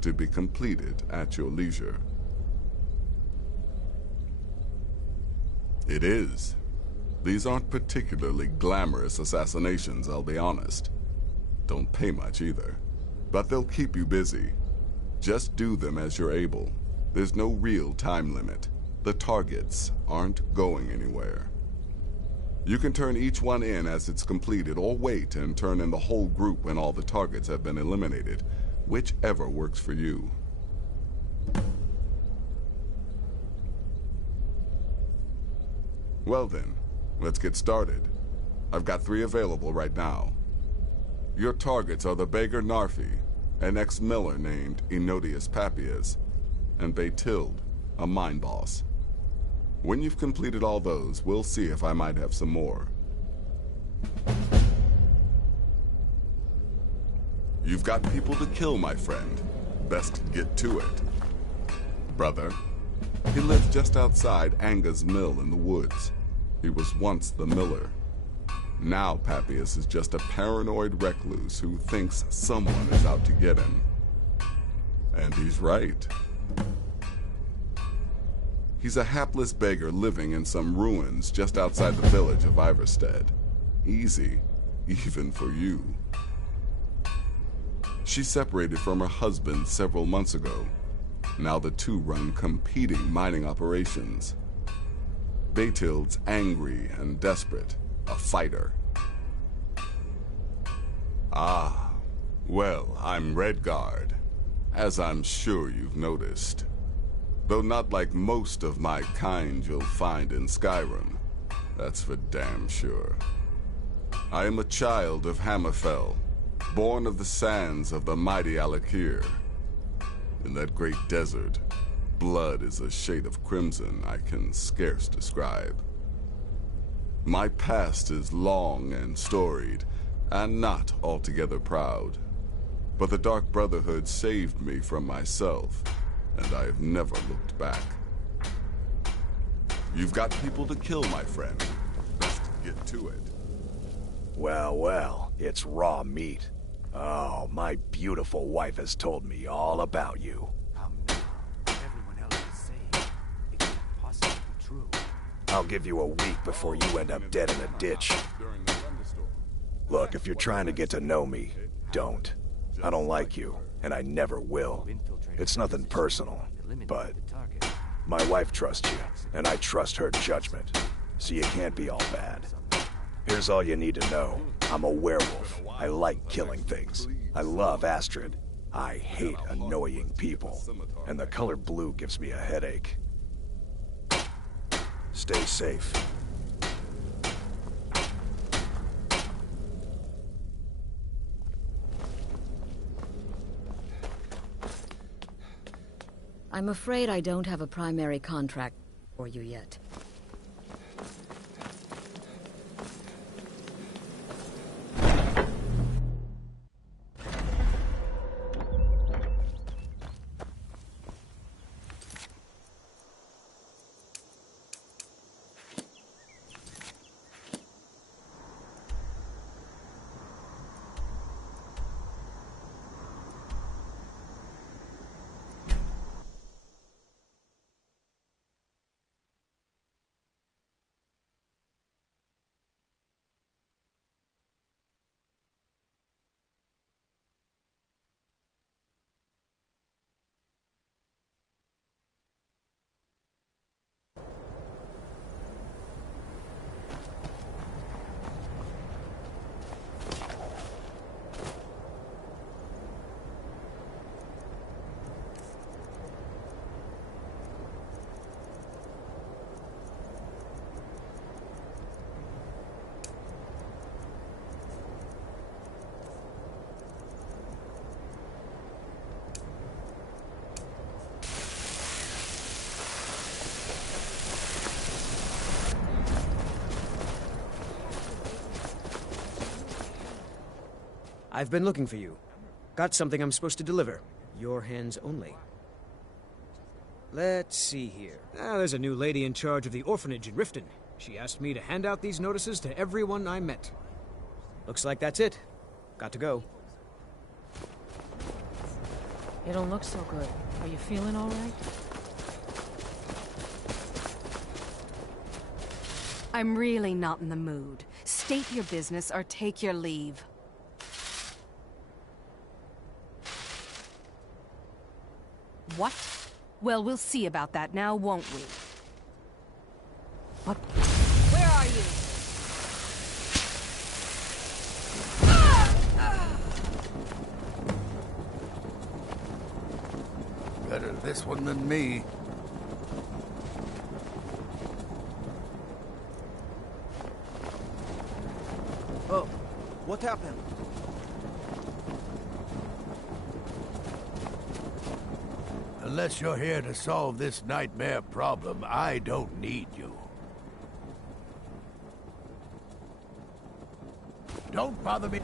to be completed at your leisure. It is. These aren't particularly glamorous assassinations, I'll be honest. Don't pay much either. But they'll keep you busy. Just do them as you're able. There's no real time limit. The targets aren't going anywhere. You can turn each one in as it's completed, or wait and turn in the whole group when all the targets have been eliminated. Whichever works for you. Well then, let's get started. I've got 3 available right now. Your targets are the beggar Narfi, an ex-miller named Enodius Papias, and Baytild, a mine boss. When you've completed all those, we'll see if I might have some more. You've got people to kill, my friend. Best get to it. Brother, he lives just outside Anga's mill in the woods. He was once the miller. Now Papias is just a paranoid recluse who thinks someone is out to get him. And he's right. He's a hapless beggar living in some ruins just outside the village of Iverstead. Easy, even for you. She separated from her husband several months ago. Now the two run competing mining operations. Baytild's angry and desperate, a fighter. Ah, well, I'm Redguard, as I'm sure you've noticed. Though not like most of my kind you'll find in Skyrim, that's for damn sure. I am a child of Hammerfell, born of the sands of the mighty Alakir. In that great desert, blood is a shade of crimson I can scarce describe. My past is long and storied, and not altogether proud. But the Dark Brotherhood saved me from myself, and I have never looked back. You've got people to kill, my friend. Best get to it. Well, well, it's raw meat. Oh, my beautiful wife has told me all about you. Everyone else is saying it can't possibly be true. I'll give you a week before you end up dead in a ditch. Look, if you're trying to get to know me, don't. I don't like you, and I never will. It's nothing personal, but my wife trusts you, and I trust her judgment, so you can't be all bad. Here's all you need to know. I'm a werewolf. I like killing things. I love Astrid. I hate annoying people, and the color blue gives me a headache. Stay safe. I'm afraid I don't have a primary contract for you yet. I've been looking for you. Got something I'm supposed to deliver. Your hands only. Let's see here. There's a new lady in charge of the orphanage in Riften. She asked me to hand out these notices to everyone I met. Looks like that's it. Got to go. You don't look so good. Are you feeling all right? I'm really not in the mood. State your business or take your leave. What? Well, we'll see about that now, won't we? What? Where are you? Better this one than me. Oh, what happened? Unless you're here to solve this nightmare problem, I don't need you. Don't bother me.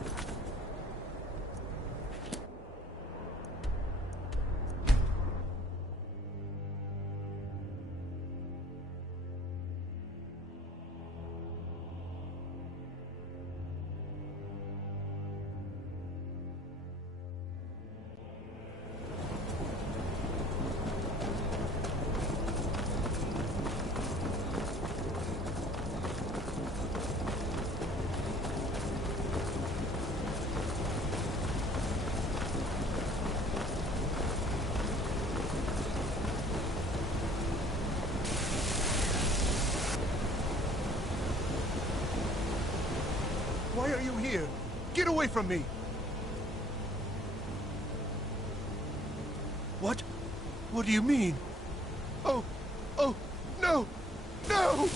Why are you here? Get away from me! What? What do you mean? Oh, no! No!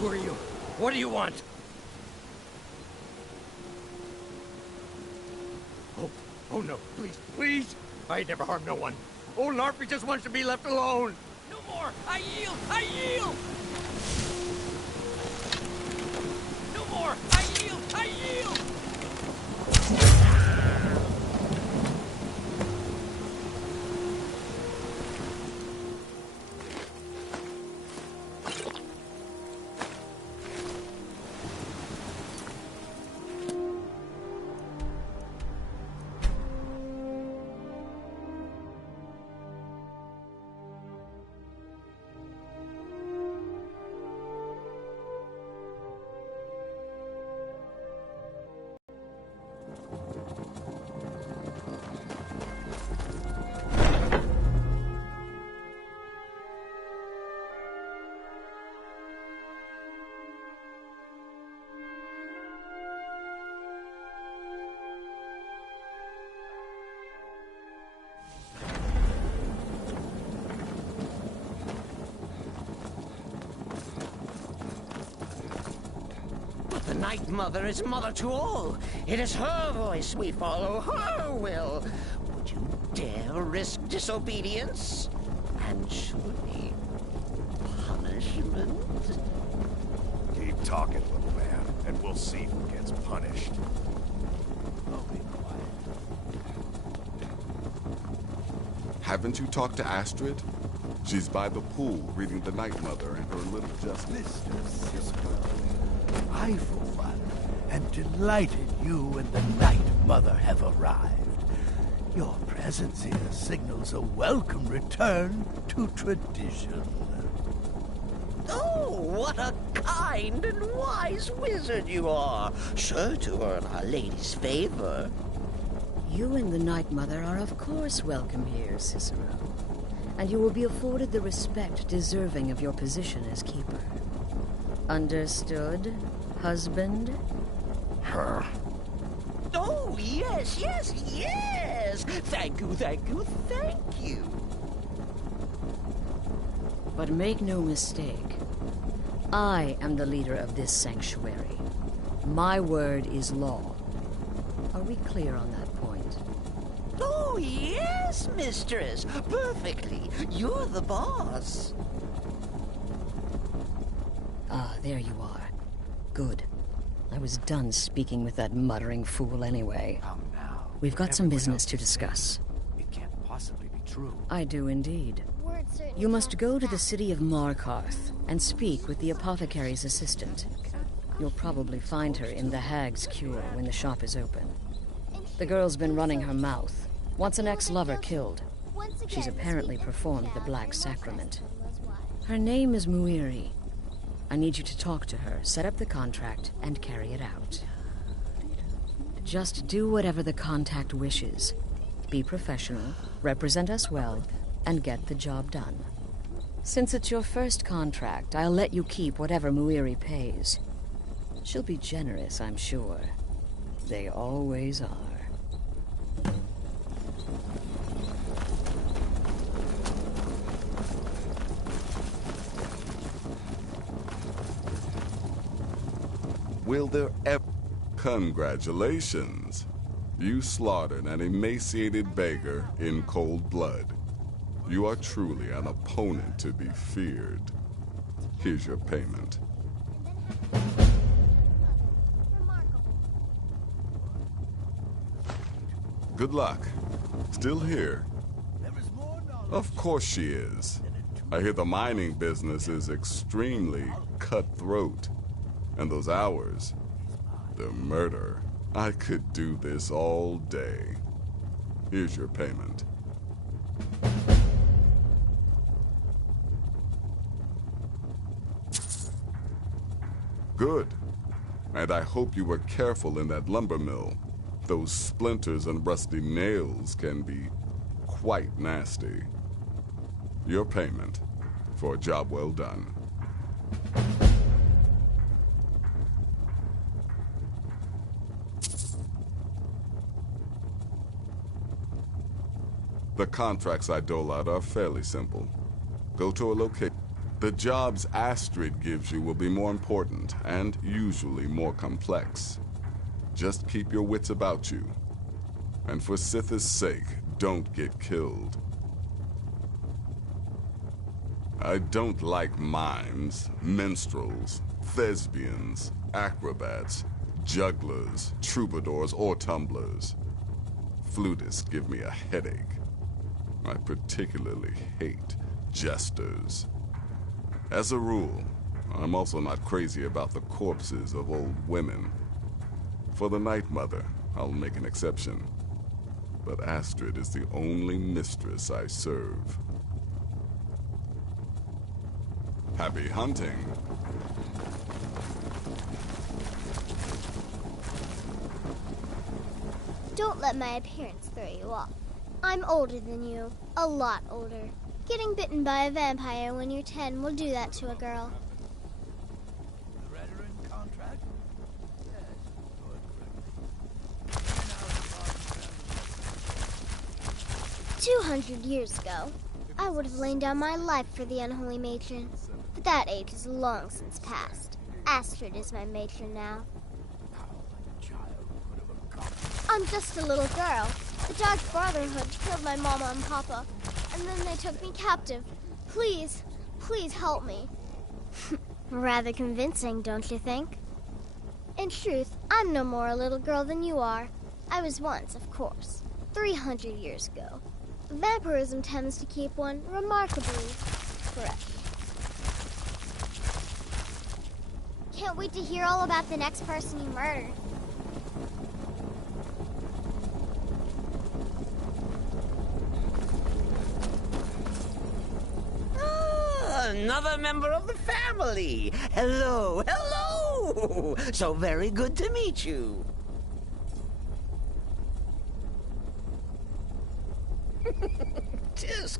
Who are you? What do you want? Oh no, please, please! I never harmed no one. Old Narpy just wants to be left alone. No more! I yield! I yield! No more! I yield! I yield! The Night Mother is mother to all. It is her voice we follow, her will. Would you dare risk disobedience? And surely punishment? Keep talking, little man. and we'll see who gets punished. Haven't you talked to Astrid? She's by the pool reading The Night Mother and her little justice. Mr. Cisco, I, for one, am delighted you and the Night Mother have arrived. Your presence here signals a welcome return to tradition. Oh, what a kind and wise wizard you are, sure to earn Our Lady's favor. You and the Night Mother are of course welcome here, Cicero. And you will be afforded the respect deserving of your position as keeper. Understood, husband? Huh? Oh, yes, yes, yes! Thank you, thank you, thank you! But make no mistake, I am the leader of this sanctuary. My word is law. Are we clear on that point? Oh, yes, mistress. Perfectly. You're the boss. Ah, there you are. Good. I was done speaking with that muttering fool anyway. Come now. We've got some business to discuss. It can't possibly be true. I do indeed. You must go to the city of Markarth and speak with the apothecary's assistant. You'll probably find her in the Hag's Cure when the shop is open. The girl's been running her mouth. Wants an ex-lover killed. She's apparently performed the Black Sacrament. Her name is Muiri. I need you to talk to her, set up the contract, and carry it out. Just do whatever the contact wishes. Be professional, represent us well, and get the job done. Since it's your first contract, I'll let you keep whatever Muiri pays. She'll be generous, I'm sure. They always are. Will there ever... Congratulations. You slaughtered an emaciated beggar in cold blood. You are truly an opponent to be feared. Here's your payment. Good luck. Still here? Of course she is. I hear the mining business is extremely cutthroat. And those hours, the murder. I could do this all day. Here's your payment. Good. And I hope you were careful in that lumber mill. Those splinters and rusty nails can be quite nasty. Your payment for a job well done. The contracts I dole out are fairly simple. Go to a location. The jobs Astrid gives you will be more important and usually more complex. Just keep your wits about you. And for Sith's sake, don't get killed. I don't like mimes, minstrels, thespians, acrobats, jugglers, troubadours, or tumblers. Flutists give me a headache. I particularly hate jesters. As a rule, I'm also not crazy about the corpses of old women. For the Night Mother, I'll make an exception. But Astrid is the only mistress I serve. Happy hunting. Don't let my appearance throw you off. I'm older than you. A lot older. Getting bitten by a vampire when you're 10 will do that to a girl. The Redoran contract? 200 years ago, I would have lain down my life for the unholy matron. But that age is long since past. Astrid is my matron now. I'm just a little girl. The Dark Brotherhood killed my mama and papa, and then they took me captive. Please, please help me. Rather convincing, don't you think? In truth, I'm no more a little girl than you are. I was once, of course, 300 years ago. Vampirism tends to keep one remarkably fresh. Can't wait to hear all about the next person you murdered. Another member of the family. Hello, hello. So very good to meet you. Tisk.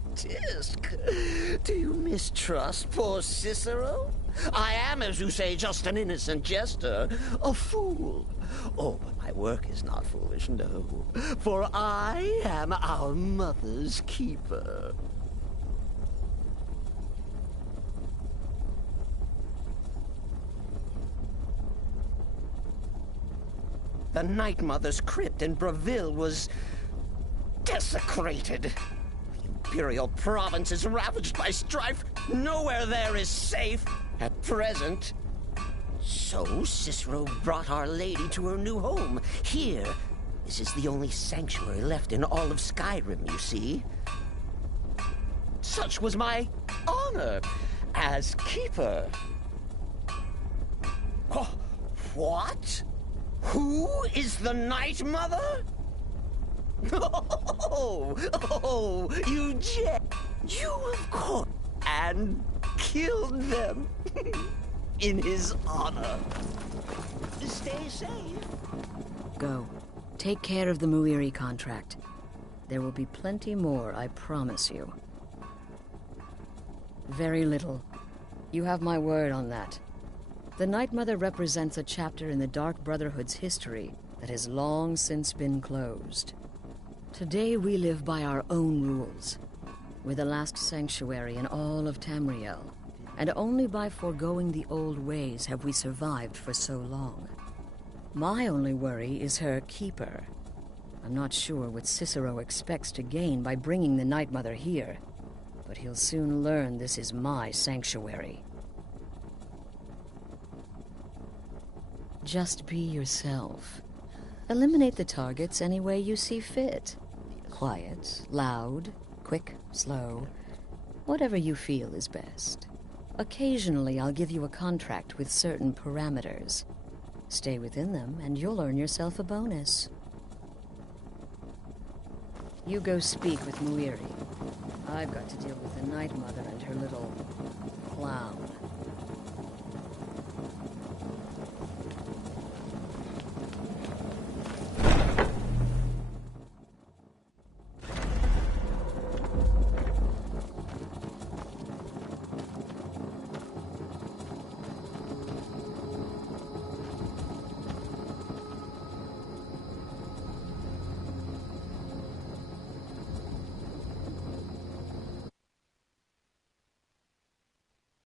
Do you mistrust poor Cicero? I am, as you say, just an innocent jester, a fool. Oh, but my work is not foolish, no, for I am our mother's keeper. The Night Mother's crypt in Breville was desecrated. The Imperial province is ravaged by strife. Nowhere there is safe at present. So Cicero brought Our Lady to her new home. Here, this is the only sanctuary left in all of Skyrim, you see. Such was my honor as keeper. Oh, what? Who is the Night Mother? Oh, you You, of course, and killed them in his honor. Stay safe. Go. Take care of the Muiri contract. There will be plenty more, I promise you. Very little. You have my word on that. The Night Mother represents a chapter in the Dark Brotherhood's history that has long since been closed. Today we live by our own rules. We're the last sanctuary in all of Tamriel, and only by foregoing the old ways have we survived for so long. My only worry is her keeper. I'm not sure what Cicero expects to gain by bringing the Night Mother here, but he'll soon learn this is my sanctuary. Just be yourself. Eliminate the targets any way you see fit. Quiet, loud, quick, slow. Whatever you feel is best. Occasionally, I'll give you a contract with certain parameters. Stay within them, and you'll earn yourself a bonus. You go speak with Muiri. I've got to deal with the Night Mother and her little clown.